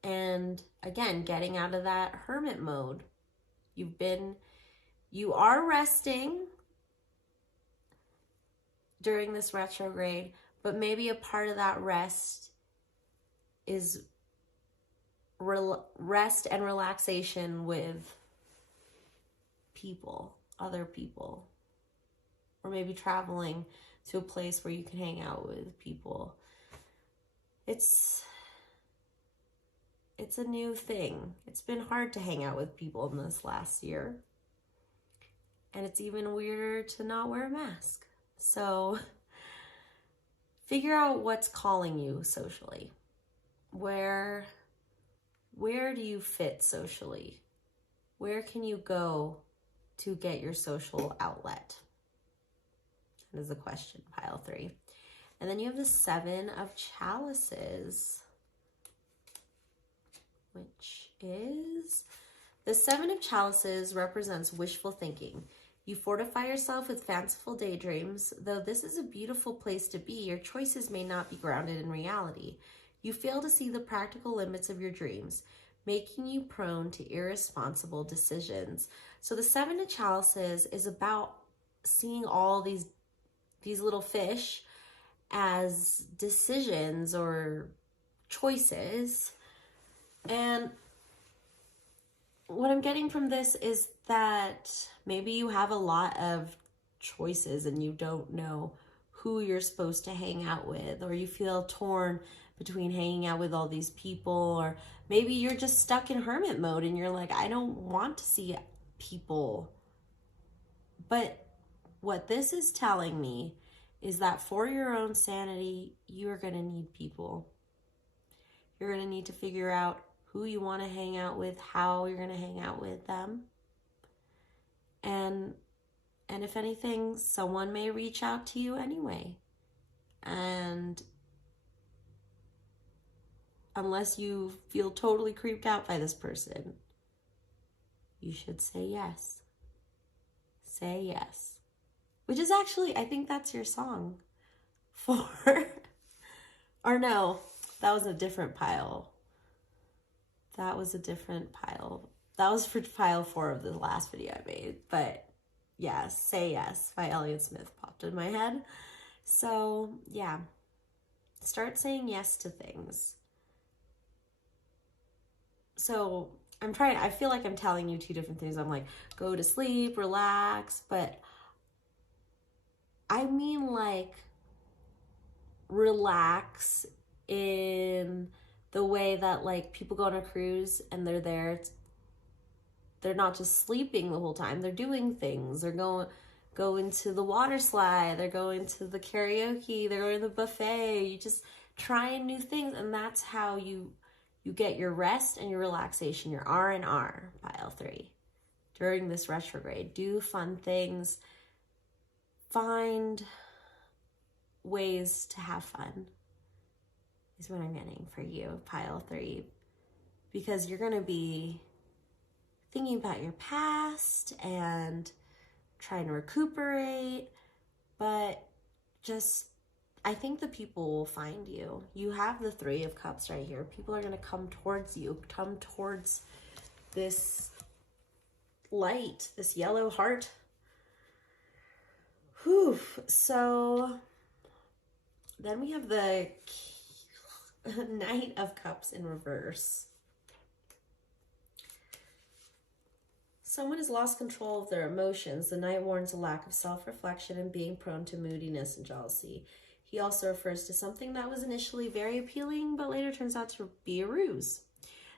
And again, getting out of that hermit mode. You are resting during this retrograde, but maybe a part of that rest is rest and relaxation with people, other people, or maybe traveling to a place where you can hang out with people. It's a new thing. It's been hard to hang out with people in this last year. And it's even weirder to not wear a mask. So figure out what's calling you socially. Where do you fit socially? Where can you go to get your social outlet? That is a question, pile 3. And then you have the 7 of Chalices, which is, the 7 of Chalices represents wishful thinking. You fortify yourself with fanciful daydreams. Though this is a beautiful place to be, your choices may not be grounded in reality. You fail to see the practical limits of your dreams, making you prone to irresponsible decisions. So the 7 of Chalices is about seeing all these little fish as decisions or choices. And what I'm getting from this is that maybe you have a lot of choices and you don't know who you're supposed to hang out with, or you feel torn between hanging out with all these people, or maybe you're just stuck in hermit mode and you're like, I don't want to see people. But what this is telling me is that for your own sanity, you're going to need people. You're going to need to figure out who you want to hang out with, how you're going to hang out with them. And if anything, someone may reach out to you anyway. And unless you feel totally creeped out by this person, you should say yes. Say yes. Which is actually, I think that's your song for, or no, that was a different pile. That was a different pile. That was for pile 4 of the last video I made. But yeah, Say Yes by Elliott Smith popped in my head. So yeah, start saying yes to things. So I feel like I'm telling you 2 different things. I'm like, go to sleep, relax, but I mean like relax in the way that like people go on a cruise and they're not just sleeping the whole time. They're doing things. They're going, going to the water slide, they're going to the karaoke, they're going to the buffet. You just trying new things, and that's how you get your rest and your relaxation, your R&R, pile 3. During this retrograde, do fun things. Find ways to have fun is what I'm getting for you, pile 3. Because you're going to be thinking about your past and trying to recuperate, but just, I think the people will find you. You have the 3 of Cups right here. People are going to come towards you, come towards this light, this yellow heart. Whew. So then we have the Knight of Cups in reverse. Someone has lost control of their emotions. The Knight warns a lack of self-reflection and being prone to moodiness and jealousy. He also refers to something that was initially very appealing, but later turns out to be a ruse.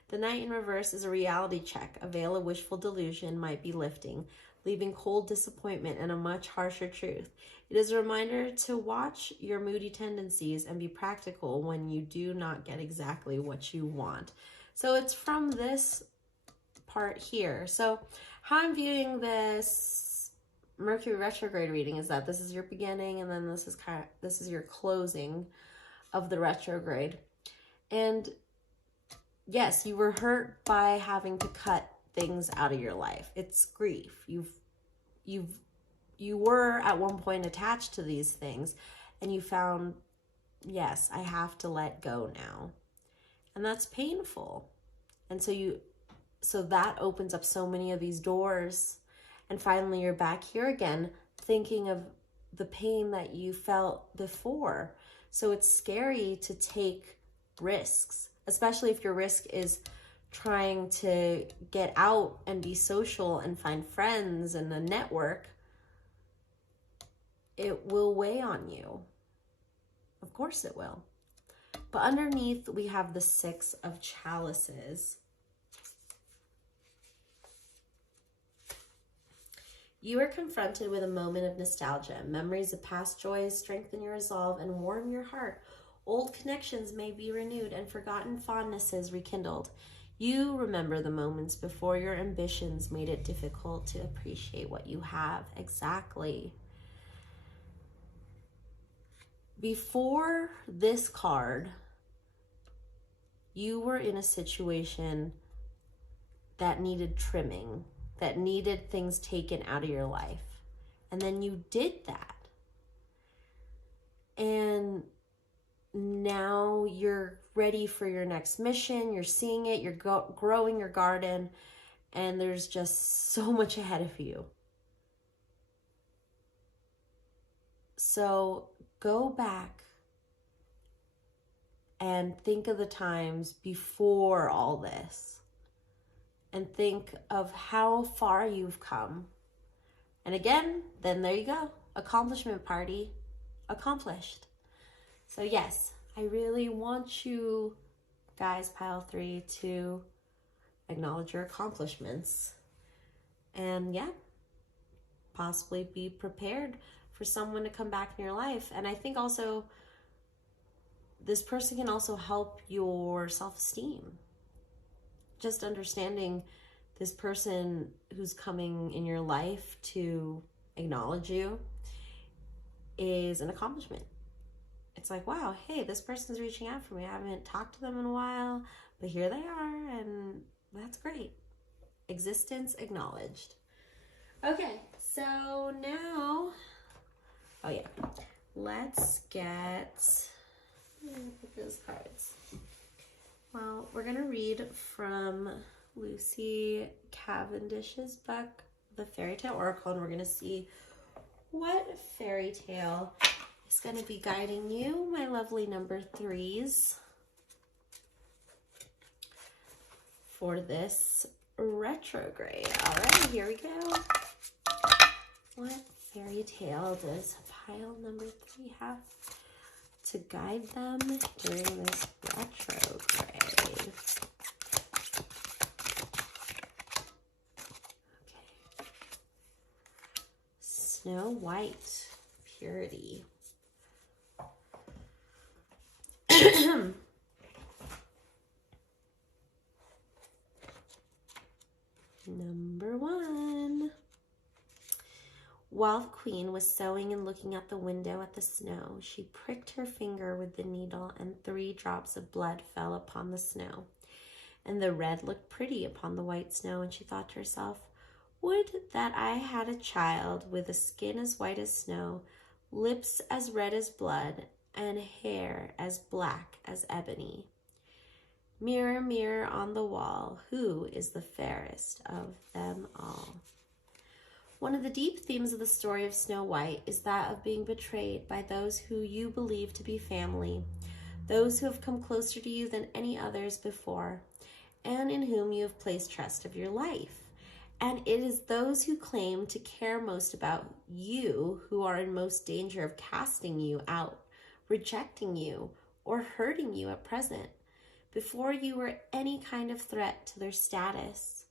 The Knight in reverse is a reality check. A veil of wishful delusion might be lifting, leaving cold disappointment and a much harsher truth. It is a reminder to watch your moody tendencies and be practical when you do not get exactly what you want. So it's from this part here. So how I'm viewing this Mercury retrograde reading is that this is your beginning, and then this is your closing of the retrograde. And yes, you were hurt by having to cut things out of your life. It's grief. You were at one point attached to these things, and you found, yes, I have to let go now. And that's painful. And so that opens up so many of these doors. And finally, you're back here again, thinking of the pain that you felt before. So it's scary to take risks, especially if your risk is trying to get out and be social and find friends and a network. It will weigh on you. Of course it will. But underneath, we have the 6 of Chalices. You are confronted with a moment of nostalgia. Memories of past joys strengthen your resolve and warm your heart. Old connections may be renewed and forgotten fondnesses rekindled. You remember the moments before your ambitions made it difficult to appreciate what you have. Exactly. Before this card, you were in a situation that needed trimming, that needed things taken out of your life. And then you did that. And now you're ready for your next mission. You're seeing it. You're growing your garden. And there's just so much ahead of you. So go back and think of the times before all this. And think of how far you've come. And again, then there you go. Accomplishment party accomplished. So yes, I really want you guys, pile 3, to acknowledge your accomplishments. And yeah, possibly be prepared for someone to come back in your life. And I think also this person can also help your self-esteem. Just understanding this person who's coming in your life to acknowledge you is an accomplishment. It's like, wow, hey, this person's reaching out for me. I haven't talked to them in a while, but here they are, and that's great. Existence acknowledged. Okay, so now, oh yeah, let's get, put those cards. Well, we're going to read from Lucy Cavendish's book, The Fairy Tale Oracle, and we're going to see what fairy tale is going to be guiding you, my lovely number 3s, for this retrograde. All right, here we go. What fairy tale does pile number 3 have to guide them during this retrograde? Okay. So Snow White, purity. Number 1. While the queen was sewing and looking out the window at the snow, she pricked her finger with the needle, and 3 drops of blood fell upon the snow. And the red looked pretty upon the white snow, and she thought to herself, would that I had a child with a skin as white as snow, lips as red as blood, and hair as black as ebony. Mirror, mirror on the wall, who is the fairest of them all? One of the deep themes of the story of Snow White is that of being betrayed by those who you believe to be family, those who have come closer to you than any others before, and in whom you have placed trust of your life. And it is those who claim to care most about you who are in most danger of casting you out, rejecting you, or hurting you at present, before you were any kind of threat to their status.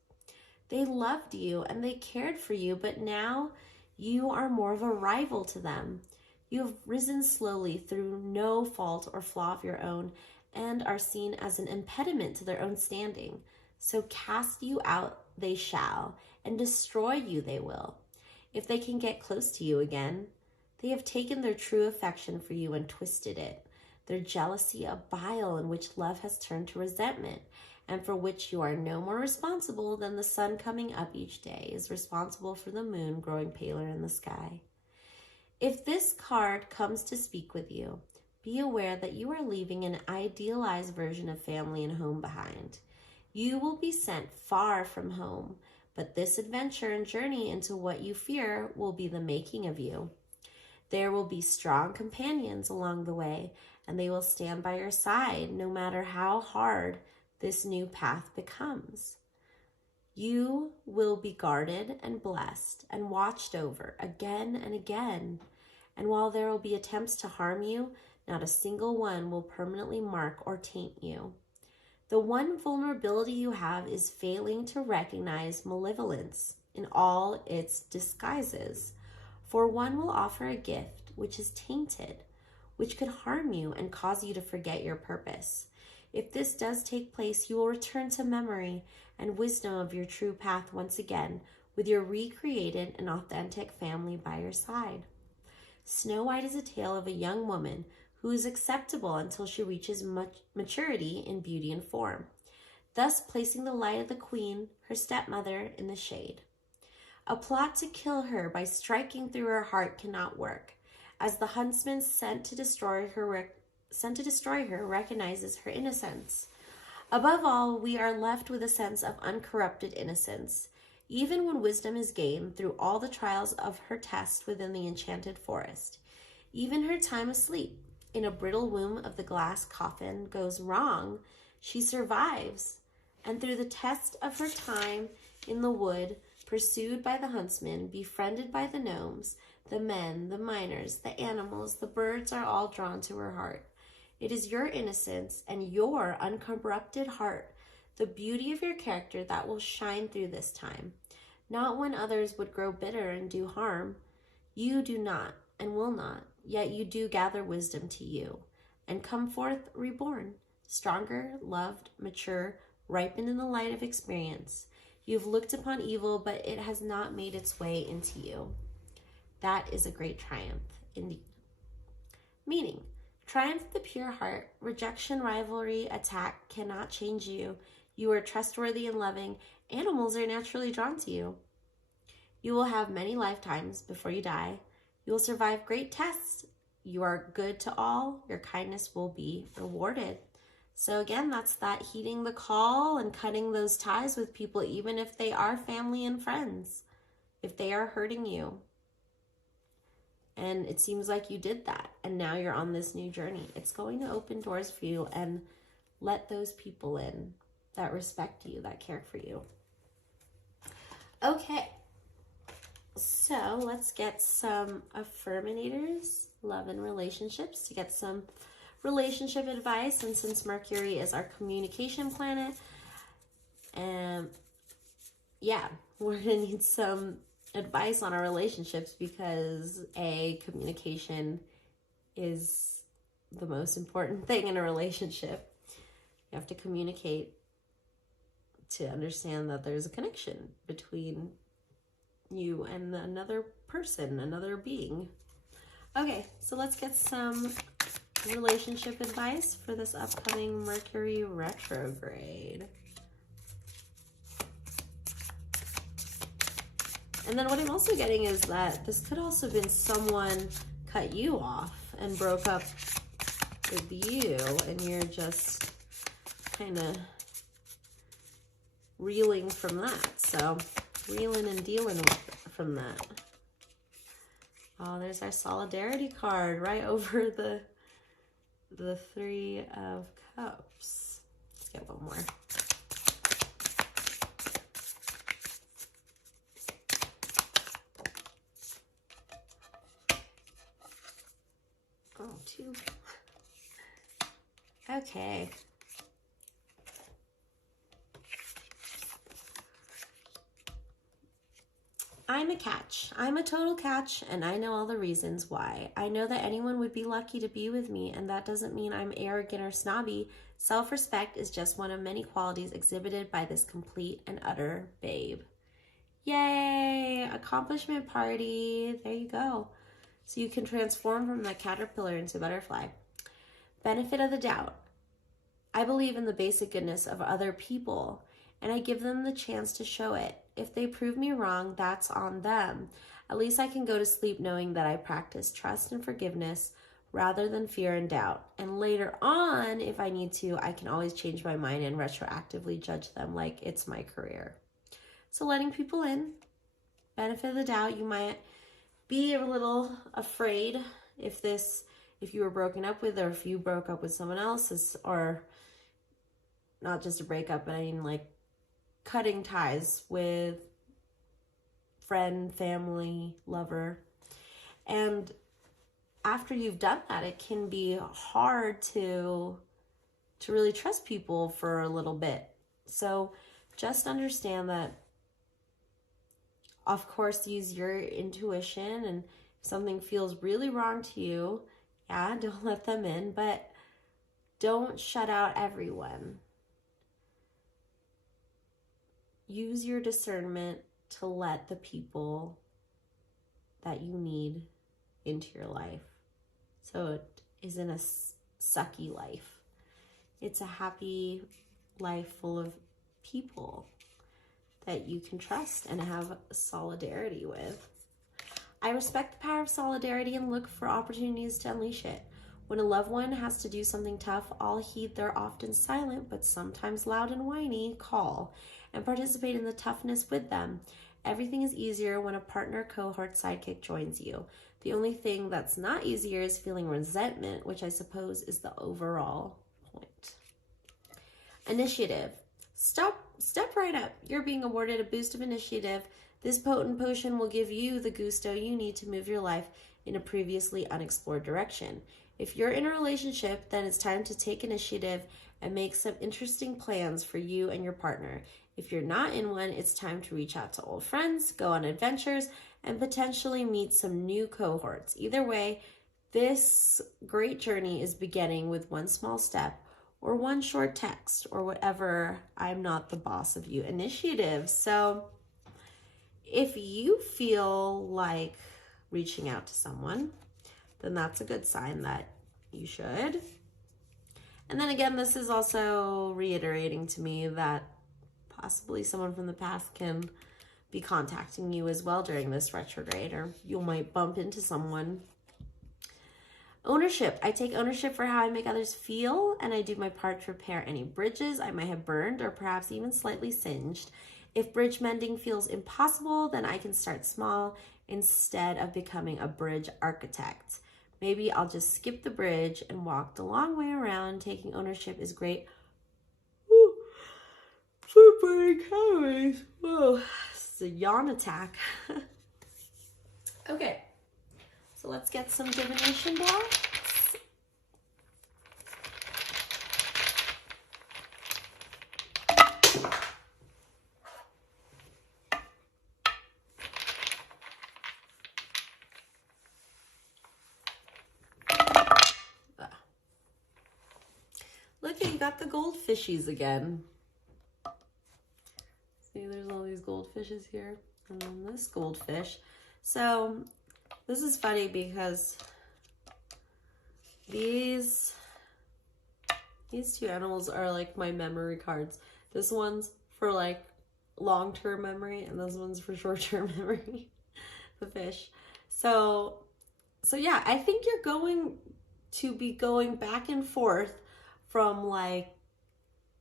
They loved you and they cared for you, but now you are more of a rival to them. You have risen slowly through no fault or flaw of your own and are seen as an impediment to their own standing. So cast you out they shall, and destroy you they will. If they can get close to you again, they have taken their true affection for you and twisted it, their jealousy a bile in which love has turned to resentment, and for which you are no more responsible than the sun coming up each day is responsible for the moon growing paler in the sky. If this card comes to speak with you, be aware that you are leaving an idealized version of family and home behind. You will be sent far from home, but this adventure and journey into what you fear will be the making of you. There will be strong companions along the way, and they will stand by your side no matter how hard this new path becomes. You will be guarded and blessed and watched over again and again. And while there will be attempts to harm you, not a single one will permanently mark or taint you. The one vulnerability you have is failing to recognize malevolence in all its disguises. For one will offer a gift which is tainted, which could harm you and cause you to forget your purpose. If this does take place, you will return to memory and wisdom of your true path once again, with your recreated and authentic family by your side. Snow White is a tale of a young woman who is acceptable until she reaches maturity in beauty and form, thus placing the light of the queen, her stepmother, in the shade. A plot to kill her by striking through her heart cannot work, as the huntsman sent to destroy her recognizes her innocence. Above all, we are left with a sense of uncorrupted innocence, even when wisdom is gained through all the trials of her test within the enchanted forest. Even her time asleep in a brittle womb of the glass coffin goes wrong, she survives, and through the test of her time in the wood, pursued by the huntsman, befriended by the gnomes, the men, the miners, the animals, the birds are all drawn to her heart. It is your innocence and your uncorrupted heart, the beauty of your character, that will shine through this time, not when others would grow bitter and do harm. You do not and will not, yet you do gather wisdom to you and come forth reborn, stronger, loved, mature, ripened in the light of experience. You've looked upon evil, but it has not made its way into you. That is a great triumph indeed. Meaning, triumph of the pure heart, rejection, rivalry, attack cannot change you. You are trustworthy and loving. Animals are naturally drawn to you. You will have many lifetimes before you die. You will survive great tests. You are good to all. Your kindness will be rewarded. So again, that's that heeding the call and cutting those ties with people, even if they are family and friends, if they are hurting you. And it seems like you did that, and now you're on this new journey. It's going to open doors for you, and let those people in that respect you, that care for you. Okay, so let's get some affirminators, love and relationships, to get some relationship advice. And since Mercury is our communication planet, yeah, we're gonna need some advice on our relationships because communication is the most important thing in a relationship. You have to communicate to understand that there's a connection between you and another person, another being. Okay, so let's get some relationship advice for this upcoming Mercury retrograde. And then what I'm also getting is that this could also have been someone cut you off and broke up with you, and you're just kind of reeling from that. So reeling and dealing from that. Oh, there's our solidarity card right over the Three of Cups. Let's get one more. Oh, two. Okay. I'm a catch. I'm a total catch, and I know all the reasons why. I know that anyone would be lucky to be with me, and that doesn't mean I'm arrogant or snobby. Self-respect is just one of many qualities exhibited by this complete and utter babe. Yay! Accomplishment party. There you go. So you can transform from that caterpillar into butterfly. Benefit of the doubt. I believe in the basic goodness of other people, and I give them the chance to show it. If they prove me wrong, that's on them. At least I can go to sleep knowing that I practice trust and forgiveness rather than fear and doubt. And later on, if I need to, I can always change my mind and retroactively judge them like it's my career. So letting people in, benefit of the doubt. You might be a little afraid if you were broken up with, or if you broke up with someone else, or not just a breakup, but I mean like cutting ties with friend, family, lover. And after you've done that, it can be hard to really trust people for a little bit. So just understand that, of course, use your intuition, and if something feels really wrong to you, yeah, don't let them in, but don't shut out everyone. Use your discernment to let the people that you need into your life, so it isn't a sucky life. It's a happy life full of people that you can trust and have solidarity with. I respect the power of solidarity and look for opportunities to unleash it. When a loved one has to do something tough, I'll heed their often silent but sometimes loud and whiny call and participate in the toughness with them. Everything is easier when a partner, cohort, sidekick joins you. The only thing that's not easier is feeling resentment, which I suppose is the overall point. Initiative. Step right up. You're being awarded a boost of initiative. This potent potion will give you the gusto you need to move your life in a previously unexplored direction. If you're in a relationship, then it's time to take initiative and make some interesting plans for you and your partner. If you're not in one, it's time to reach out to old friends, go on adventures, and potentially meet some new cohorts. Either way, this great journey is beginning with one small step or one short text or whatever I'm not the boss of you initiative. So if you feel like reaching out to someone, then that's a good sign that you should. And then again, this is also reiterating to me that possibly someone from the past can be contacting you as well during this retrograde, or you might bump into someone. Ownership. I take ownership for how I make others feel, and I do my part to repair any bridges I might have burned or perhaps even slightly singed. If bridge mending feels impossible, then I can start small instead of becoming a bridge architect. Maybe I'll just skip the bridge and walk the long way around. Taking ownership is great for burning calories. Whoa, it's a yawn attack. Okay, so let's get some divination blocks. got the goldfishies again. See, there's all these goldfishes here. And then this goldfish. So this is funny because these two animals are like my memory cards. This one's for like long-term memory, and this one's for short-term memory. The fish. So yeah, I think you're going to be going back and forth from like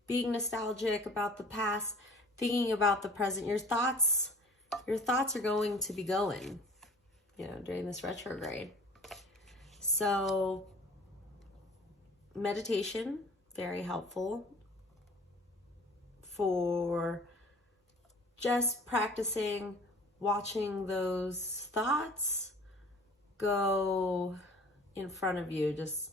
being nostalgic about the past, thinking about the present. Your thoughts are going to be going, you know, during this retrograde. So meditation, very helpful for just practicing watching those thoughts go in front of you, just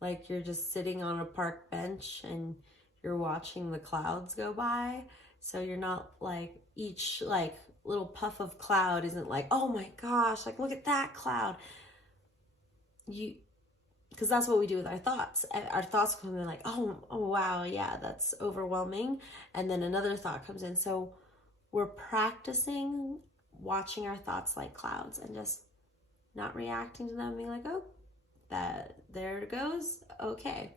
like you're just sitting on a park bench and you're watching the clouds go by. So you're not like each like little puff of cloud isn't like, oh my gosh, like look at that cloud. Because that's what we do with our thoughts. Our thoughts come in like, oh wow, yeah, that's overwhelming. And then another thought comes in. So we're practicing watching our thoughts like clouds and just not reacting to them, being like, oh, there it goes, okay.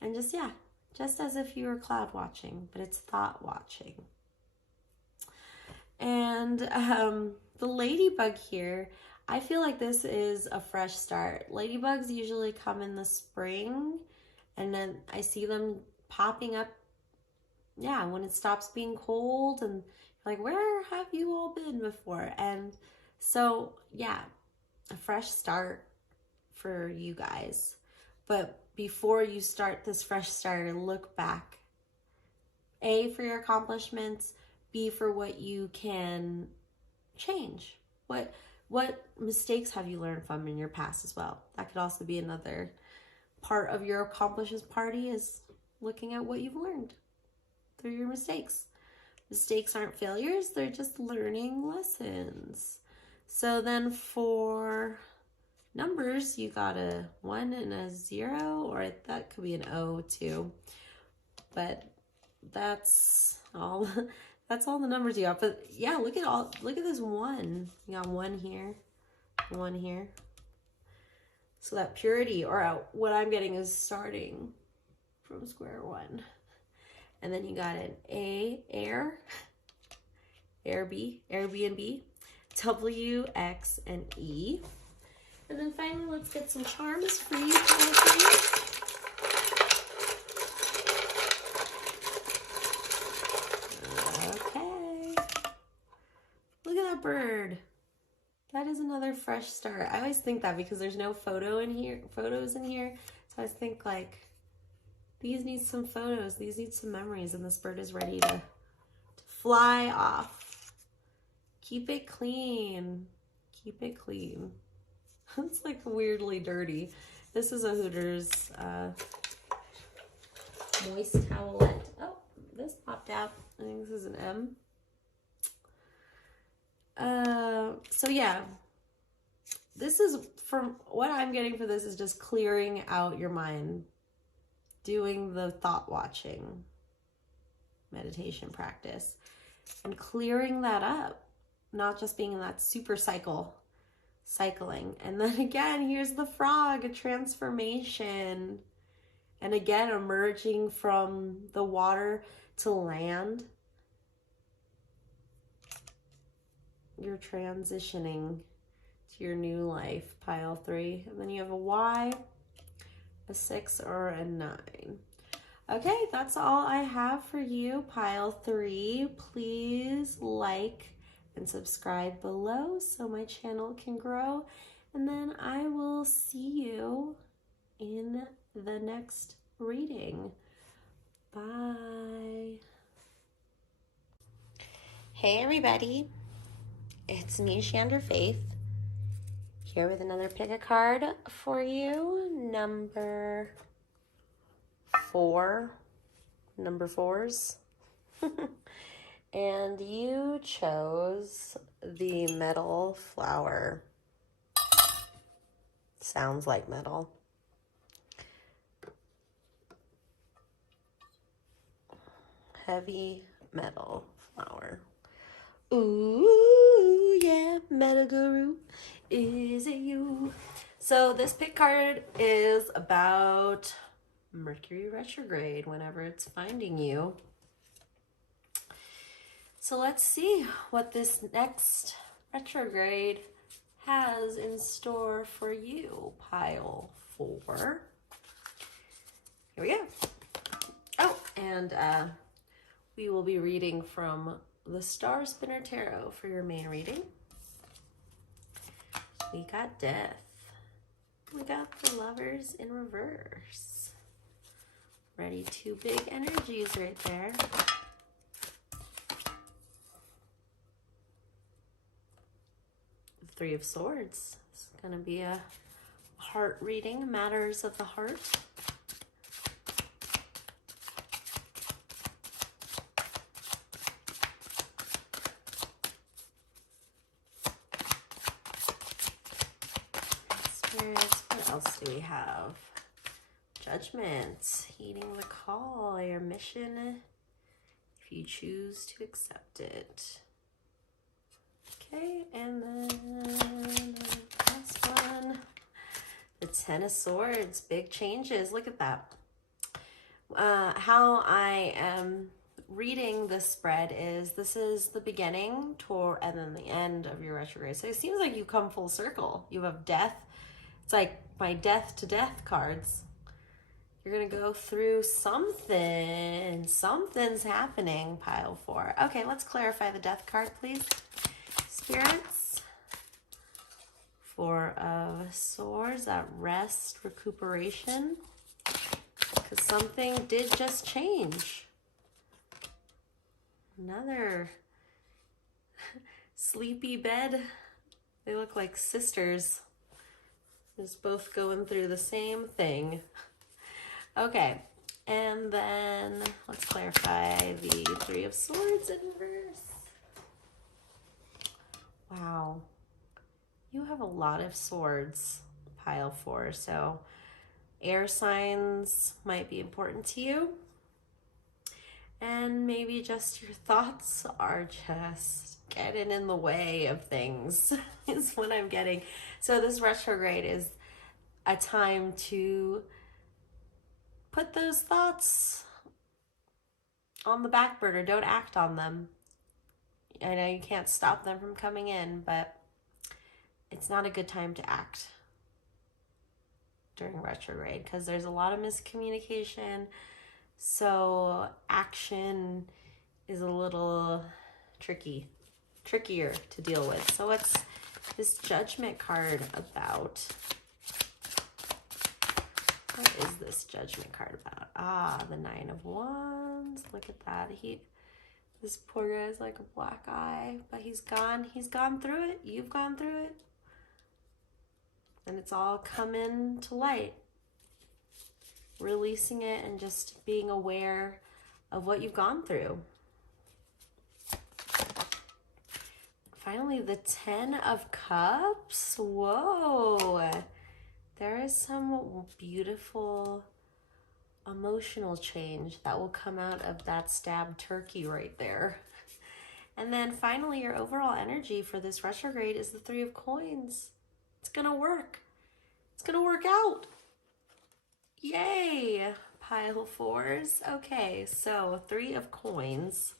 And just, yeah, just as if you were cloud watching, but it's thought watching. And the ladybug here, I feel like this is a fresh start. Ladybugs usually come in the spring, and then I see them popping up, yeah, when it stops being cold, and like, where have you all been before? And so, yeah, a fresh start for you guys. But before you start this fresh start, look back. A, for your accomplishments. B, for what you can change. What mistakes have you learned from in your past as well? That could also be another part of your accomplishments party, is looking at what you've learned through your mistakes. Mistakes aren't failures, they're just learning lessons. So then for numbers, you got a 1 and a 0, or that could be an O too. But that's all the numbers you got. But yeah, look at this 1. You got 1 here, 1 here. So that purity, or what I'm getting is starting from square 1. And then you got an A, air, Airbnb, W, X, and E. And then finally, let's get some charms for you, okay. Look at that bird. That is another fresh start. I always think that because there's no photos in here. So I think like, these need some photos, these need some memories, and this bird is ready to fly off. Keep it clean. Keep it clean. It's like weirdly dirty. This is a Hooters moist towelette. Oh, this popped out. I think this is an M. So yeah, this is, from what I'm getting for this, is just clearing out your mind. Doing the thought watching meditation practice and clearing that up, not just being in that super cycling. And then again, here's the frog, a transformation. And again, emerging from the water to land. You're transitioning to your new life, pile 3. And then you have a Y, a 6, or a 9. Okay, that's all I have for you, pile 3. Please like and subscribe below so my channel can grow. And then I will see you in the next reading. Bye. Hey everybody, it's me, ShandrahFaith, here with another pick a card for you. Number 4, number 4s. And you chose the metal flower. Sounds like metal. heavy metal flower. Ooh, yeah, metal guru, is it you? So this pick card is about Mercury retrograde, whenever it's finding you. So let's see what this next retrograde has in store for you, pile 4. Here we go. Oh, and we will be reading from the Star Spinner Tarot for your main reading. We got Death. We got the Lovers in reverse. Ready, 2 big energies right there. The 3 of Swords. It's going to be a heart reading, matters of the heart. Spirits, what else do we have? Judgment, heeding the call, your mission, if you choose to accept it. Okay, and then the last one, the 10 of Swords, big changes. Look at that. How I am reading this spread is this is the beginning and then the end of your retrograde. So it seems like you come full circle. You have death. It's like my death to death cards. You're going to go through something. Something's happening, pile 4. Okay, let's clarify the death card, please. Spirits. 4 of Swords, that rest, recuperation. Because something did just change. Another sleepy bed. They look like sisters. Just both going through the same thing. Okay, and then let's clarify the 3 of Swords in reverse. Wow, you have a lot of swords, pile 4, so air signs might be important to you. And maybe just your thoughts are just getting in the way of things is what I'm getting. So this retrograde is a time to put those thoughts on the back burner. Don't act on them. I know you can't stop them from coming in, but it's not a good time to act during retrograde because there's a lot of miscommunication. So action is a little trickier to deal with. So what's this Judgment card about? What is this Judgment card about? Ah, the 9 of Wands. Look at that. This poor guy's like a black eye, but he's gone through it. You've gone through it. And it's all coming to light. Releasing it and just being aware of what you've gone through. Finally, the 10 of Cups. Whoa. There is some beautiful emotional change that will come out of that stabbed turkey right there. And then finally, your overall energy for this retrograde is the 3 of Coins. It's going to work. It's going to work out. Yay, pile 4s. Okay, so 3 of Coins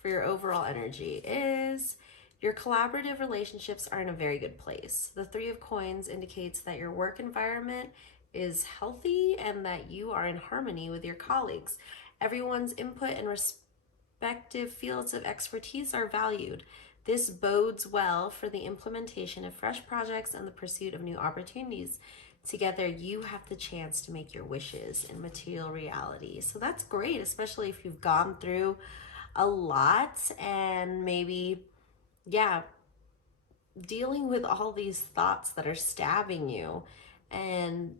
for your overall energy is your collaborative relationships are in a very good place. The 3 of Coins indicates that your work environment is healthy and that you are in harmony with your colleagues. Everyone's input and respective fields of expertise are valued. This bodes well for the implementation of fresh projects and the pursuit of new opportunities. Together, you have the chance to make your wishes in material reality. So that's great, especially if you've gone through a lot and maybe, yeah, dealing with all these thoughts that are stabbing you. And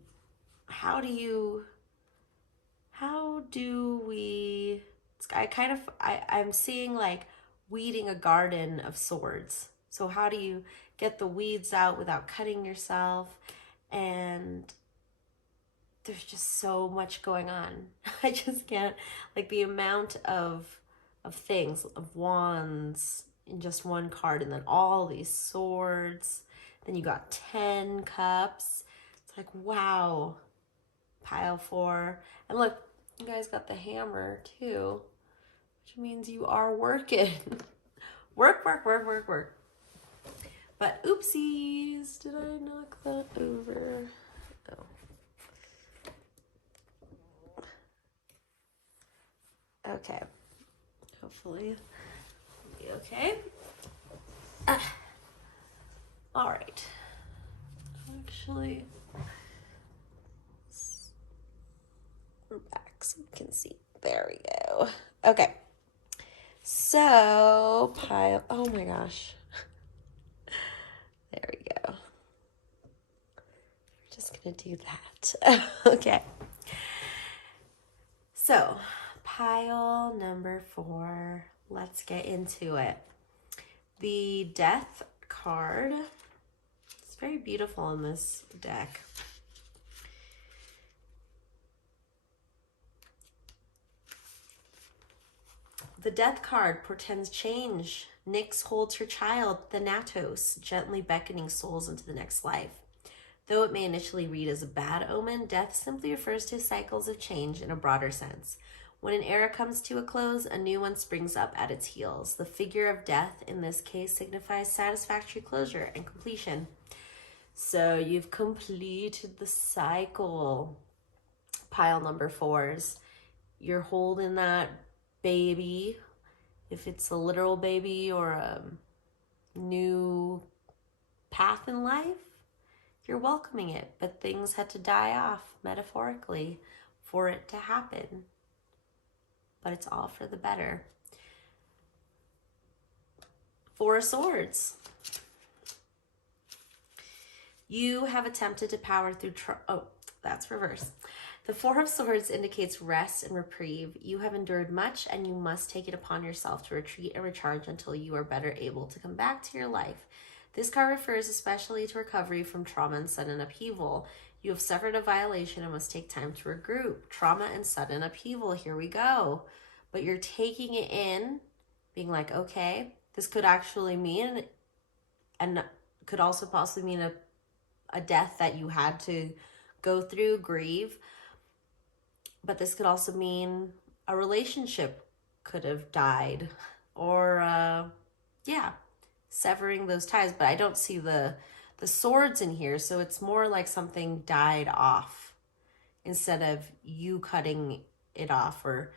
how do we, I'm seeing like weeding a garden of swords. So how do you get the weeds out without cutting yourself? And there's just so much going on. I just can't, like the amount of things, of wands in just one card, and then all these swords. Then you got 10 cups. It's like, wow. Pile 4. And look, you guys got the hammer too, which means you are working. Work, work, work, work, work. But oopsies, did I knock that over? Oh. Okay. Hopefully it'll be okay. All right. Actually, we're back so you can see. There we go. Okay. So, pile. Oh my gosh. There we go. We're just going to do that. Okay. So, pile number 4. Let's get into it. The Death card. It's very beautiful in this deck. The Death card portends change. Nyx holds her child, Thanatos, gently beckoning souls into the next life. Though it may initially read as a bad omen, death simply refers to cycles of change in a broader sense. When an era comes to a close, a new one springs up at its heels. The figure of death in this case signifies satisfactory closure and completion. So you've completed the cycle. Pile number 4s. You're holding that baby, if it's a literal baby or a new path in life, you're welcoming it, but things had to die off metaphorically for it to happen. But it's all for the better. 4 of Swords. You have attempted to power through oh, that's reverse. The 4 of Swords indicates rest and reprieve. You have endured much, and you must take it upon yourself to retreat and recharge until you are better able to come back to your life. This card refers especially to recovery from trauma and sudden upheaval. You have suffered a violation and must take time to regroup. Trauma and sudden upheaval, here we go. But you're taking it in, being like, okay, this could actually mean, and could also possibly mean a death that you had to go through, grieve. But this could also mean a relationship could have died, or severing those ties. But I don't see the swords in here, so it's more like something died off instead of you cutting it off or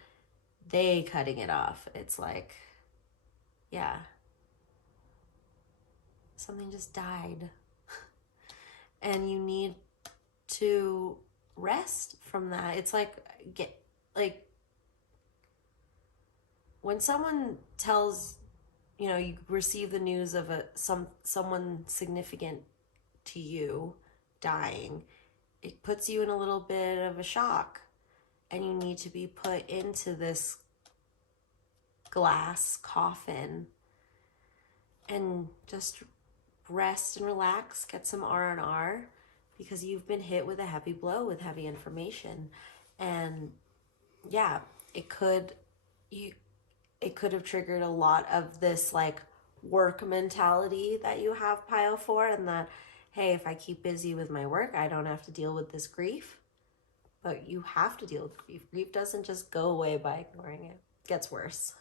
they cutting it off. It's like, yeah, something just died. And you need to rest from that. It's like, when someone tells, you receive the news of someone significant to you dying, it puts you in a little bit of a shock, and you need to be put into this glass coffin and just rest and relax, get some R&R, because you've been hit with a heavy blow with heavy information. And yeah, it could have triggered a lot of this like work mentality that you have, pile 4, and that, hey, if I keep busy with my work, I don't have to deal with this grief. But you have to deal with grief. Grief doesn't just go away by ignoring it. It gets worse.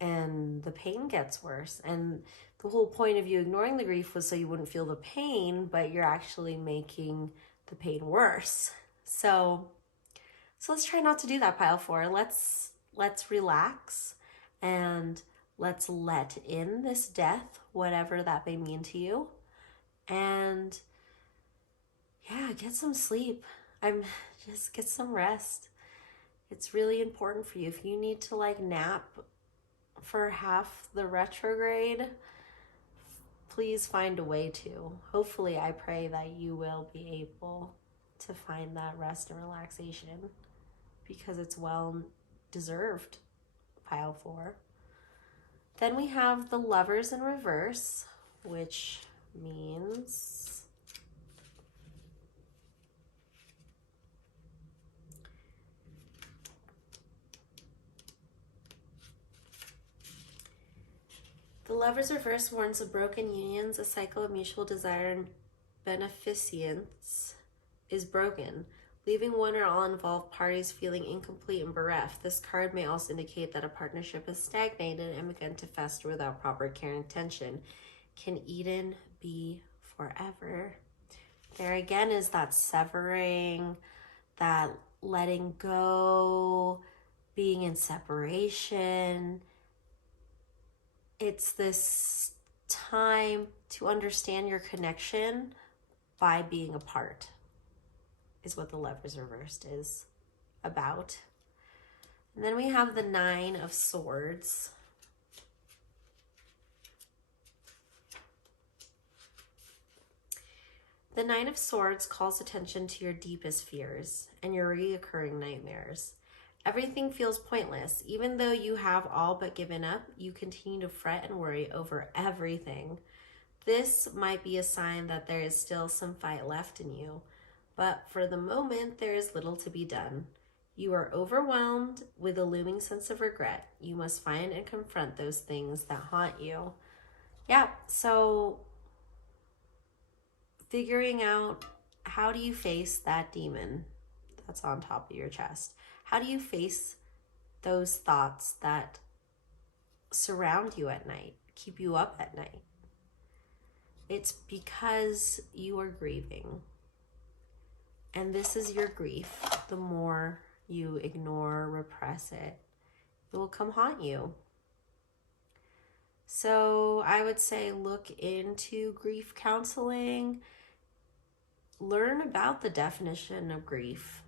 And the pain gets worse. And the whole point of you ignoring the grief was so you wouldn't feel the pain, but you're actually making the pain worse. So let's try not to do that, pile 4. Let's relax, and let's let in this death, whatever that may mean to you. And yeah, get some sleep. Just get some rest. It's really important for you. If you need to like nap for half the retrograde, please find a way to. Hopefully, I pray that you will be able to find that rest and relaxation, because it's well deserved, pile 4. Then we have the Lovers in reverse, which means Lover's reverse warns of broken unions. A cycle of mutual desire and beneficence is broken, leaving one or all involved parties feeling incomplete and bereft. This card may also indicate that a partnership has stagnated and begun to fester without proper care and attention. Can Eden be forever? There again is that severing, that letting go, being in separation. It's this time to understand your connection by being apart, is what the Lover's reversed is about. And then we have the Nine of Swords. The Nine of Swords calls attention to your deepest fears and your reoccurring nightmares. Everything feels pointless. Even though you have all but given up, you continue to fret and worry over everything. This might be a sign that there is still some fight left in you, but for the moment, there is little to be done. You are overwhelmed with a looming sense of regret. You must find and confront those things that haunt you. Yeah, so figuring out, how do you face that demon that's on top of your chest? How do you face those thoughts that surround you at night, keep you up at night? It's because you are grieving. And this is your grief. The more you ignore, repress it, it will come haunt you. So I would say look into grief counseling. Learn about the definition of grief.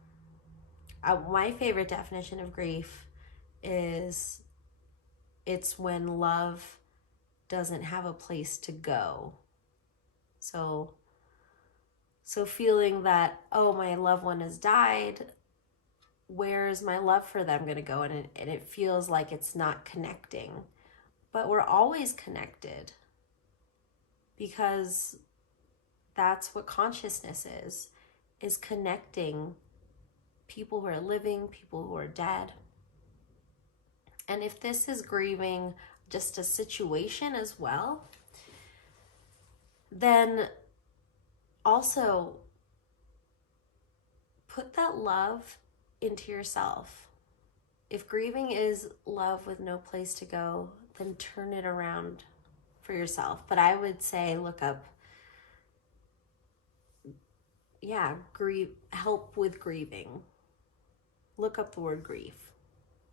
My favorite definition of grief is it's when love doesn't have a place to go. So feeling that, oh, my loved one has died, where is my love for them going to go? And it feels like it's not connecting. But we're always connected, because that's what consciousness is connecting people who are living, people who are dead. And if this is grieving just a situation as well, then also put that love into yourself. If grieving is love with no place to go, then turn it around for yourself. But I would say look up, help with grieving. Look up the word grief.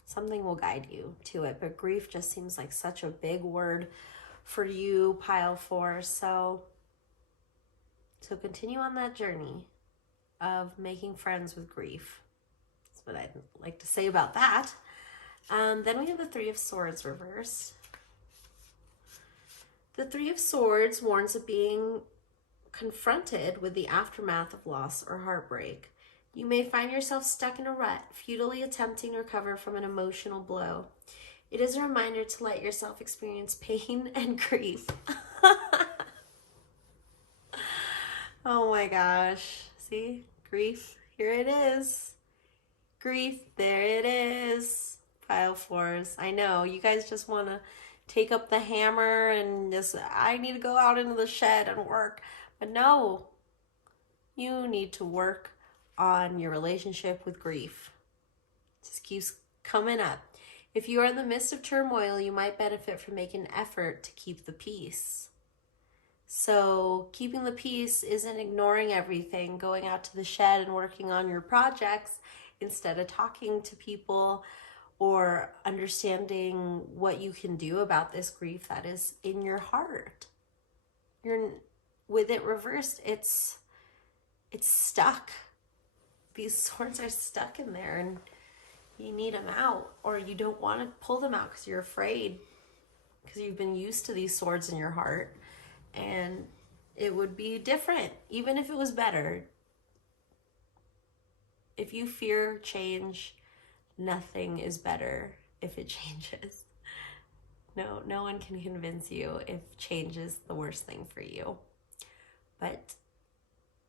Something will guide you to it. But grief just seems like such a big word for you, pile 4. So continue on that journey of making friends with grief. That's what I'd like to say about that. Then we have the Three of Swords reversed. The Three of Swords warns of being confronted with the aftermath of loss or heartbreak. You may find yourself stuck in a rut, futilely attempting to recover from an emotional blow. It is a reminder to let yourself experience pain and grief. Oh my gosh. See? Grief. Here it is. Grief. There it is. Pile 4s. I know. You guys just want to take up the hammer and just, I need to go out into the shed and work. But no. You need to work on your relationship with grief. It just keeps coming up. If you are in the midst of turmoil, you might benefit from making an effort to keep the peace. So keeping the peace isn't ignoring everything, going out to the shed and working on your projects instead of talking to people or understanding what you can do about this grief that is in your heart. With it reversed, it's stuck. These swords are stuck in there and you need them out, or you don't want to pull them out because you're afraid, because you've been used to these swords in your heart. And it would be different, even if it was better. If you fear change, nothing is better if it changes. No one can convince you if change is the worst thing for you. But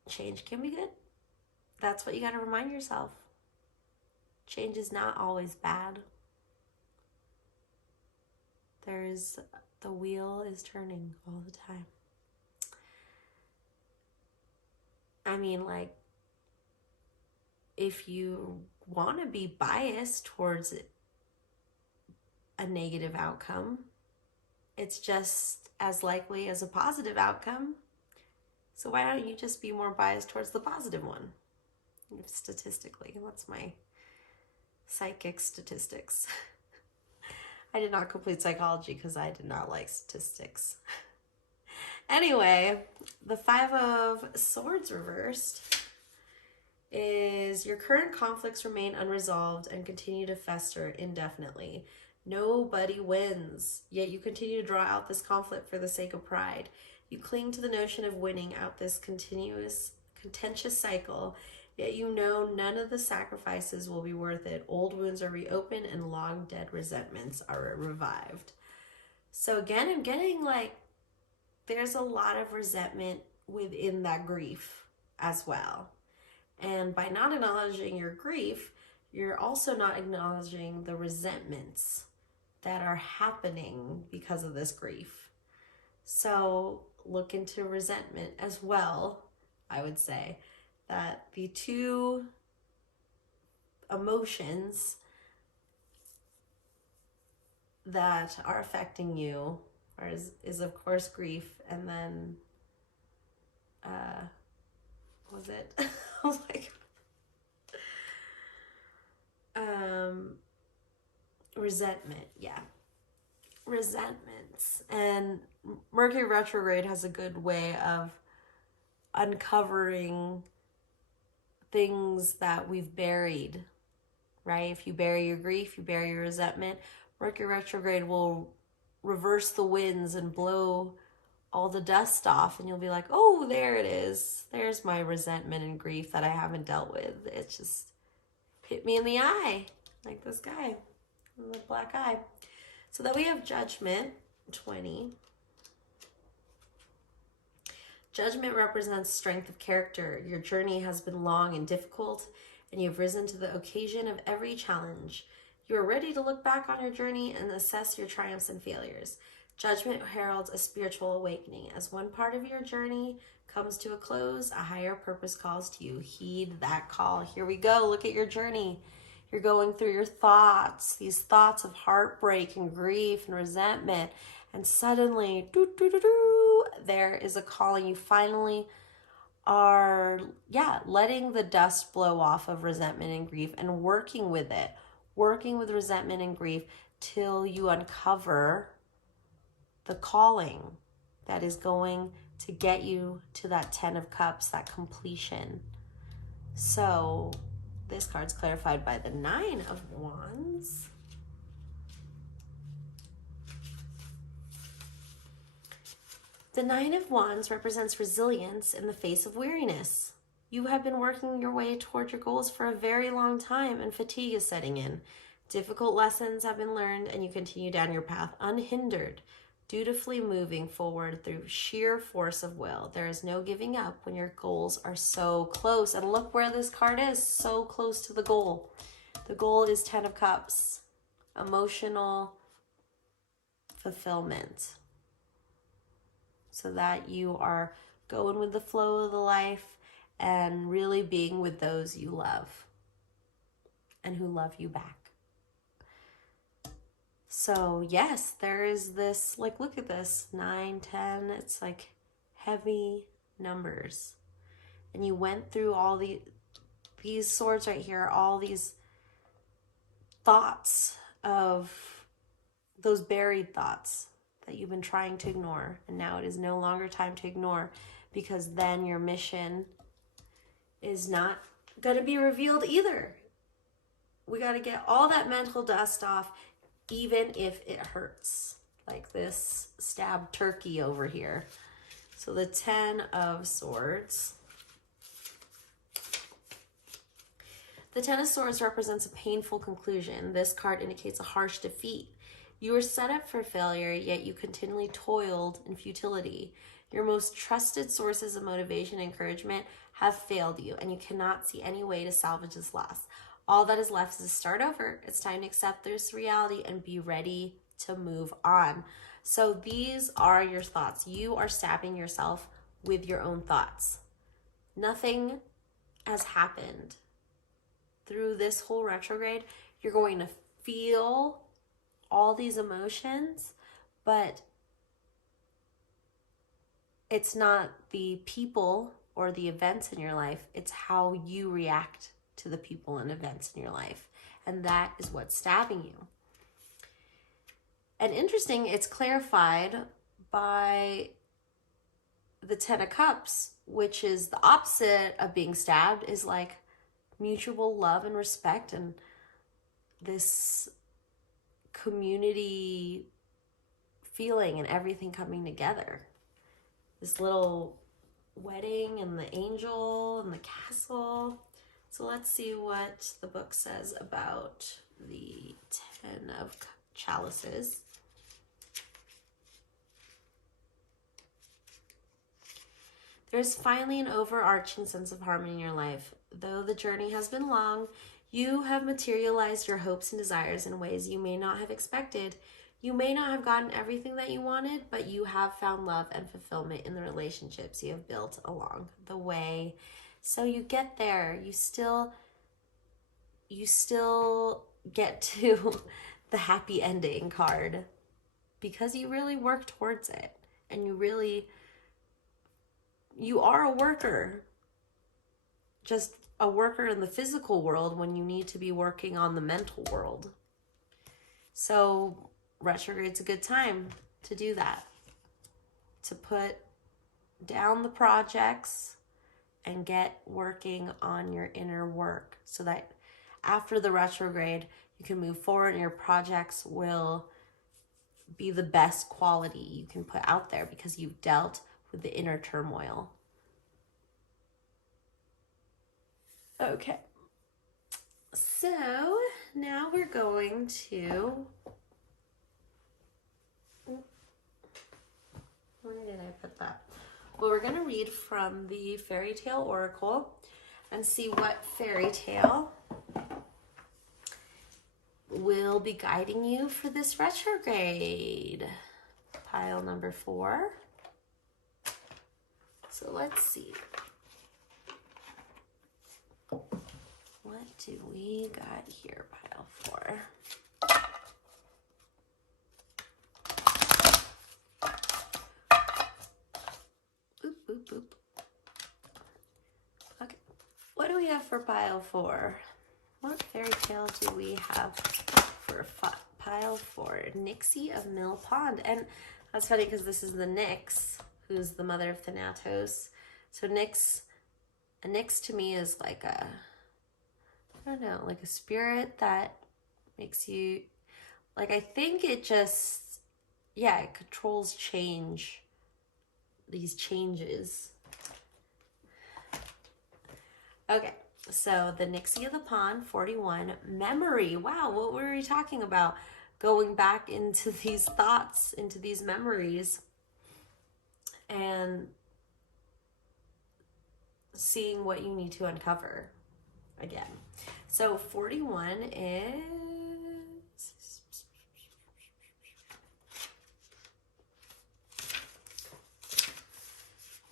change can be good. That's what you got to remind yourself. Change is not always bad. the wheel is turning all the time. I mean, like, if you want to be biased towards a negative outcome, it's just as likely as a positive outcome. So why don't you just be more biased towards the positive one? Statistically, that's my psychic statistics. I did not complete psychology because I did not like statistics. Anyway, the 5 of Swords reversed is your current conflicts remain unresolved and continue to fester indefinitely. Nobody wins, yet you continue to draw out this conflict for the sake of pride. You cling to the notion of winning out this contentious cycle, yet you know none of the sacrifices will be worth it. Old wounds are reopened and long dead resentments are revived. So again, I'm getting like there's a lot of resentment within that grief as well. And by not acknowledging your grief, you're also not acknowledging the resentments that are happening because of this grief. So look into resentment as well. I would say that the 2 emotions that are affecting you is of course grief, and then what was it? Oh my God. Resentment, yeah. Resentments. And Mercury Retrograde has a good way of uncovering things that we've buried, right? If you bury your grief, you bury your resentment. Mercury Retrograde will reverse the winds and blow all the dust off, and you'll be like, oh, there it is. There's my resentment and grief that I haven't dealt with. It just hit me in the eye, like this guy with the black eye. So then we have Judgment, 20. Judgment represents strength of character. Your journey has been long and difficult, and you've risen to the occasion of every challenge. You are ready to look back on your journey and assess your triumphs and failures. Judgment heralds a spiritual awakening. As one part of your journey comes to a close, a higher purpose calls to you. Heed that call. Here we go. Look at your journey. You're going through your thoughts, these thoughts of heartbreak and grief and resentment. And suddenly, there is a calling. You finally are, letting the dust blow off of resentment and grief and working with it. Working with resentment and grief till you uncover the calling that is going to get you to that 10 of Cups, that completion. So this card's clarified by the 9 of Wands. The 9 of Wands represents resilience in the face of weariness. You have been working your way toward your goals for a very long time, and fatigue is setting in. Difficult lessons have been learned, and you continue down your path unhindered, dutifully moving forward through sheer force of will. There is no giving up when your goals are so close. And look where this card is, so close to the goal. The goal is 10 of Cups, emotional fulfillment. So that you are going with the flow of the life and really being with those you love and who love you back. So yes, there is this, like, look at this, 9, 10, it's like heavy numbers. And you went through all these swords right here, all these thoughts of those buried thoughts that you've been trying to ignore. And now it is no longer time to ignore, because then your mission is not going to be revealed either. We got to get all that mental dust off, even if it hurts, like this stabbed turkey over here. So the 10 of Swords. The 10 of Swords represents a painful conclusion. This card indicates a harsh defeat. You were set up for failure, yet you continually toiled in futility. Your most trusted sources of motivation and encouragement have failed you, and you cannot see any way to salvage this loss. All that is left is to start over. It's time to accept this reality and be ready to move on. So these are your thoughts. You are stabbing yourself with your own thoughts. Nothing has happened. Through this whole retrograde, you're going to feel all these emotions, but it's not the people or the events in your life, it's how you react to the people and events in your life. And that is what's stabbing you. And interesting, it's clarified by the Ten of Cups, which is the opposite of being stabbed, is like mutual love and respect and this community feeling and everything coming together. This little wedding and the angel and the castle. So let's see what the book says about the Ten of Chalices. There's finally an overarching sense of harmony in your life. Though the journey has been long, you have materialized your hopes and desires in ways you may not have expected. You may not have gotten everything that you wanted, but you have found love and fulfillment in the relationships you have built along the way. So you get there. You still get to the happy ending card because you really work towards it. And you are a worker. Just a worker in the physical world when you need to be working on the mental world. So retrograde's a good time to do that. To put down the projects and get working on your inner work so that after the retrograde, you can move forward and your projects will be the best quality you can put out there because you've dealt with the inner turmoil. Okay, so now we're going to, where did I put that? Well, we're going to read from the Fairy Tale Oracle and see what fairy tale will be guiding you for this retrograde. Pile number 4. So let's see. What do we got here, pile 4? Boop, boop, boop. Okay, what do we have for pile 4? What fairy tale do we have for pile 4? Nixie of Mill Pond. And that's funny because this is the Nyx, who's the mother of Thanatos. So a Nyx to me is like a, I don't know, like a spirit that makes you, like, I think it just, yeah, it controls change, these changes. Okay, so the Nixie of the Pond, 41, memory. Wow, what were we talking about? Going back into these thoughts, into these memories, and seeing what you need to uncover again. So 41 is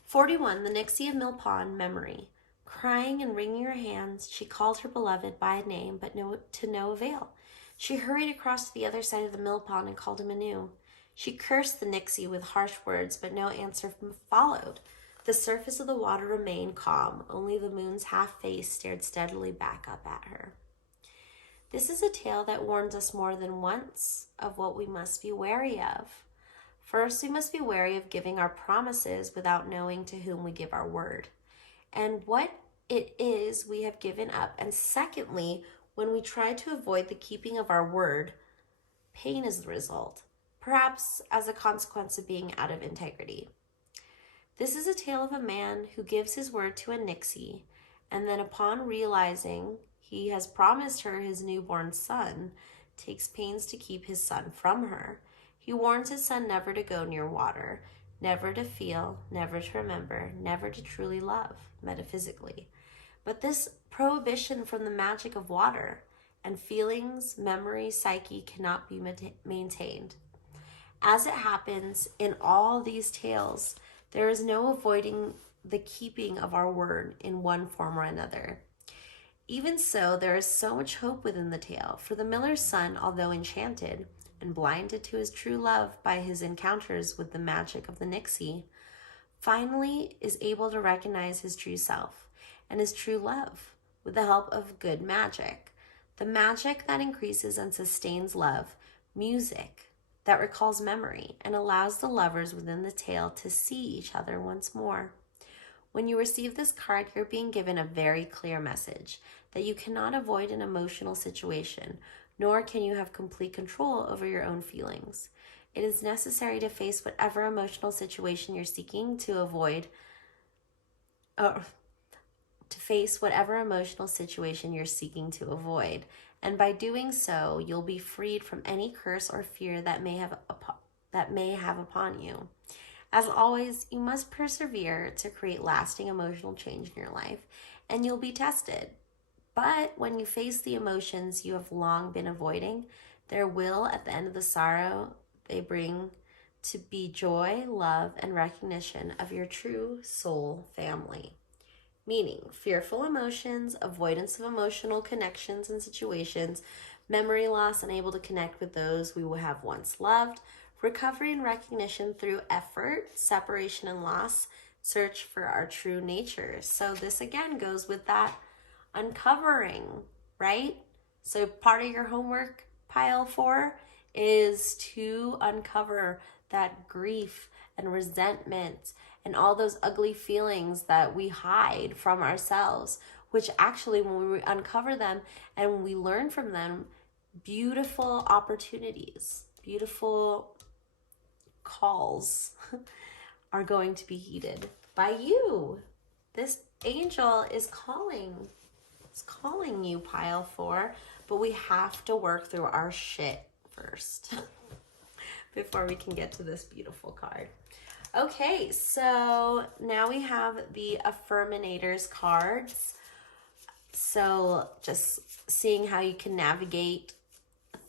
41, the Nixie of Mill Pond, memory. Crying and wringing her hands, she called her beloved by name, but to no avail. She hurried across to the other side of the mill pond and called him anew. She cursed the Nixie with harsh words, but no answer followed. The surface of the water remained calm. Only the moon's half face stared steadily back up at her. This is a tale that warns us more than once of what we must be wary of. First, we must be wary of giving our promises without knowing to whom we give our word, and what it is we have given up. And secondly, when we try to avoid the keeping of our word, pain is the result, perhaps as a consequence of being out of integrity. This is a tale of a man who gives his word to a Nixie, and then upon realizing he has promised her his newborn son, takes pains to keep his son from her. He warns his son never to go near water, never to feel, never to remember, never to truly love, metaphysically. But this prohibition from the magic of water and feelings, memory, psyche cannot be maintained. As it happens in all these tales, there is no avoiding the keeping of our word in one form or another. Even so, there is so much hope within the tale, for the miller's son, although enchanted and blinded to his true love by his encounters with the magic of the Nixie, finally is able to recognize his true self and his true love with the help of good magic, the magic that increases and sustains love, music that recalls memory and allows the lovers within the tale to see each other once more. When you receive this card, you're being given a very clear message that you cannot avoid an emotional situation, nor can you have complete control over your own feelings. It is necessary to face whatever emotional situation you're seeking to avoid, and by doing so, you'll be freed from any curse or fear that may have upon you. As always, you must persevere to create lasting emotional change in your life, and you'll be tested. But when you face the emotions you have long been avoiding, there will, at the end of the sorrow they bring, to be joy, love, and recognition of your true soul family. Meaning, fearful emotions, avoidance of emotional connections and situations, memory loss, unable to connect with those we have once loved, recovery and recognition through effort, separation and loss, search for our true nature. So this again goes with that uncovering, right? So part of your homework, pile 4, is to uncover that grief and resentment and all those ugly feelings that we hide from ourselves, which actually, when we uncover them and we learn from them, beautiful opportunities, beautiful calls are going to be heeded by you. This angel is calling you, pile 4, but we have to work through our shit first before we can get to this beautiful card. Okay, so now we have the Affirminators cards. So just seeing how you can navigate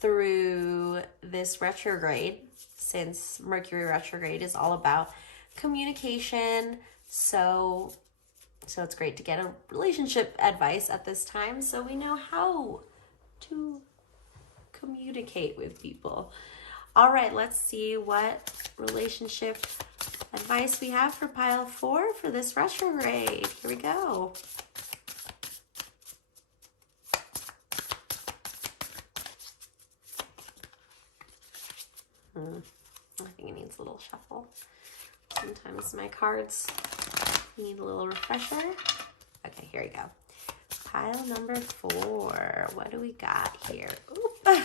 through this retrograde, since Mercury retrograde is all about communication. So it's great to get a relationship advice at this time so we know how to communicate with people. All right, let's see what relationship advice we have for pile 4 for this retrograde. Here we go. I think it needs a little shuffle. Sometimes my cards need a little refresher. Okay, here we go. Pile number 4. What do we got here? Oop.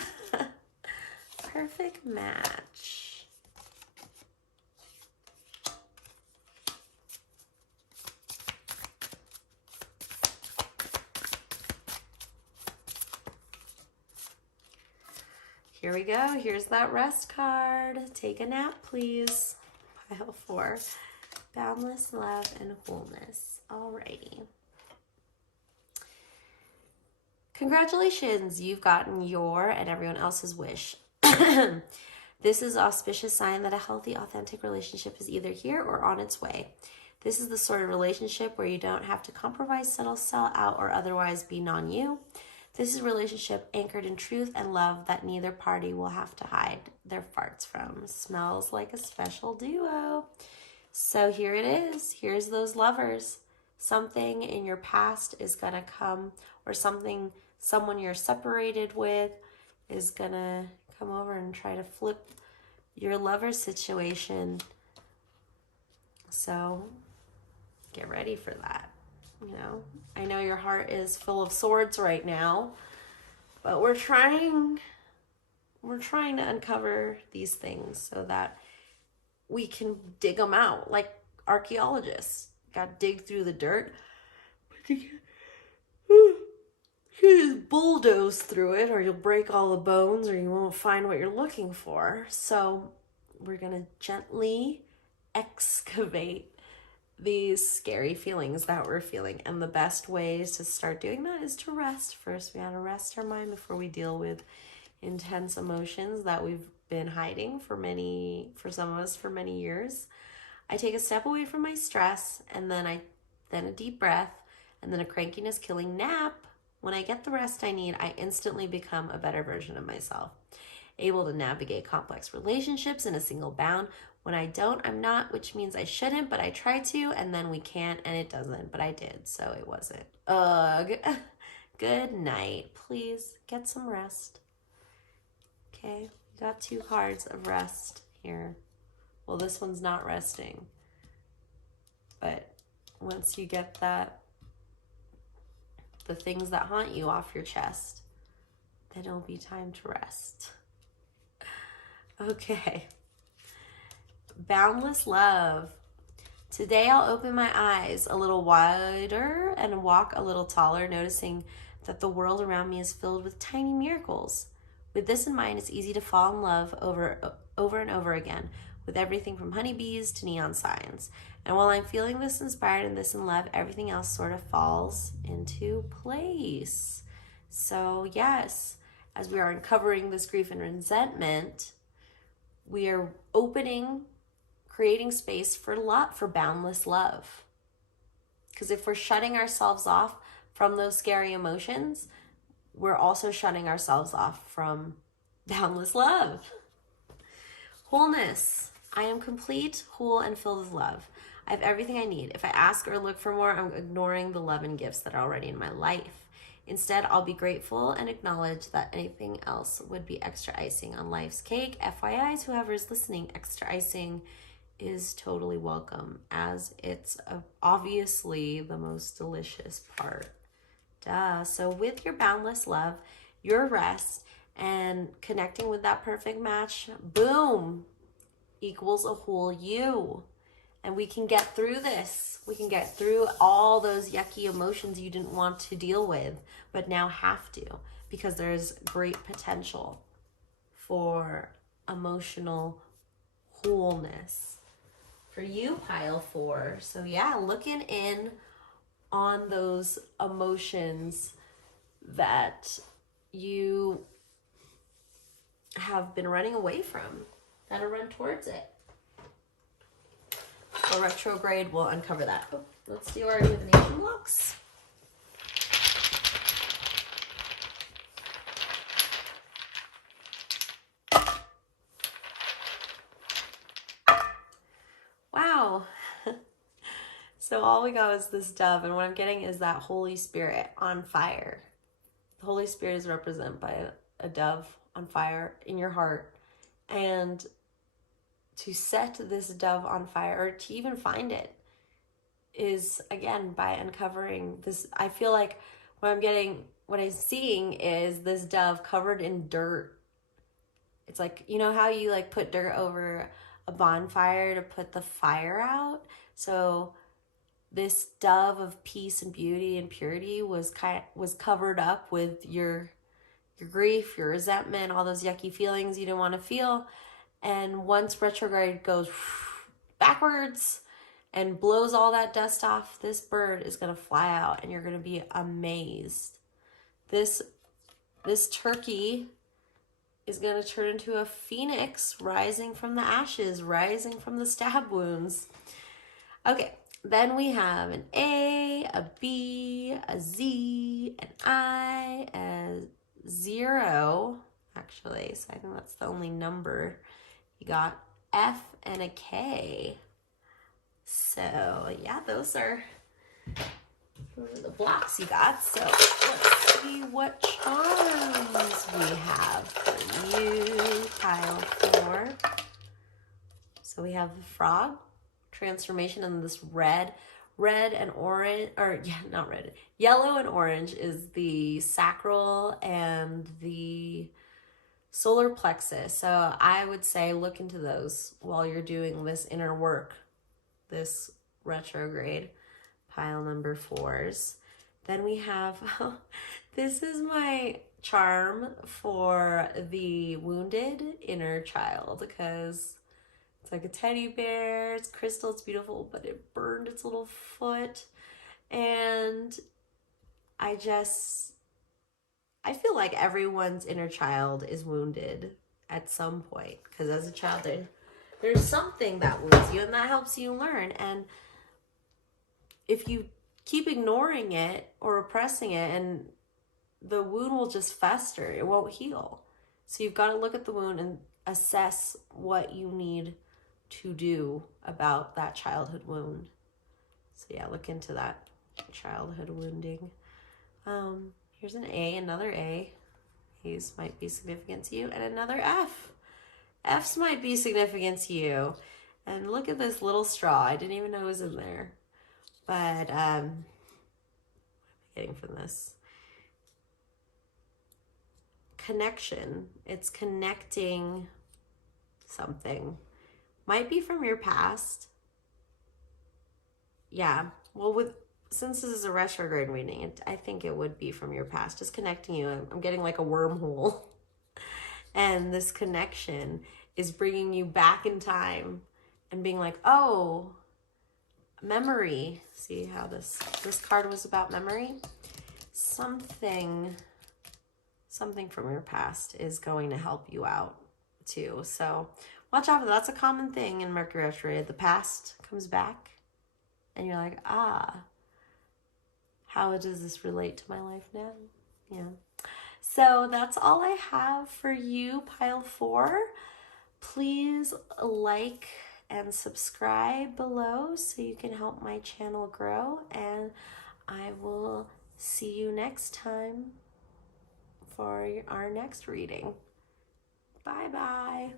Perfect match. Here we go. Here's that rest card. Take a nap, please. Pile 4. Boundless love and wholeness. Alrighty. Congratulations, you've gotten your and everyone else's wish. This is an auspicious sign that a healthy, authentic relationship is either here or on its way. This is the sort of relationship where you don't have to compromise, settle, sell out, or otherwise be non-you. This is a relationship anchored in truth and love that neither party will have to hide their farts from. Smells like a special duo. So here it is. Here's those lovers. Something in your past is going to come, or someone you're separated with is going to come over and try to flip your lover situation. So get ready for that. You know, I know your heart is full of swords right now, but we're trying to uncover these things so that we can dig them out like archaeologists. Got to dig through the dirt, but you just bulldoze through it, or you'll break all the bones, or you won't find what you're looking for. So we're gonna gently excavate these scary feelings that we're feeling. And the best ways to start doing that is to rest first. We gotta rest our mind before we deal with intense emotions that we've been hiding for some of us for many years. I take a step away from my stress, and then a deep breath, and then a crankiness killing nap. When I get the rest I need, I instantly become a better version of myself, able to navigate complex relationships in a single bound. When I don't, I'm not, which means I shouldn't, but I try to, and then we can't, and it doesn't, but I did, so it wasn't. Ugh. Good night. Please get some rest. Okay, we got 2 cards of rest here. Well, this one's not resting, but once you get the things that haunt you off your chest, then it'll be time to rest. Okay. Boundless love. Today I'll open my eyes a little wider and walk a little taller, noticing that the world around me is filled with tiny miracles. With this in mind, it's easy to fall in love over and over again, with everything from honeybees to neon signs. And while I'm feeling this inspired and this in love, everything else sort of falls into place. So yes, as we are uncovering this grief and resentment, we are creating space for boundless love. Because if we're shutting ourselves off from those scary emotions, we're also shutting ourselves off from boundless love. Wholeness. I am complete, whole, and filled with love. I have everything I need. If I ask or look for more, I'm ignoring the love and gifts that are already in my life. Instead, I'll be grateful and acknowledge that anything else would be extra icing on life's cake. FYI, to whoever's listening, extra icing is totally welcome, as it's obviously the most delicious part. Duh. So with your boundless love, your rest, and connecting with that perfect match, boom, equals a whole you. And we can get through this. We can get through all those yucky emotions you didn't want to deal with, but now have to, because there's great potential for emotional wholeness for you, pile 4. So yeah, looking in on those emotions that you have been running away from, gotta run towards it. So retrograde will uncover that. Oh, let's do our divination blocks. Wow. So all we got is this dove, and what I'm getting is that Holy Spirit on fire. The Holy Spirit is represented by a dove on fire in your heart. And to set this dove on fire, or to even find it, is again by uncovering this. I feel like what I'm seeing is this dove covered in dirt. It's like, you know how you like put dirt over a bonfire to put the fire out? So this dove of peace and beauty and purity was covered up with your grief, your resentment, all those yucky feelings you didn't want to feel. And once retrograde goes backwards and blows all that dust off, this bird is going to fly out, and you're going to be amazed. This turkey is going to turn into a phoenix rising from the ashes, rising from the stab wounds. Okay, then we have an A, a B, a Z, an I, a 0, actually, so I think that's the only number. You got F and a K. So yeah, those are the blocks you got. So let's see what charms we have for you, pile 4. So we have the frog transformation, and this red and orange, or yeah, not red, yellow and orange is the sacral and the solar plexus. So I would say look into those while you're doing this inner work, this retrograde, pile number 4s. Then we have, this is my charm for the wounded inner child, because It's like a teddy bear. It's crystal. It's beautiful, but it burned its little foot. And I feel like everyone's inner child is wounded at some point. Because as a child, there's something that wounds you, and that helps you learn. And if you keep ignoring it or oppressing it, and the wound will just fester, it won't heal. So you've got to look at the wound and assess what you need to do about that childhood wound. So yeah, look into that childhood wounding. Here's an A, another A. A's might be significant to you, and another F. F's might be significant to you. And look at this little straw. I didn't even know it was in there. But what am I getting from this? Connection. It's connecting something. Might be from your past. Yeah. Well, since this is a retrograde reading, I think it would be from your past. Just connecting you. I'm getting like a wormhole. And this connection is bringing you back in time and being like, oh, memory. See how this card was about memory? Something from your past is going to help you out too. So watch out for that. That's a common thing in Mercury Retrograde. The past comes back and you're like, how does this relate to my life now? Yeah. So that's all I have for you, pile 4. Please like and subscribe below so you can help my channel grow. And I will see you next time for our next reading. Bye-bye.